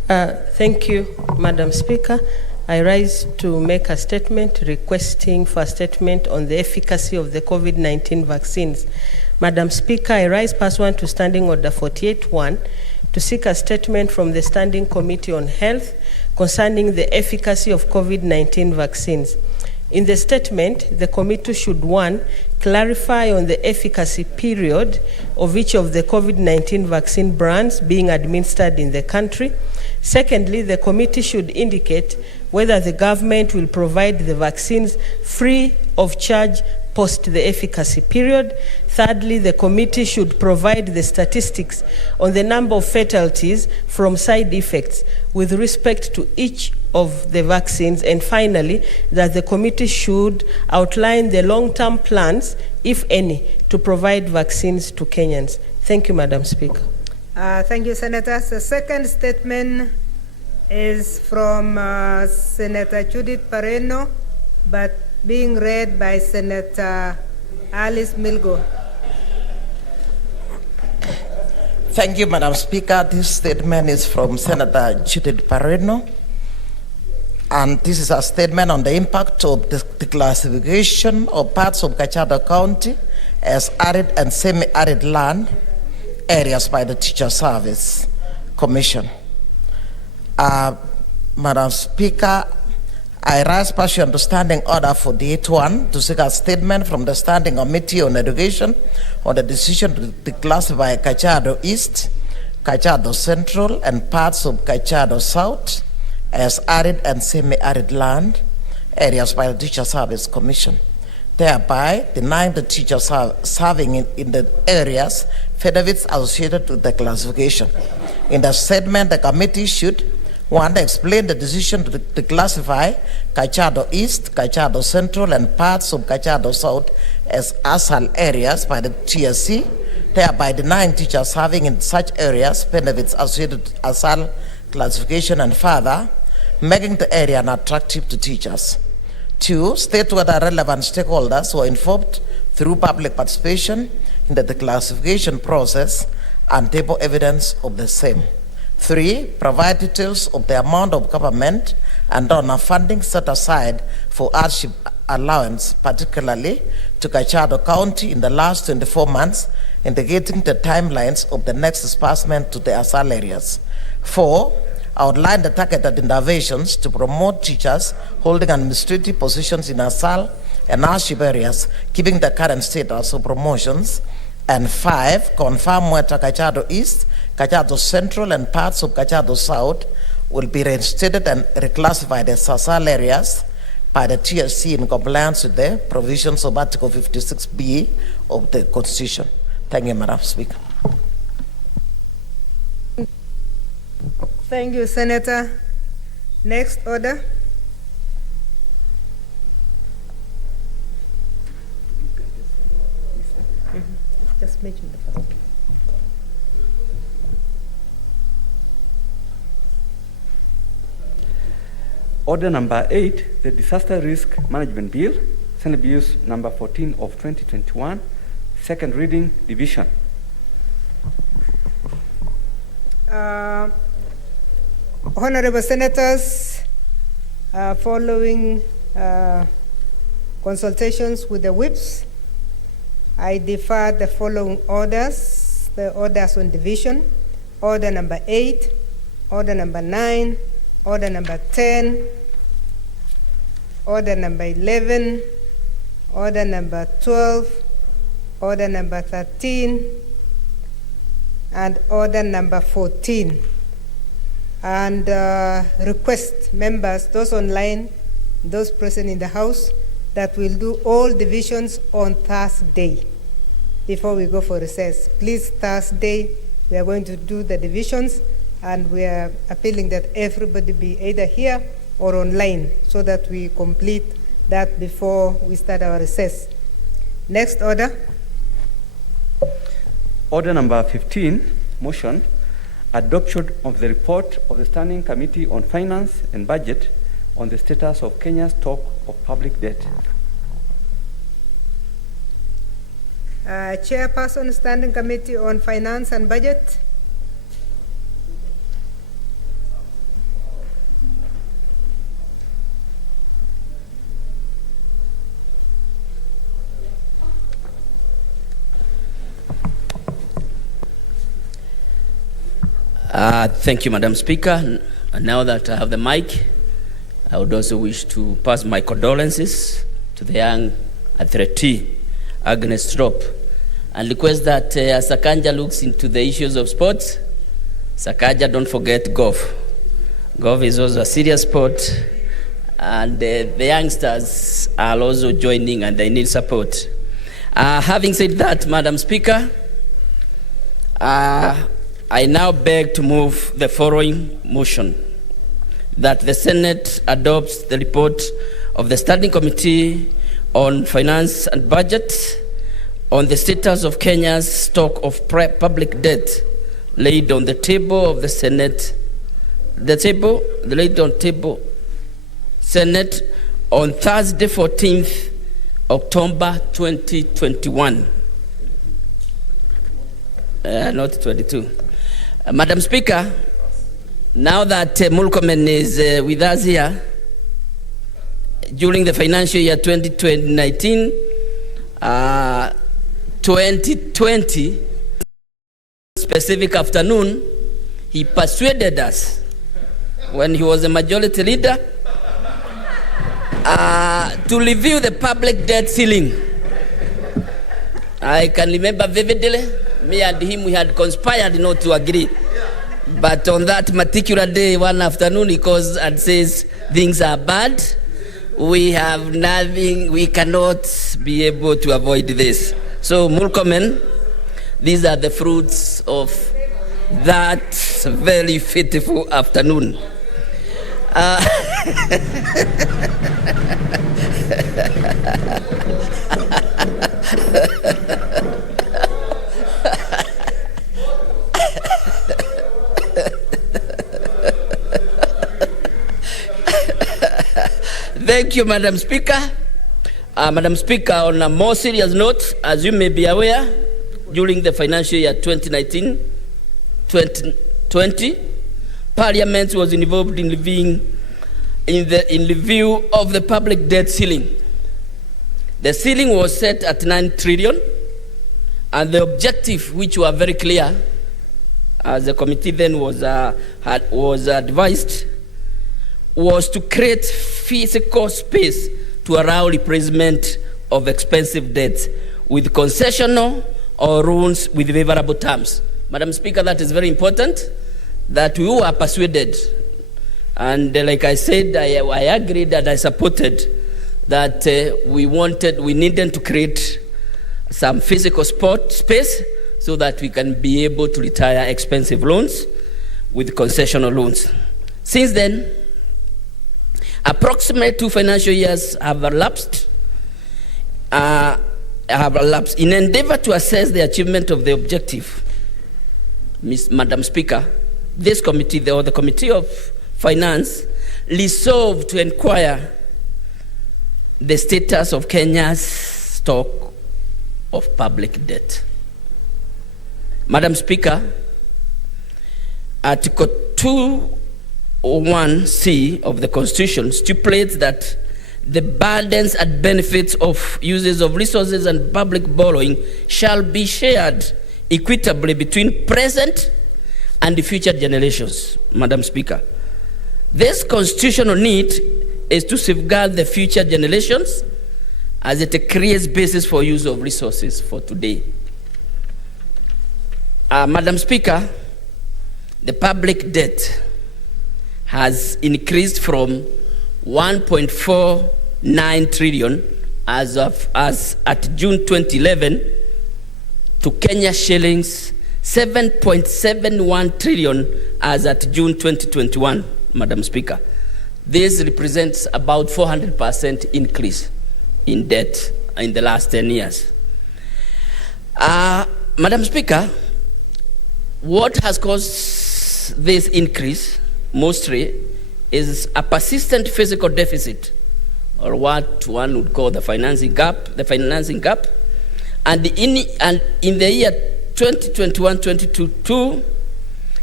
Thank you, Madam Speaker. I rise to make a statement requesting for a statement on the efficacy of the COVID-19 vaccines. Madam Speaker, I rise pursuant to Standing Order 48-1 to seek a statement from the Standing Committee on Health concerning the efficacy of COVID-19 vaccines. In the statement, the committee should, 1, clarify on the efficacy period of each of the COVID-19 vaccine brands being administered in the country. Secondly, the committee should indicate whether the government will provide the vaccines free of charge post the efficacy period. Thirdly, the committee should provide the statistics on the number of fatalities from side effects with respect to each of the vaccines. And finally, that the committee should outline the long-term plans, if any, to provide vaccines to Kenyans. Thank you, Madam Speaker. Thank you, Senator. The second statement is from Senator Judith Pareno, but being read by Senator Alice Milgo. Thank you, Madam Speaker. This statement is from Senator Judith Pareno. And this is a statement on the impact of the classification of parts of Kajiado County as arid and semi-arid land areas by the Teacher Service Commission. Madam Speaker, I rise pursuant to Standing Order 48-1 to seek a statement from the Standing Committee on Education on the decision to declassify Kajiado East, Kajiado Central, and parts of Kajiado South as arid and semi-arid land areas by the Teacher Service Commission, thereby denying the teachers serving in the areas benefits associated with the classification. In the statement, the committee should, 1, explain the decision to declassify Kajiado East, Kajiado Central, and parts of Kajiado South as ASAL areas by the TSC, thereby denying teachers serving in such areas benefits associated with ASAL classification, and further, making the area unattractive to teachers. 2, state whether relevant stakeholders were informed through public participation in the declassification process and table evidence of the same. 3, provide details of the amount of government and donor funding set aside for hardship allowance, particularly to Kajiado County in the last 24 months, indicating the timelines of the next disbursement to the ASAL areas. 4, outline the targeted interventions to promote teachers holding administrative positions in ASAL and hardship areas, keeping the current status of promotions And 5, confirm whether Kajiado East, Kajiado Central, and parts of Kajiado South will be reinstated and reclassified as SASAL areas by the TSC in compliance with the provisions of Article 56B of the Constitution. Thank you, Madam Speaker. Thank you, Senator. Next order. Just mention the first. Order number 8, the Disaster Risk Management Bill, Senate Bills number 14 of 2021, second reading, division. Honorable Senators, following consultations with the whips, I defer the following orders, the orders on division: order number 8, order number 9, order number 10, order number 11, order number 12, order number 13, and order number 14. And request members, those online, those present in the House, that we'll do all divisions on Thursday before we go for recess. Please, Thursday, we are going to do the divisions, and we are appealing that everybody be either here or online so that we complete that before we start our recess. Next order. Order number 15, motion, adoption of the report of the Standing Committee on Finance and Budget on the status of Kenya's stock of public debt. Chairperson, Standing Committee on Finance and Budget. Thank you, Madam Speaker. And now that I have the mic, I would also wish to pass my condolences to the young athletee, Agnes Trop, and request that as Sakanja looks into the issues of sports, Sakanja don't forget golf. Golf is also a serious sport, and the youngsters are also joining and they need support. Having said that, Madam Speaker, I now beg to move the following motion: that the Senate adopts the report of the Standing Committee on Finance and Budget on the status of Kenya's stock of public debt laid on the table of the Senate, Senate on Thursday, 14th October 2021. Not 22. Madam Speaker, now that Mulkomen is with us here, during the financial year 2020 specific afternoon, he persuaded us, when he was a majority leader, to review the public debt ceiling. I can remember vividly, me and him, we had conspired not to agree. But on that particular day, one afternoon, he calls and says, things are bad. We have nothing, we cannot be able to avoid this. So, Mulkomen, these are the fruits of that very faithful afternoon. Thank you, Madam Speaker. Madam Speaker, on a more serious note, as you may be aware, during the financial year 2019-2020, Parliament was involved in review of the public debt ceiling. The ceiling was set at 9 trillion, and the objective, which were very clear, as the committee then was advised, was to create physical space to allow replacement of expensive debts with concessional or loans with favorable terms. Madam Speaker, that is very important, that we were persuaded. And like I said, I agreed that I supported that we needed to create some physical space so that we can be able to retire expensive loans with concessional loans. Since then, approximately 2 financial years have elapsed. In endeavor to assess the achievement of the objective, Madam Speaker, this committee, the Committee of Finance, resolved to inquire the status of Kenya's stock of public debt. Madam Speaker, Article 201C of the Constitution stipulates that the burdens and benefits of uses of resources and public borrowing shall be shared equitably between present and the future generations. Madam Speaker, this constitutional need is to safeguard the future generations as it creates basis for use of resources for today. Madam Speaker, the public debt has increased from 1.49 trillion as at June 2011 to Kenya shillings 7.71 trillion as at June 2021, Madam Speaker. This represents about 400% increase in debt in the last 10 years. Madam Speaker, what has caused this increase mostly is a persistent fiscal deficit, or what one would call the financing gap. And in the year 2021-2022,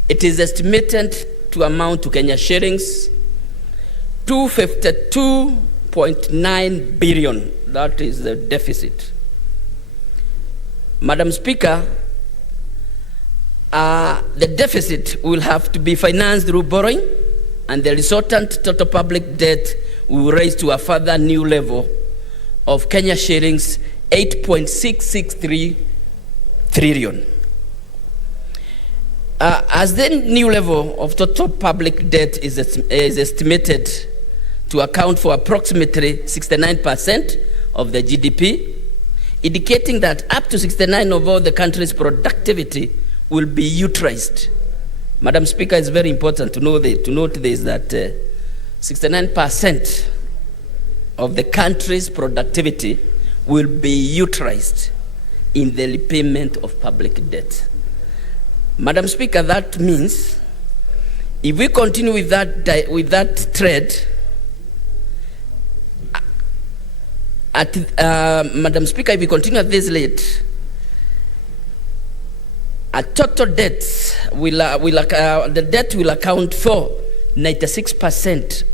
it is estimated to amount to Kenya shillings 252.9 billion. That is the deficit. Madam Speaker, the deficit will have to be financed through borrowing, and the resultant total public debt will raise to a further new level of Kenya shillings 8.663 trillion. As the new level of total public debt is estimated to account for approximately 69% of the GDP, indicating that up to 69% of all the country's productivity will be utilized. Madam Speaker, it's very important to note this, that 69% of the country's productivity will be utilized in the repayment of public debt. Madam Speaker, that means if we continue with that trend, Madam Speaker, if we continue at this rate, total debts the debt will account for 96%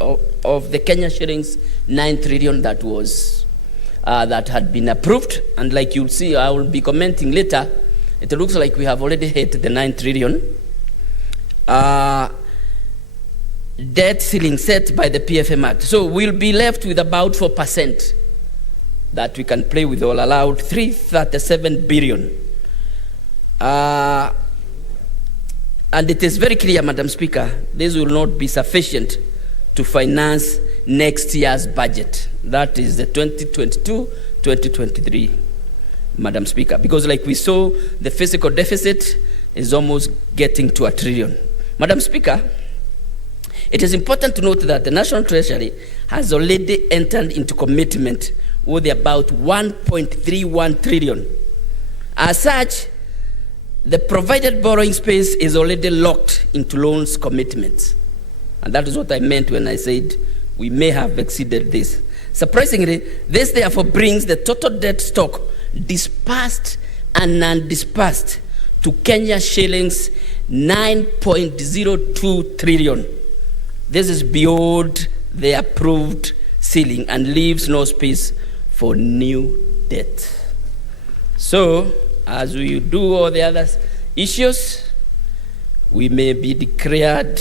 of the Kenya shillings 9 trillion that had been approved. And like you'll see, I will be commenting later, it looks like we have already hit the 9 trillion. Debt ceiling set by the PFM Act. So we'll be left with about 4% that we can play with, all allowed 337 billion. And it is very clear, Madam Speaker, this will not be sufficient to finance next year's budget. That is the 2022-2023, Madam Speaker, because like we saw, the fiscal deficit is almost getting to 1 trillion. Madam Speaker, it is important to note that the National Treasury has already entered into commitment with about 1.31 trillion. As such, the provided borrowing space is already locked into loans commitments. And that is what I meant when I said we may have exceeded this. Surprisingly, this therefore brings the total debt stock dispersed and undispersed to Kenya shillings 9.02 trillion. This is beyond the approved ceiling and leaves no space for new debt. So, as we do all the other issues, we may be declared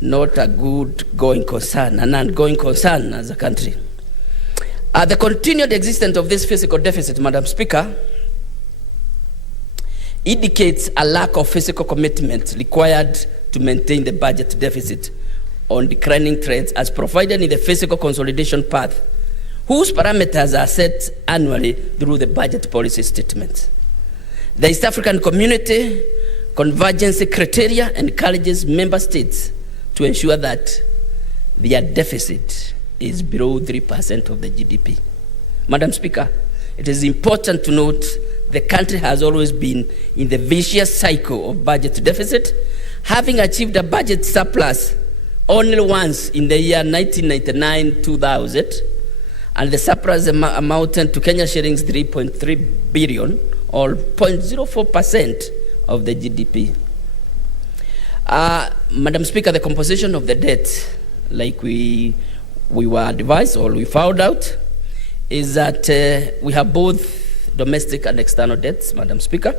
not a good going concern, an ongoing concern as a country. The continued existence of this fiscal deficit, Madam Speaker, indicates a lack of fiscal commitment required to maintain the budget deficit on declining trends as provided in the fiscal consolidation path, whose parameters are set annually through the budget policy statement. The East African Community Convergence Criteria encourages member states to ensure that their deficit is below 3% of the GDP. Madam Speaker, it is important to note the country has always been in the vicious cycle of budget deficit, having achieved a budget surplus only once in the year 1999-2000, and the surplus amounted to Kenya shillings 3.3 billion, or 0.04% of the GDP. Madam Speaker, the composition of the debt, like we were advised or we found out, is that we have both domestic and external debts, Madam Speaker.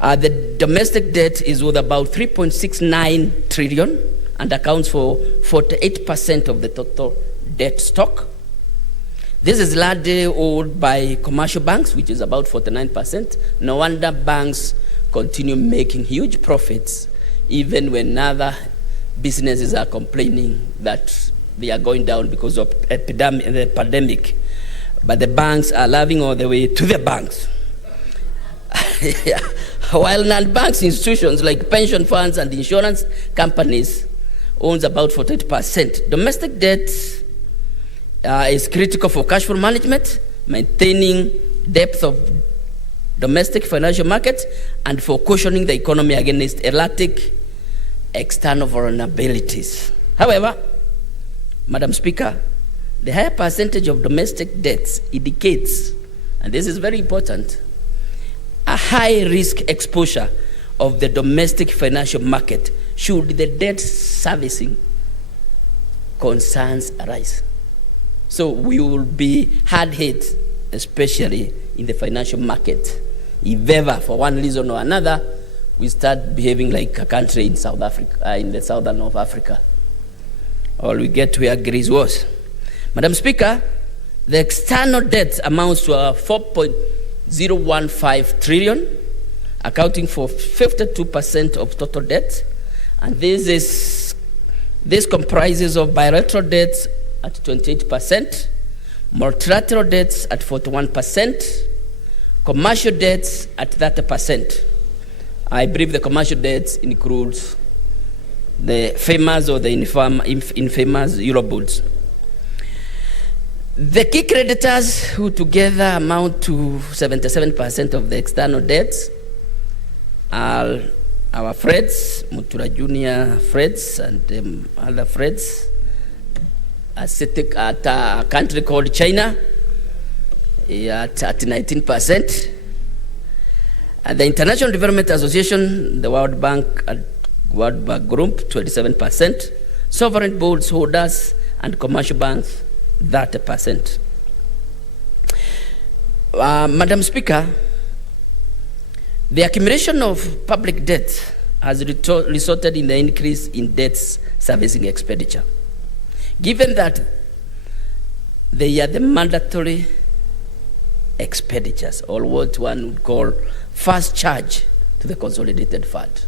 The domestic debt is worth about 3.69 trillion and accounts for 48% of the total debt stock. This is largely owned by commercial banks, which is about 49%. No wonder banks continue making huge profits, even when other businesses are complaining that they are going down because of the pandemic. But the banks are laughing all the way to the banks. While non-banks institutions like pension funds and insurance companies owns about 48%. Domestic debt is critical for cash flow management, maintaining depth of domestic financial markets, and for cushioning the economy against erratic external vulnerabilities. However, Madam Speaker, the higher percentage of domestic debts indicates, and this is very important, a high risk exposure of the domestic financial market should the debt servicing concerns arise. So we will be hard hit, especially in the financial market, if ever, for one reason or another, we start behaving like a country in South Africa, in the southern of Africa, or we get where Greece was. Madam Speaker, the external debt amounts to 4.015 trillion, accounting for 52% of total debt, and this comprises of bilateral debts at 28%, multilateral debts at 41%, commercial debts at 30%. I believe the commercial debts includes the famous or the infamous Eurobonds. The key creditors, who together amount to 77% of the external debts, are our friends, Mutura Junior friends, and other friends, at a country called China at 19%. And the International Development Association, the World Bank Group, 27%. Sovereign bonds holders and commercial banks, 30%. Madam Speaker, the accumulation of public debt has resulted in the increase in debt servicing expenditure. Given that they are the mandatory expenditures, or what one would call first charge to the consolidated fund.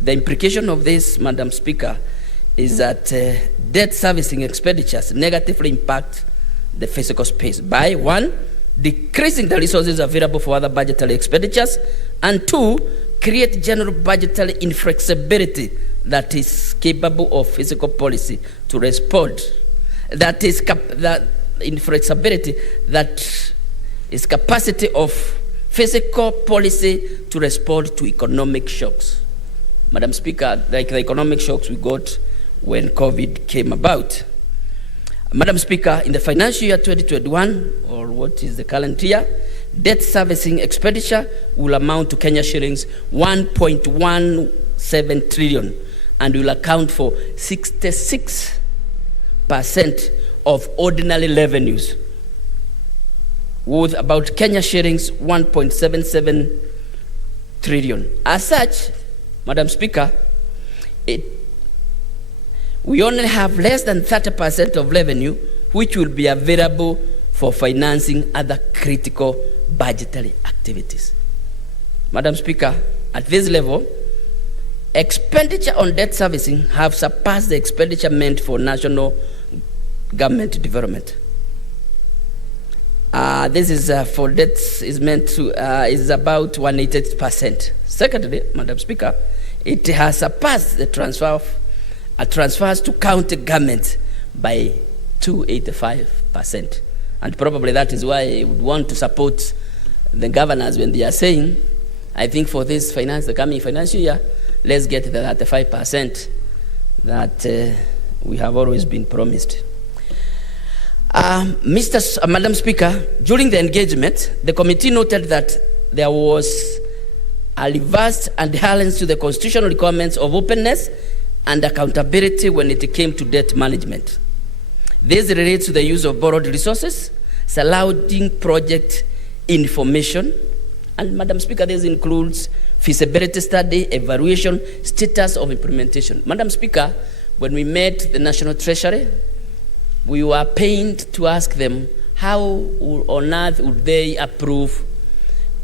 The implication of this, Madam Speaker, is that debt servicing expenditures negatively impact the fiscal space by, one, decreasing the resources available for other budgetary expenditures, and two, create general budgetary inflexibility that is capable of fiscal policy to respond. That inflexibility that is capacity of fiscal policy to respond to economic shocks. Madam Speaker, like the economic shocks we got when COVID came about. Madam Speaker, in the financial year 2021, or what is the current year, debt servicing expenditure will amount to Kenya shillings 1.17 trillion and will account for 66% of ordinary revenues, with about Kenya shillings 1.77 trillion. As such, Madam Speaker, we only have less than 30% of revenue which will be available for financing other critical budgetary activities. Madam Speaker, at this level, expenditure on debt servicing have surpassed the expenditure meant for national government development. This is for debts is meant to is about 180%. Secondly, Madam Speaker, it has surpassed the transfers to county governments by 285%. And probably that is why I would want to support the governors when they are saying, I think for this the coming financial year, let's get the 35% that we have always been promised. Madam Speaker, during the engagement, the committee noted that there was a reverse adherence to the constitutional requirements of openness and accountability when it came to debt management. This relates to the use of borrowed resources, surrounding project information, and Madam Speaker, this includes feasibility study, evaluation, status of implementation. Madam Speaker, when we met the National Treasury, we were pained to ask them how on earth would they approve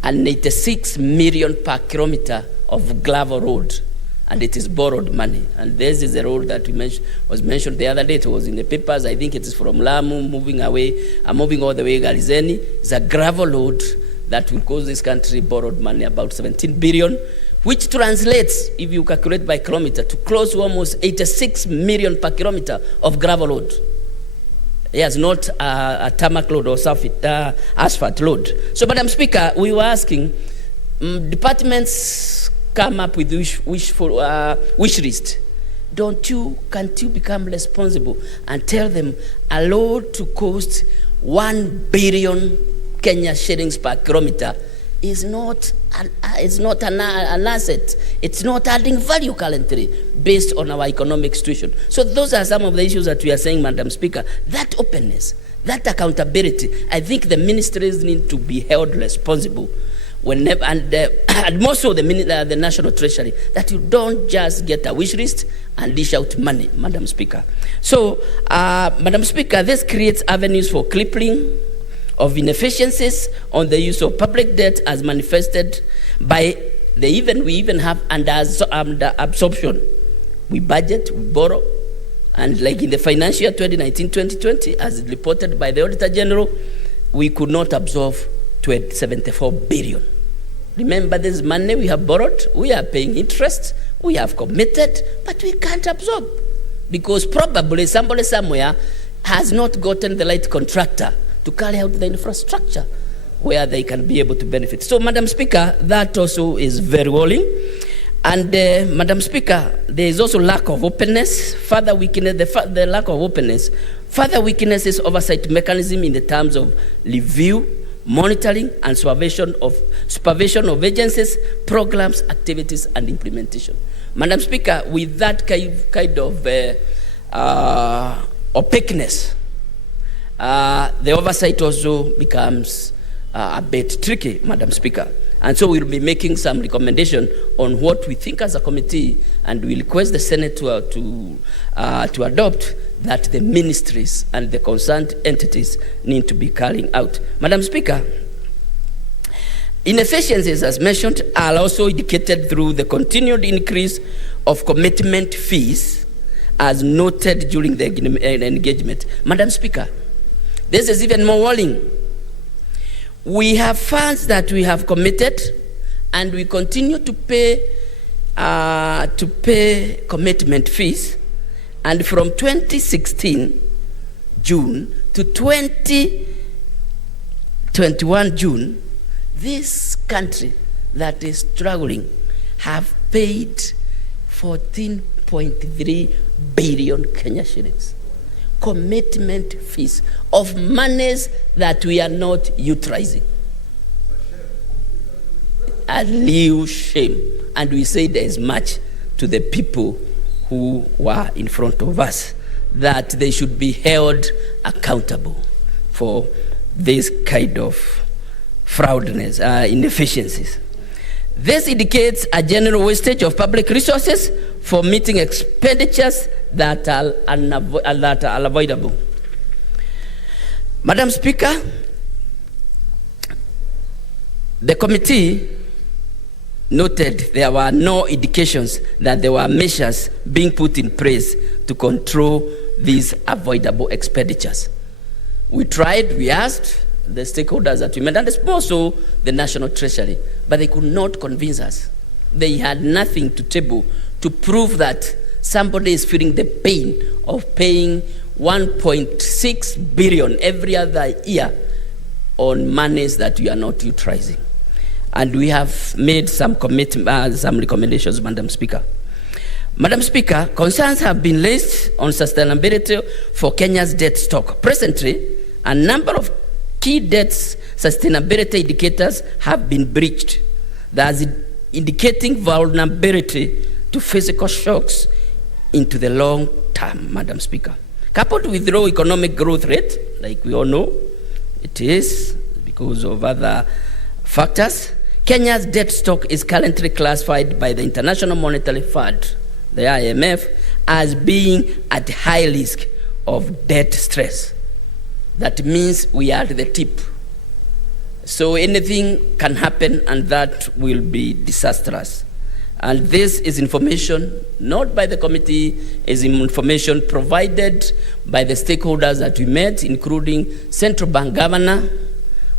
an 86 million per kilometer of gravel road, and it is borrowed money. And this is a road that was mentioned the other day. It was in the papers. I think it is from Lamu moving all the way Garrison. It's a gravel road that will cost this country borrowed money about 17 billion, which translates, if you calculate by kilometer, to close to almost 86 million per kilometer of gravel road. Yes, not a tarmac load or asphalt load. So, Madam Speaker, we were asking, departments come up with wish list. Can't you become responsible and tell them a load to cost 1 billion Kenya shillings per kilometer is not an asset. It's not adding value currently based on our economic situation. So those are some of the issues that we are saying, Madam Speaker. That openness, that accountability, I think the ministries need to be held responsible whenever, and more so the National Treasury, that you don't just get a wish list and dish out money, Madam Speaker. So, Madam Speaker, this creates avenues for crippling of inefficiencies on the use of public debt as manifested by we even have under absorption. We budget, we borrow, and like in the financial year 2019-2020, as reported by the Auditor General, we could not absorb 74 billion. Remember, this money we have borrowed, we are paying interest, we have committed, but we can't absorb because probably somebody somewhere has not gotten the right contractor to carry out the infrastructure where they can be able to benefit. So, Madam Speaker, that also is very worrying. And, Madam Speaker, there is also lack of openness, further weakness, the lack of openness, further weaknesses oversight mechanism in the terms of review, monitoring, and supervision of agencies, programs, activities, and implementation. Madam Speaker, with that kind of opaqueness, the oversight also becomes a bit tricky, Madam Speaker. And so we'll be making some recommendation on what we think as a committee, and we request the Senate to adopt that the ministries and the concerned entities need to be carrying out. Madam Speaker, inefficiencies, as mentioned, are also indicated through the continued increase of commitment fees, as noted during the engagement. Madam Speaker, this is even more worrying. We have funds that we have committed, and we continue to pay commitment fees. And from 2016 June to 2021 June, this country that is struggling have paid 14.3 billion Kenya shillings. Commitment fees of monies that we are not utilizing. A real shame. And we say there is much to the people who were in front of us, that they should be held accountable for this kind of fraudulence, inefficiencies. This indicates a general wastage of public resources for meeting expenditures that are unavoidable. Madam Speaker, the committee noted there were no indications that there were measures being put in place to control these avoidable expenditures. We tried, we asked the stakeholders that we met, and also the National Treasury, but they could not convince us. They had nothing to table to prove that somebody is feeling the pain of paying 1.6 billion every other year on monies that we are not utilizing. And we have made some recommendations, Madam Speaker. Madam Speaker, concerns have been raised on sustainability for Kenya's debt stock. Presently, a number of key debt sustainability indicators have been breached, thus indicating vulnerability to physical shocks into the long term, Madam Speaker. Coupled with low economic growth rate, like we all know, it is because of other factors, Kenya's debt stock is currently classified by the International Monetary Fund, the IMF, as being at high risk of debt stress. That means we are at the tip. So anything can happen, and that will be disastrous. And this is information not by the committee, is information provided by the stakeholders that we met, including Central Bank Governor,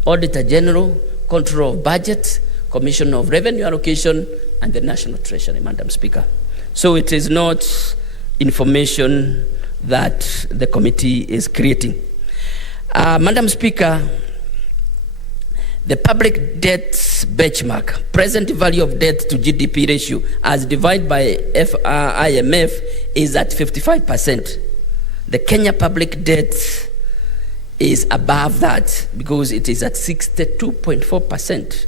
Auditor General, Controller of Budget, Commissioner of Revenue Allocation, and the National Treasury, Madam Speaker. So it is not information that the committee is creating. Madam Speaker, the public debt benchmark, present value of debt to GDP ratio, as divided by IMF, is at 55%. The Kenya public debt is above that because it is at 62.4%,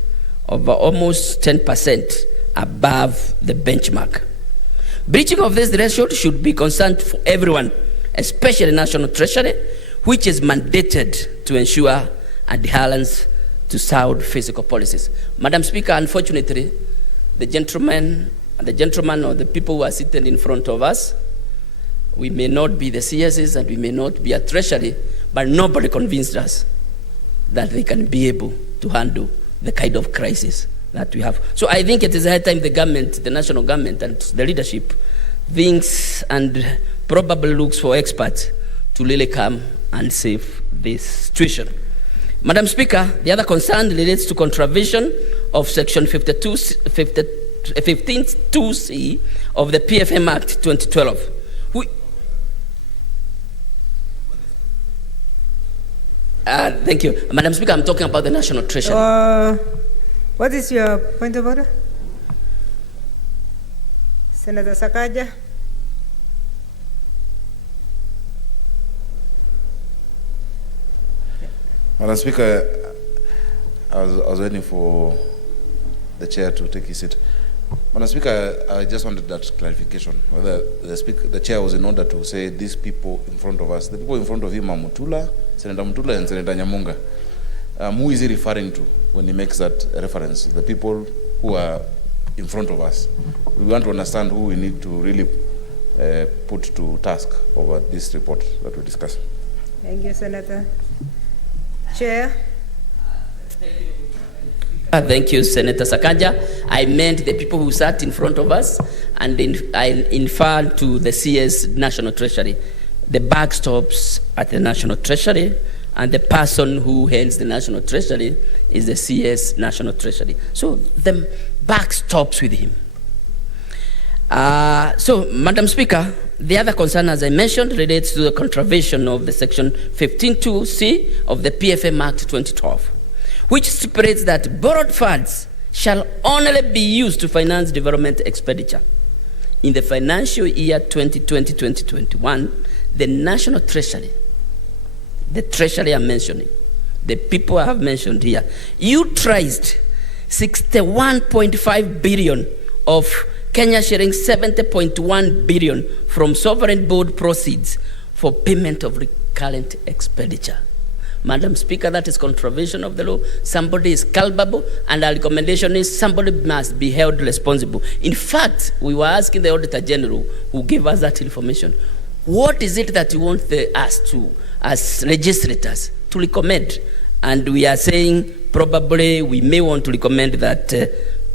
over almost 10% above the benchmark. Breaching of this ratio should be concerned for everyone, especially National Treasury, which is mandated to ensure adherence to sound fiscal policies. Madam Speaker, unfortunately, the gentleman or the people who are sitting in front of us, we may not be the CSs and we may not be at Treasury, but nobody convinced us that they can be able to handle the kind of crisis that we have. So I think it is high time the government, the national government and the leadership thinks and probably looks for experts to really come and save this situation. Madam Speaker, the other concern relates to contravention of Section 15.2c of the PFM Act 2012. Thank you. Madam Speaker, I'm talking about the National Treasury. What is your point of order? Senator Sakaja. Madam Speaker, I was waiting for the chair to take his seat. Madam Speaker, I just wanted that clarification, whether the chair was in order to say these people in front of us, the people in front of him are Mutula, Senator Mutula and Senator Nyamunga. Who is he referring to when he makes that reference? The people who are in front of us. We want to understand who we need to really put to task over this report that we discuss. Thank you, Senator. Chair. Thank you, Senator Sakaja. I meant the people who sat in front of us, and I inferred to the CS National Treasury. The bag stops at the National Treasury, and the person who heads the National Treasury is the CS National Treasury. So the bag stops with him. So, Madam Speaker, the other concern, as I mentioned, relates to the contravention of the Section 15.2c of the PFM Act 2012, which stipulates that borrowed funds shall only be used to finance development expenditure. In the financial year 2020-2021, the National Treasury, the Treasury I'm mentioning, the people I have mentioned here, utilized 61.5 billion of Kenya sharing 70.1 billion from sovereign board proceeds for payment of recurrent expenditure. Madam Speaker, that is contravention of the law. Somebody is culpable, and our recommendation is somebody must be held responsible. In fact, we were asking the Auditor General, who gave us that information, what is it that you want us to, as legislators, to recommend? And we are saying probably we may want to recommend that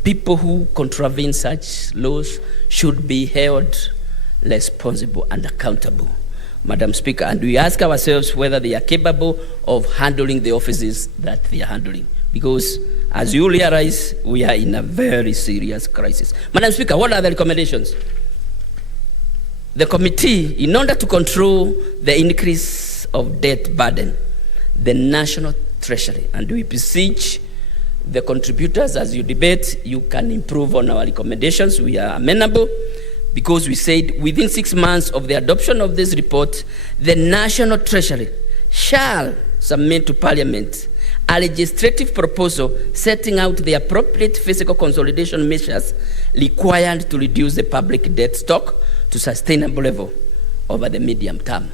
people who contravene such laws should be held responsible and accountable, Madam Speaker. And we ask ourselves whether they are capable of handling the offices that they are handling. Because, as you realize, we are in a very serious crisis. Madam Speaker, what are the recommendations? The committee, in order to control the increase of debt burden, the National Treasury, and we beseech the contributors, as you debate, you can improve on our recommendations. We are amenable, because we said within 6 months of the adoption of this report, the National Treasury shall submit to Parliament a legislative proposal setting out the appropriate fiscal consolidation measures required to reduce the public debt stock to sustainable level over the medium term.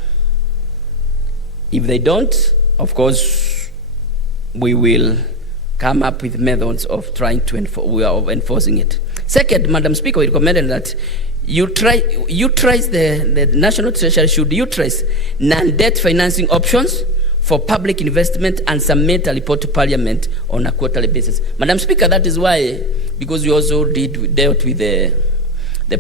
If they don't, of course, we will come up with methods of trying to enforcing it. Second, Madam Speaker, we recommended that the National Treasury should utilize non-debt financing options for public investment and submit a report to Parliament on a quarterly basis. Madam Speaker, that is why, because we also dealt with the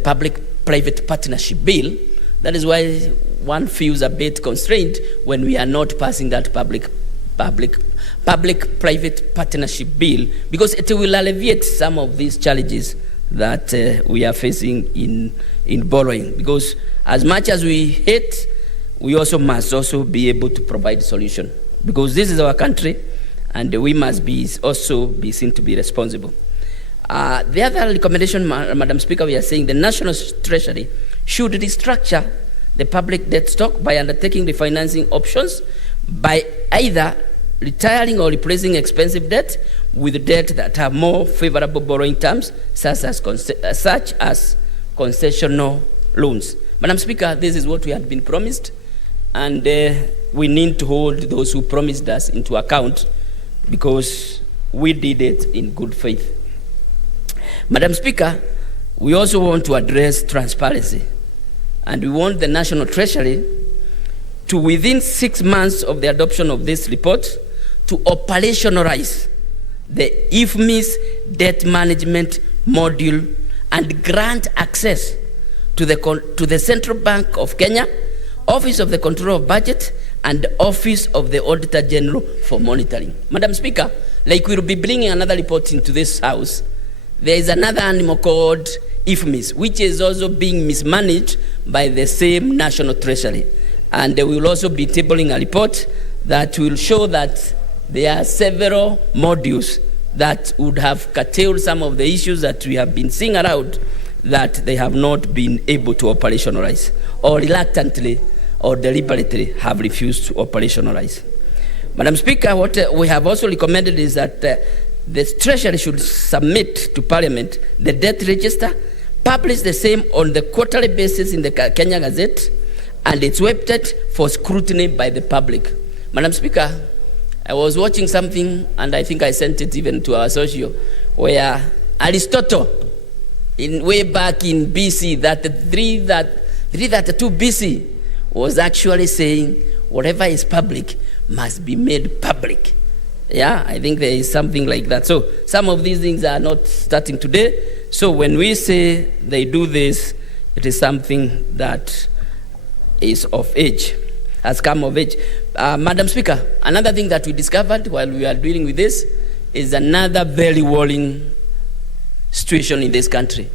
public-private partnership bill, that is why one feels a bit constrained when we are not passing that public-private partnership bill, because it will alleviate some of these challenges that we are facing in borrowing. Because as much as we hate, we also must also be able to provide solution, because this is our country, and we must also be seen to be responsible. The other recommendation, Madam Speaker, we are saying the National Treasury should restructure the public debt stock by undertaking refinancing options by either retiring or replacing expensive debt with debt that have more favorable borrowing terms, such as concessional loans. Madam Speaker, this is what we had been promised, and we need to hold those who promised us into account, because we did it in good faith. Madam Speaker, we also want to address transparency, and we want the National Treasury to, within 6 months of the adoption of this report, to operationalize the IFMIS debt management module and grant access to the Central Bank of Kenya, Office of the Controller of Budget, and Office of the Auditor General for monitoring. Madam Speaker, like we will be bringing another report into this House, there is another animal called IFMIS, which is also being mismanaged by the same National Treasury. And we will also be tabling a report that will show that there are several modules that would have curtailed some of the issues that we have been seeing around, that they have not been able to operationalize, or reluctantly or deliberately have refused to operationalize. Madam Speaker, what we have also recommended is that the Treasury should submit to Parliament the debt register, publish the same on the quarterly basis in the Kenya Gazette and its website for scrutiny by the public. Madam Speaker, I was watching something, and I think I sent it even to our socio, where Aristotle, way back in BC, that 332 BC, was actually saying whatever is public must be made public. Yeah, I think there is something like that. So some of these things are not starting today. So when we say they do this, it is something that is of age, has come of age. Madam Speaker, another thing that we discovered while we are dealing with this is another very worrying situation in this country,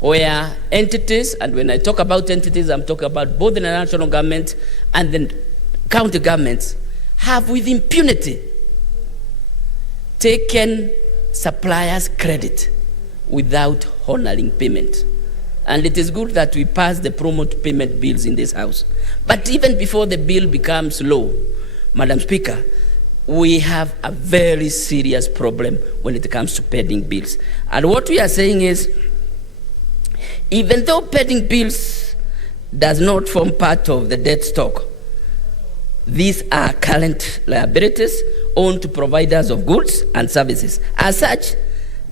where entities, and when I talk about entities, I'm talking about both the national government and the county governments, have with impunity taken suppliers' credit without honoring payment. And it is good that we pass the promote payment bills in this House. But even before the bill becomes law, Madam Speaker, we have a very serious problem when it comes to pending bills. And what we are saying is, even though pending bills does not form part of the debt stock, these are current liabilities owed to providers of goods and services. As such,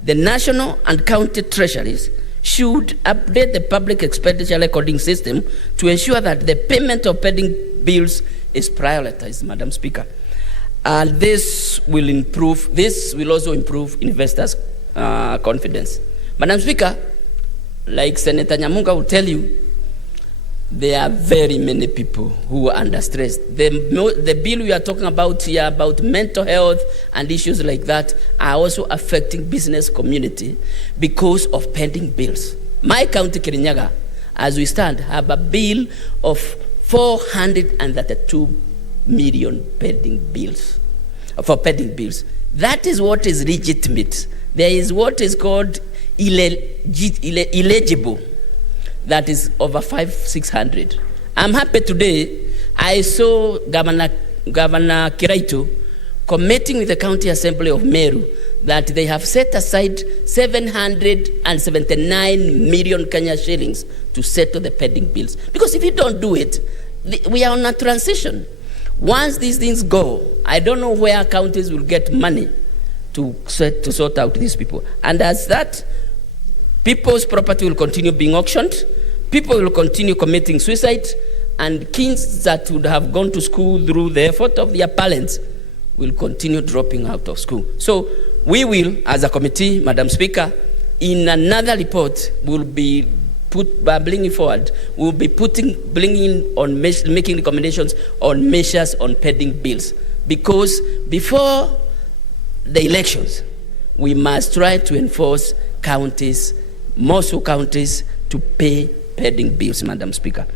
the national and county treasuries should update the public expenditure recording system to ensure that the payment of pending bills is prioritized, Madam Speaker. And this will also improve investors' confidence. Madam Speaker, like Senator Nyamunga will tell you, there are very many people who are under stress. The bill we are talking about here about mental health and issues like that are also affecting business community because of pending bills. My county, Kirinyaga, as we stand, have a bill of 432 million pending bills. That is what is legitimate. There is what is called illegible. That is over 500-600. I'm happy today. I saw Governor Kiraito committing with the County Assembly of Meru that they have set aside 779 million Kenya shillings to settle the pending bills. Because if you don't do it, we are on a transition. Once these things go, I don't know where counties will get money to sort out these people. And as that, people's property will continue being auctioned, people will continue committing suicide, and kids that would have gone to school through the effort of their parents will continue dropping out of school. So we will, as a committee, Madam Speaker, in another report, will be bringing forward, we'll be making recommendations on measures on pending bills. Because before the elections, we must try to enforce counties, most counties, to pay pending bills, Madam Speaker.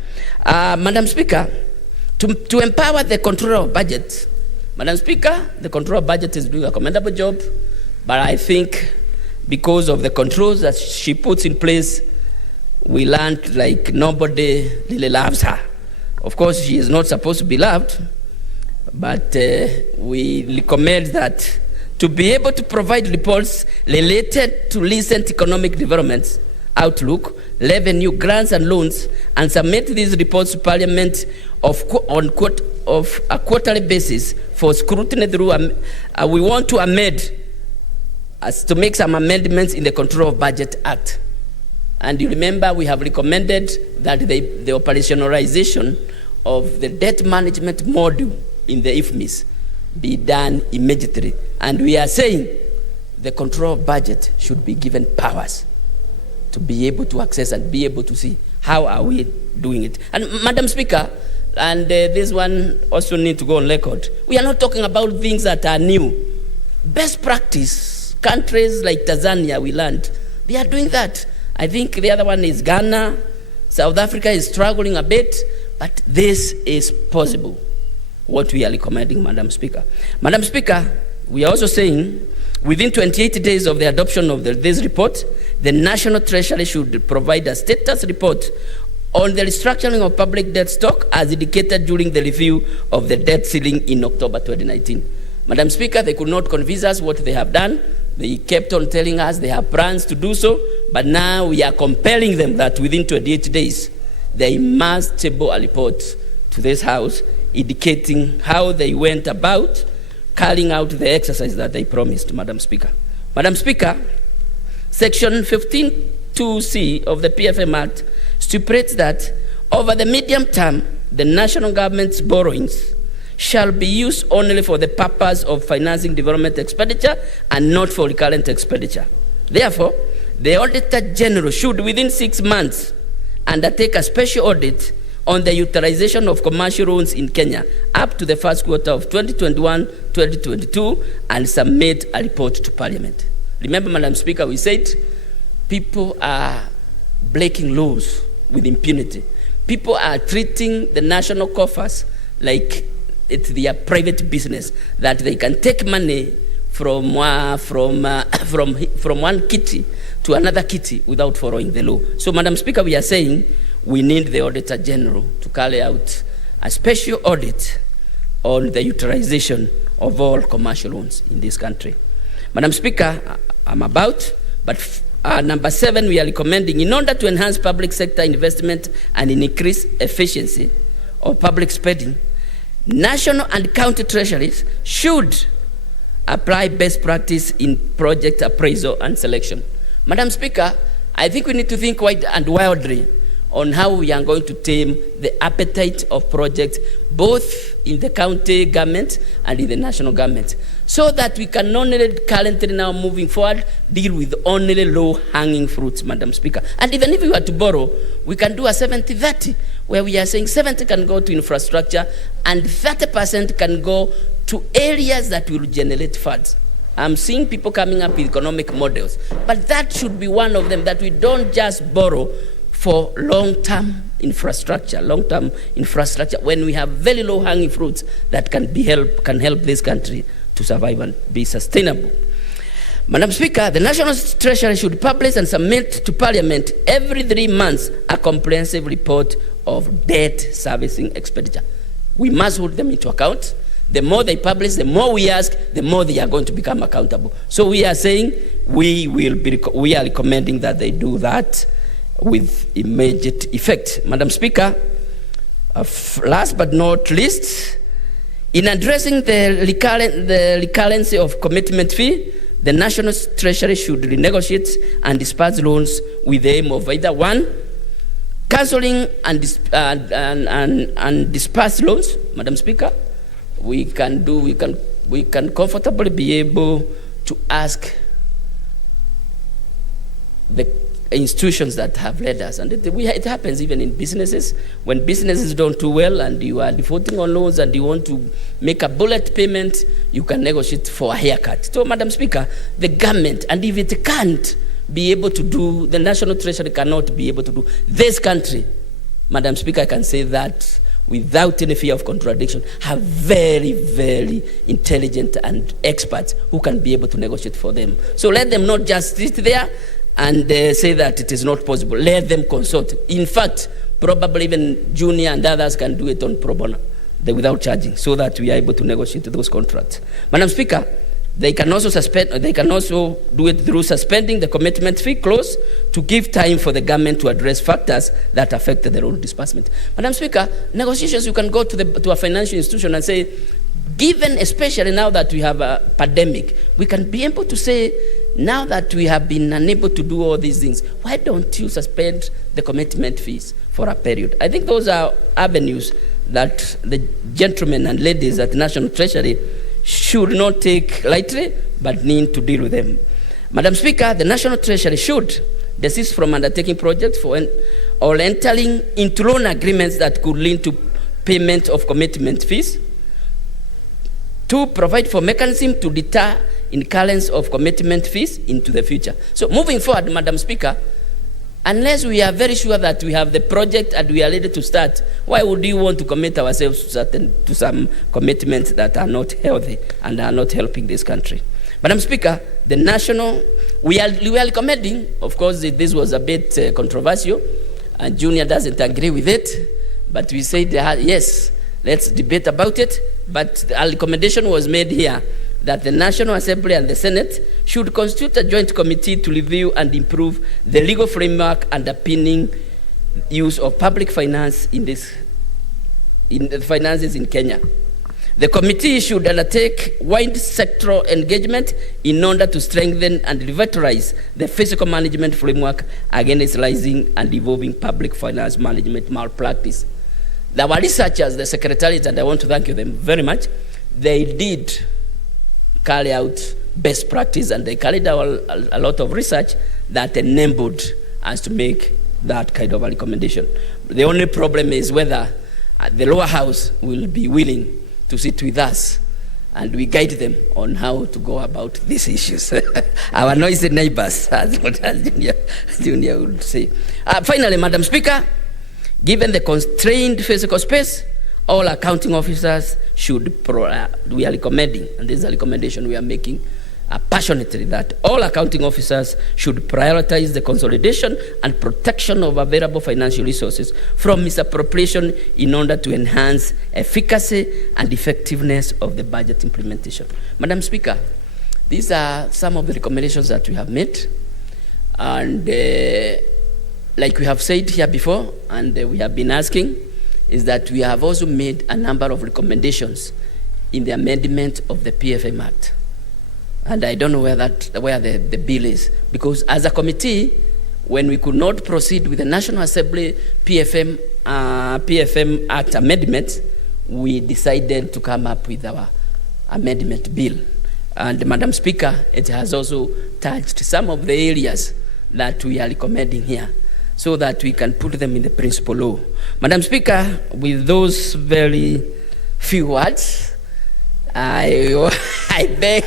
Madam Speaker, to empower the controller of budget, Madam Speaker, the controller of budget is doing a commendable job, but I think because of the controls that she puts in place, we learned like nobody really loves her. Of course, she is not supposed to be loved, but we recommend that to be able to provide reports related to recent economic developments, outlook, revenue, grants and loans, and submit these reports to Parliament of a quarterly basis for scrutiny through. We want to amend, to make some amendments in the Control of Budget Act. And you remember we have recommended that the operationalization of the debt management module in the IFMIS be done immediately. And we are saying the Control of Budget should be given powers to be able to access and be able to see how are we doing it. And Madam Speaker, and this one also need to go on record, we are not talking about things that are new. Best practice, countries like Tanzania, we learned, they are doing that. I think the other one is Ghana. South Africa is struggling a bit, but this is possible, what we are recommending, Madam Speaker. Madam Speaker, we are also saying within 28 days of the adoption of this report, the National Treasury should provide a status report on the restructuring of public debt stock as indicated during the review of the debt ceiling in October 2019. Madam Speaker, they could not convince us what they have done. They kept on telling us they have plans to do so, but now we are compelling them that within 28 days, they must table a report to this House indicating how they went about carrying out the exercise that they promised, Madam Speaker. Madam Speaker, Section 15(2)(c) of the PFM Act stipulates that over the medium term, the national government's borrowings shall be used only for the purpose of financing development expenditure and not for recurrent expenditure. Therefore, the Auditor General should, within 6 months, undertake a special audit on the utilization of commercial loans in Kenya up to the first quarter of 2021-2022 and submit a report to Parliament. Remember, Madam Speaker, we said people are breaking laws with impunity. People are treating the national coffers like it's their private business, that they can take money from one kitty to another kitty without following the law. So, Madam Speaker, we are saying we need the Auditor General to carry out a special audit on the utilization of all commercial loans in this country. Madam Speaker, but number 7, we are recommending, in order to enhance public sector investment and increase efficiency of public spending, national and county treasuries should apply best practice in project appraisal and selection. Madam Speaker, I think we need to think wide and wildly on how we are going to tame the appetite of projects both in the county government and in the national government. so that we can only currently now moving forward deal with only low-hanging fruits, Madam Speaker. And even if we were to borrow, we can do a 70-30, where we are saying 70 can go to infrastructure and 30% can go to areas that will generate funds. I'm seeing people coming up with economic models, but that should be one of them, that we don't just borrow for long-term infrastructure when we have very low-hanging fruits that can help this country to survive and be sustainable. Madam Speaker, the National Treasury should publish and submit to Parliament every 3 months a comprehensive report of debt servicing expenditure. We must hold them into account. The more they publish, the more we ask, the more they are going to become accountable. So we are saying we are recommending that they do that with immediate effect. Madam Speaker, last but not least, in addressing the recurrency of commitment fee, the National Treasury should renegotiate and disperse loans with the aim of either one, cancelling and disperse loans. Madam Speaker, we can comfortably be able to ask the institutions that have led us, and it happens even in businesses. When businesses don't do well and you are defaulting on loans and you want to make a bullet payment, you can negotiate for a haircut. So, Madam Speaker, the government, and if it can't be able to do, the National Treasury cannot be able to do, this country, Madam Speaker, I can say that without any fear of contradiction, have very, very intelligent and experts who can be able to negotiate for them. So let them not just sit there and say that it is not possible. Let them consult. In fact, probably even Junior and others can do it on pro bono, without charging, so that we are able to negotiate those contracts. Madam Speaker, they can also do it through suspending the commitment fee clause to give time for the government to address factors that affect the loan disbursement. Madam Speaker, negotiations, you can go to a financial institution and say, given especially now that we have a pandemic, we can be able to say, now that we have been unable to do all these things, why don't you suspend the commitment fees for a period? I think those are avenues that the gentlemen and ladies at the National Treasury should not take lightly, but need to deal with them. Madam Speaker, the National Treasury should desist from undertaking projects or entering into loan agreements that could lead to payment of commitment fees. 2, provide for mechanism to deter incurrence of commitment fees into the future. So moving forward, Madam Speaker, unless we are very sure that we have the project and we are ready to start, why would you want to commit ourselves to some commitments that are not healthy and are not helping this country? Madam Speaker, we are recommending, of course, this was a bit controversial, and Junior doesn't agree with it, but we said, yes, let's debate about it, but a recommendation was made here that the National Assembly and the Senate should constitute a joint committee to review and improve the legal framework underpinning use of public finance in the finances in Kenya. The committee should undertake wide sectoral engagement in order to strengthen and revitalize the fiscal management framework against rising and evolving public finance management malpractice. Our researchers, the Secretariat, and I want to thank them very much, they did carry out best practice, and they carried out a lot of research that enabled us to make that kind of a recommendation. The only problem is whether the lower house will be willing to sit with us and we guide them on how to go about these issues. Our noisy neighbors, as Junior would say. Finally, Madam Speaker, given the constrained physical space, all accounting officers should, we are recommending, and this is a recommendation we are making passionately, that all accounting officers should prioritize the consolidation and protection of available financial resources from misappropriation in order to enhance efficacy and effectiveness of the budget implementation. Madam Speaker, these are some of the recommendations that we have made, and like we have said here before, and we have been asking, is that we have also made a number of recommendations in the amendment of the PFM Act. And I don't know where the bill is, because as a committee, when we could not proceed with the National Assembly PFM Act amendment, we decided to come up with our amendment bill. And Madam Speaker, it has also touched some of the areas that we are recommending here so that we can put them in the principal law. Madam Speaker, with those very few words, I beg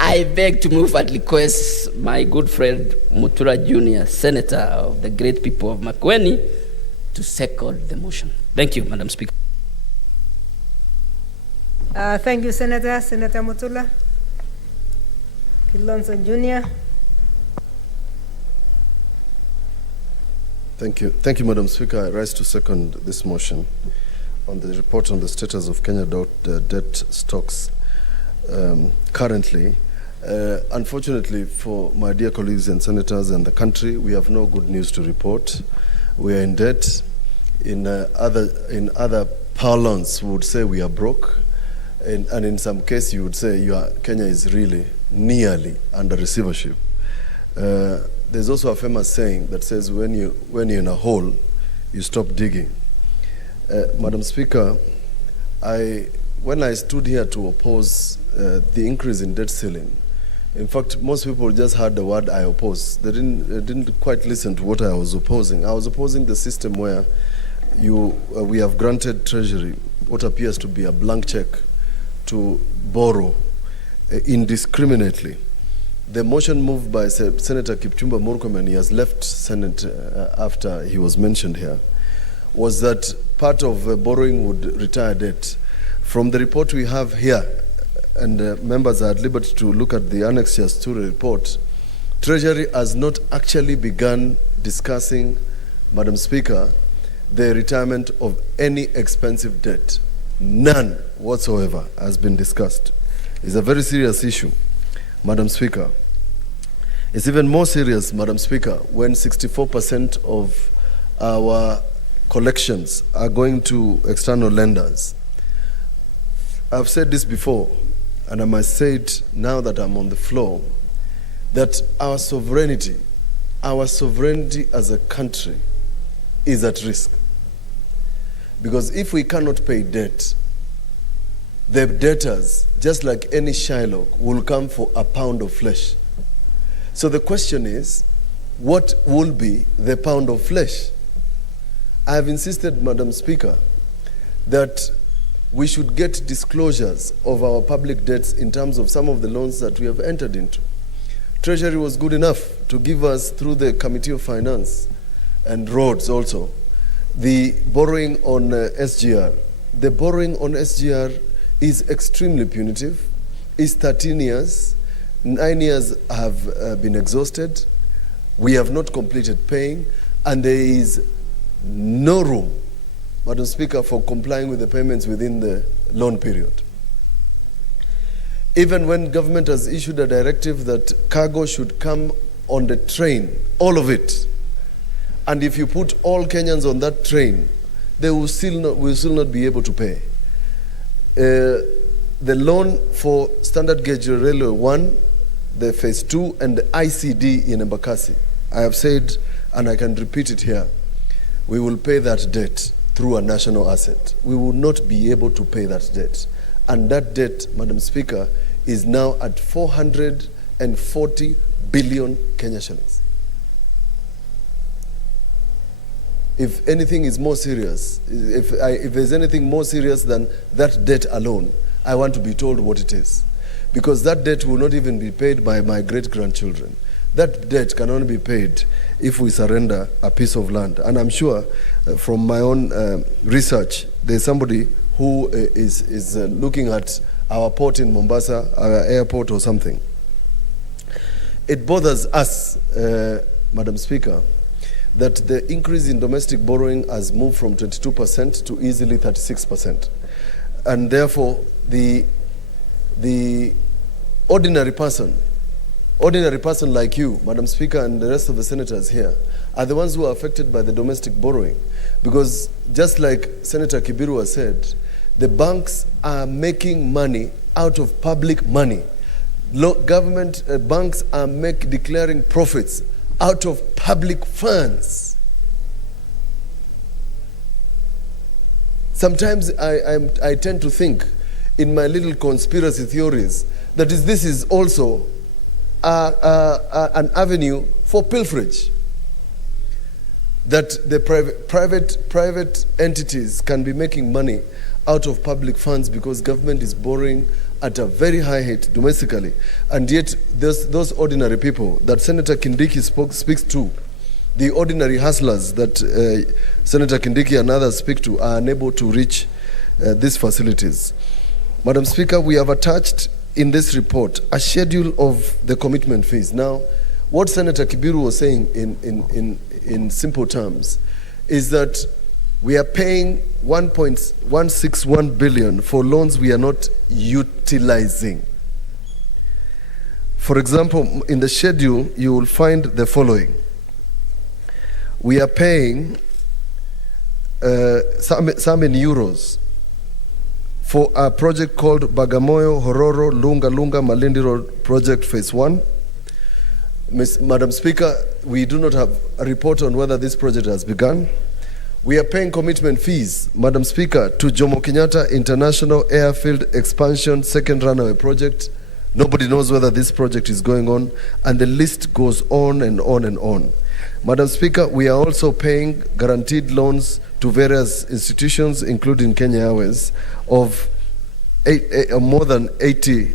I beg to move and request my good friend Mutura Jr., Senator of the great people of Makueni, to second the motion. Thank you, Madam Speaker. Thank you, Senator. Senator Mutula. Kilonzo Jr. Thank you. Thank you, Madam Speaker. I rise to second this motion on the report on the status of Kenya debt stocks currently. Unfortunately for my dear colleagues and senators and the country, we have no good news to report. We are in debt. In other parlance, we would say we are broke. And in some case, you would say Kenya is really nearly under receivership. There's also a famous saying that says, when you're in a hole, you stop digging. Madam Speaker, when I stood here to oppose the increase in debt ceiling, in fact, most people just heard the word I oppose. They didn't quite listen to what I was opposing. I was opposing the system where we have granted Treasury what appears to be a blank check to borrow indiscriminately. The motion moved by Senator Kipchumba Murkomen, he has left Senate after he was mentioned here, was that part of borrowing would retire debt. From the report we have here, and members are at liberty to look at the annexures to the report, Treasury has not actually begun discussing, Madam Speaker, the retirement of any expensive debt. None whatsoever has been discussed. It's a very serious issue, Madam Speaker. It's even more serious, Madam Speaker, when 64% of our collections are going to external lenders. I've said this before, and I must say it now that I'm on the floor, that our sovereignty as a country is at risk. Because if we cannot pay debt, the debtors, just like any Shylock, will come for a pound of flesh. So the question is, what will be the pound of flesh? I have insisted, Madam Speaker, that we should get disclosures of our public debts in terms of some of the loans that we have entered into. Treasury was good enough to give us, through the Committee of Finance and Roads also, the borrowing on SGR. The borrowing on SGR is extremely punitive. It's 13 years. 9 years have been exhausted. We have not completed paying, and there is no room, Madam Speaker, for complying with the payments within the loan period. Even when government has issued a directive that cargo should come on the train, all of it, and if you put all Kenyans on that train, they will still not be able to pay. The loan for Standard Gauge Railway 1, the Phase 2, and the ICD in Embakasi, I have said, and I can repeat it here, we will pay that debt through a national asset. We will not be able to pay that debt. And that debt, Madam Speaker, is now at 440 billion Kenya shillings. If anything is more serious, if there's anything more serious than that debt alone, I want to be told what it is. Because that debt will not even be paid by my great-grandchildren. That debt can only be paid if we surrender a piece of land. And I'm sure from my own research, there's somebody who is looking at our port in Mombasa, our airport or something. It bothers us, Madam Speaker, that the increase in domestic borrowing has moved from 22% to easily 36%. And therefore, the ordinary person like you, Madam Speaker, and the rest of the senators here, are the ones who are affected by the domestic borrowing. Because just like Senator Kibiru has said, the banks are making money out of public money. Government banks are declaring profits out of public funds. Sometimes I tend to think, in my little conspiracy theories, that is, this is also an avenue for pilferage. That the private entities can be making money out of public funds because government is borrowing at a very high rate domestically, and yet those ordinary people that Senator Kindiki speaks to, the ordinary hustlers that Senator Kindiki and others speak to, are unable to reach these facilities. Madam Speaker, we have attached in this report a schedule of the commitment fees. Now, what Senator Kibiru was saying in simple terms is that we are paying 1.161 billion for loans we are not utilizing. For example, in the schedule, you will find the following. We are paying some in euros for a project called Bagamoyo, Hororo, Lunga Malindi Road Project Phase 1. Madam Speaker, we do not have a report on whether this project has begun. We are paying commitment fees, Madam Speaker, to Jomo Kenyatta International Airfield Expansion Second Runway Project. Nobody knows whether this project is going on, and the list goes on and on and on. Madam Speaker, we are also paying guaranteed loans to various institutions, including Kenya Airways, of more than 80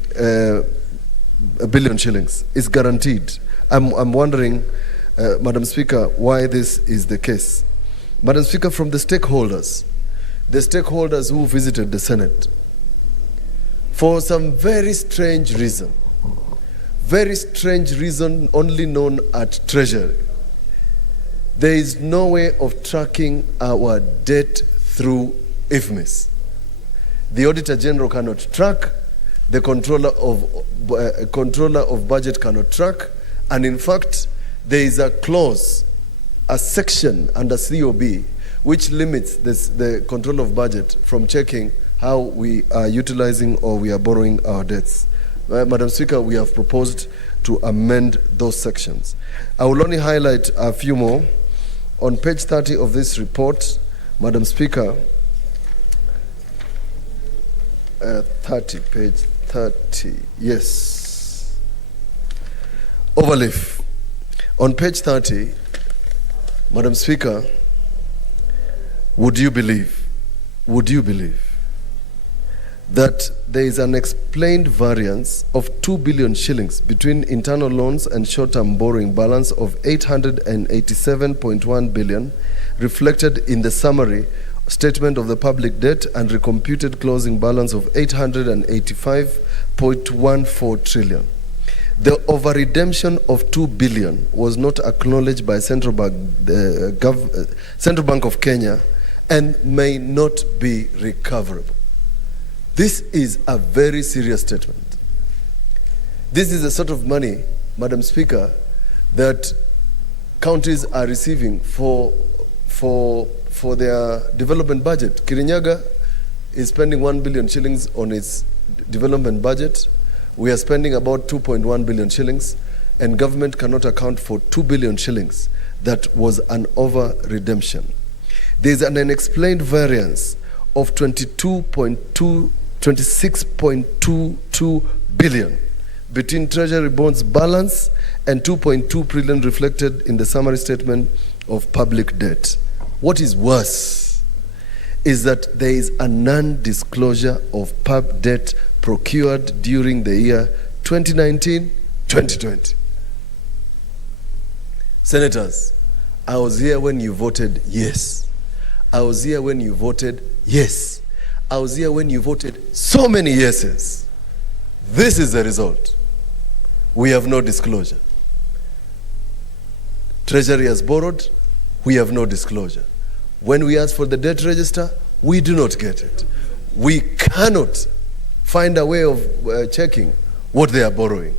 billion shillings. It's guaranteed. I'm wondering, Madam Speaker, why this is the case. Madam Speaker, from the stakeholders who visited the Senate, for some very strange reason only known at Treasury, there is no way of tracking our debt through IFMIS. The Auditor General cannot track, the Controller of Budget cannot track, and in fact, there is a clause, a section under COB which limits the Controller of Budget from checking how we are utilizing or we are borrowing our debts. Madam Speaker, we have proposed to amend those sections. I will only highlight a few more. On page 30 of this report, Madam Speaker, page 30, yes. Overleaf. On page 30, Madam Speaker, would you believe that there is an explained variance of 2 billion shillings between internal loans and short-term borrowing balance of 887.1 billion reflected in the summary statement of the public debt and recomputed closing balance of 885.14 trillion. The over-redemption of 2 billion was not acknowledged by Central Bank of Kenya and may not be recoverable. This is a very serious statement. This is the sort of money, Madam Speaker, that counties are receiving for their development budget. Kirinyaga is spending 1 billion shillings on its development budget. We are spending about 2.1 billion shillings, and government cannot account for 2 billion shillings that was an over-redemption. There is an unexplained variance of 26.22 billion between Treasury bonds balance and 2.2 trillion reflected in the summary statement of public debt. What is worse is that there is a non-disclosure of pub debt procured during the year 2019-2020. Senators, I was here when you voted yes. I was here when you voted yes. I was here when you voted so many yeses. This is the result. We have no disclosure. Treasury has borrowed, we have no disclosure. When we ask for the debt register, we do not get it. We cannot find a way of checking what they are borrowing.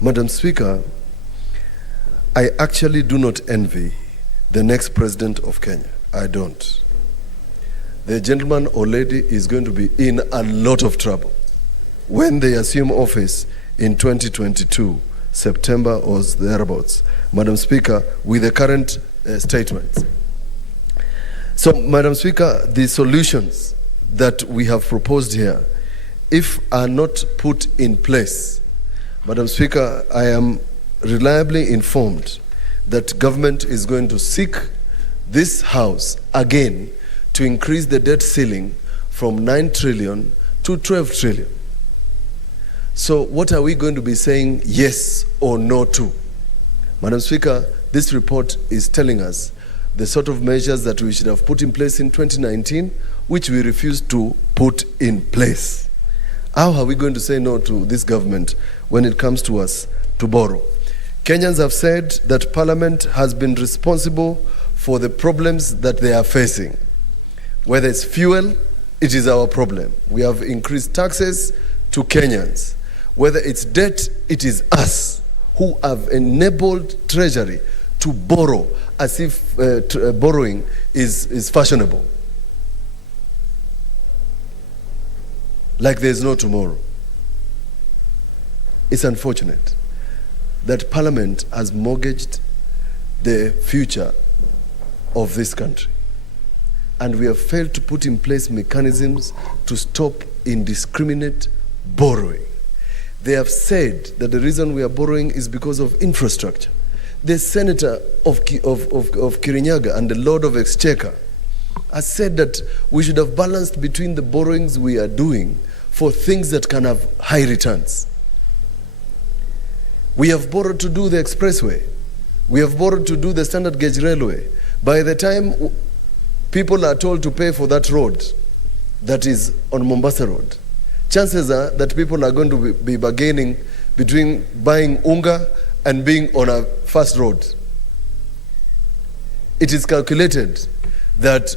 Madam Speaker, I actually do not envy the next president of Kenya. I don't. The gentleman or lady is going to be in a lot of trouble when they assume office in 2022, September or thereabouts, Madam Speaker, with the current statements. So, Madam Speaker, the solutions that we have proposed here, if are not put in place, Madam Speaker, I am reliably informed that government is going to seek this House again to increase the debt ceiling from 9 trillion to 12 trillion. So what are we going to be saying yes or no to? Madam Speaker, this report is telling us the sort of measures that we should have put in place in 2019, which we refused to put in place. How are we going to say no to this government when it comes to us to borrow? Kenyans have said that Parliament has been responsible for the problems that they are facing. Whether it's fuel, it is our problem. We have increased taxes to Kenyans. Whether it's debt, it is us who have enabled Treasury to borrow as if borrowing is fashionable. Like there's no tomorrow. It's unfortunate that Parliament has mortgaged the future of this country. And we have failed to put in place mechanisms to stop indiscriminate borrowing. They have said that the reason we are borrowing is because of infrastructure. The Senator of Kirinyaga and the Lord of Exchequer has said that we should have balanced between the borrowings we are doing for things that can have high returns. We have borrowed to do the expressway. We have borrowed to do the standard gauge railway. By the time people are told to pay for that road that is on Mombasa Road, chances are that people are going to be bargaining between buying unga and being on a fast road. It is calculated that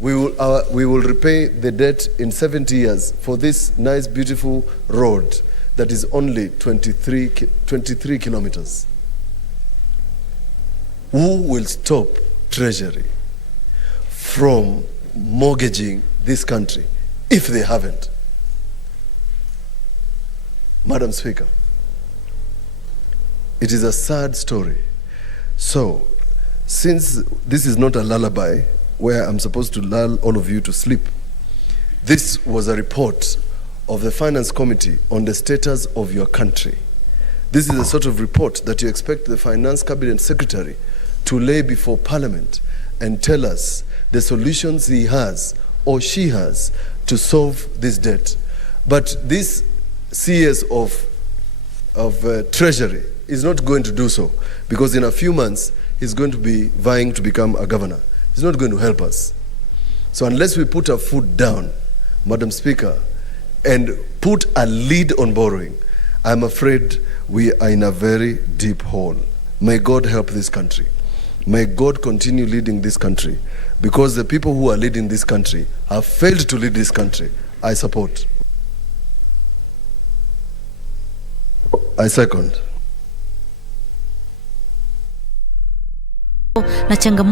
we will repay the debt in 70 years for this nice, beautiful road that is only 23 kilometers. Who will stop Treasury from mortgaging this country if they haven't? Madam Speaker, it is a sad story. So, since this is not a lullaby where I'm supposed to lull all of you to sleep, this was a report of the Finance Committee on the status of your country. This is a sort of report that you expect the Finance Cabinet Secretary to lay before Parliament and tell us the solutions he has or she has to solve this debt. But this CS of Treasury is not going to do so, because in a few months he's going to be vying to become a governor. He's not going to help us. So unless we put our foot down, Madam Speaker, and put a lid on borrowing, I'm afraid we are in a very deep hole. May God help this country. May God continue leading this country, because the people who are leading this country have failed to lead this country. I support. I second. Na changamoto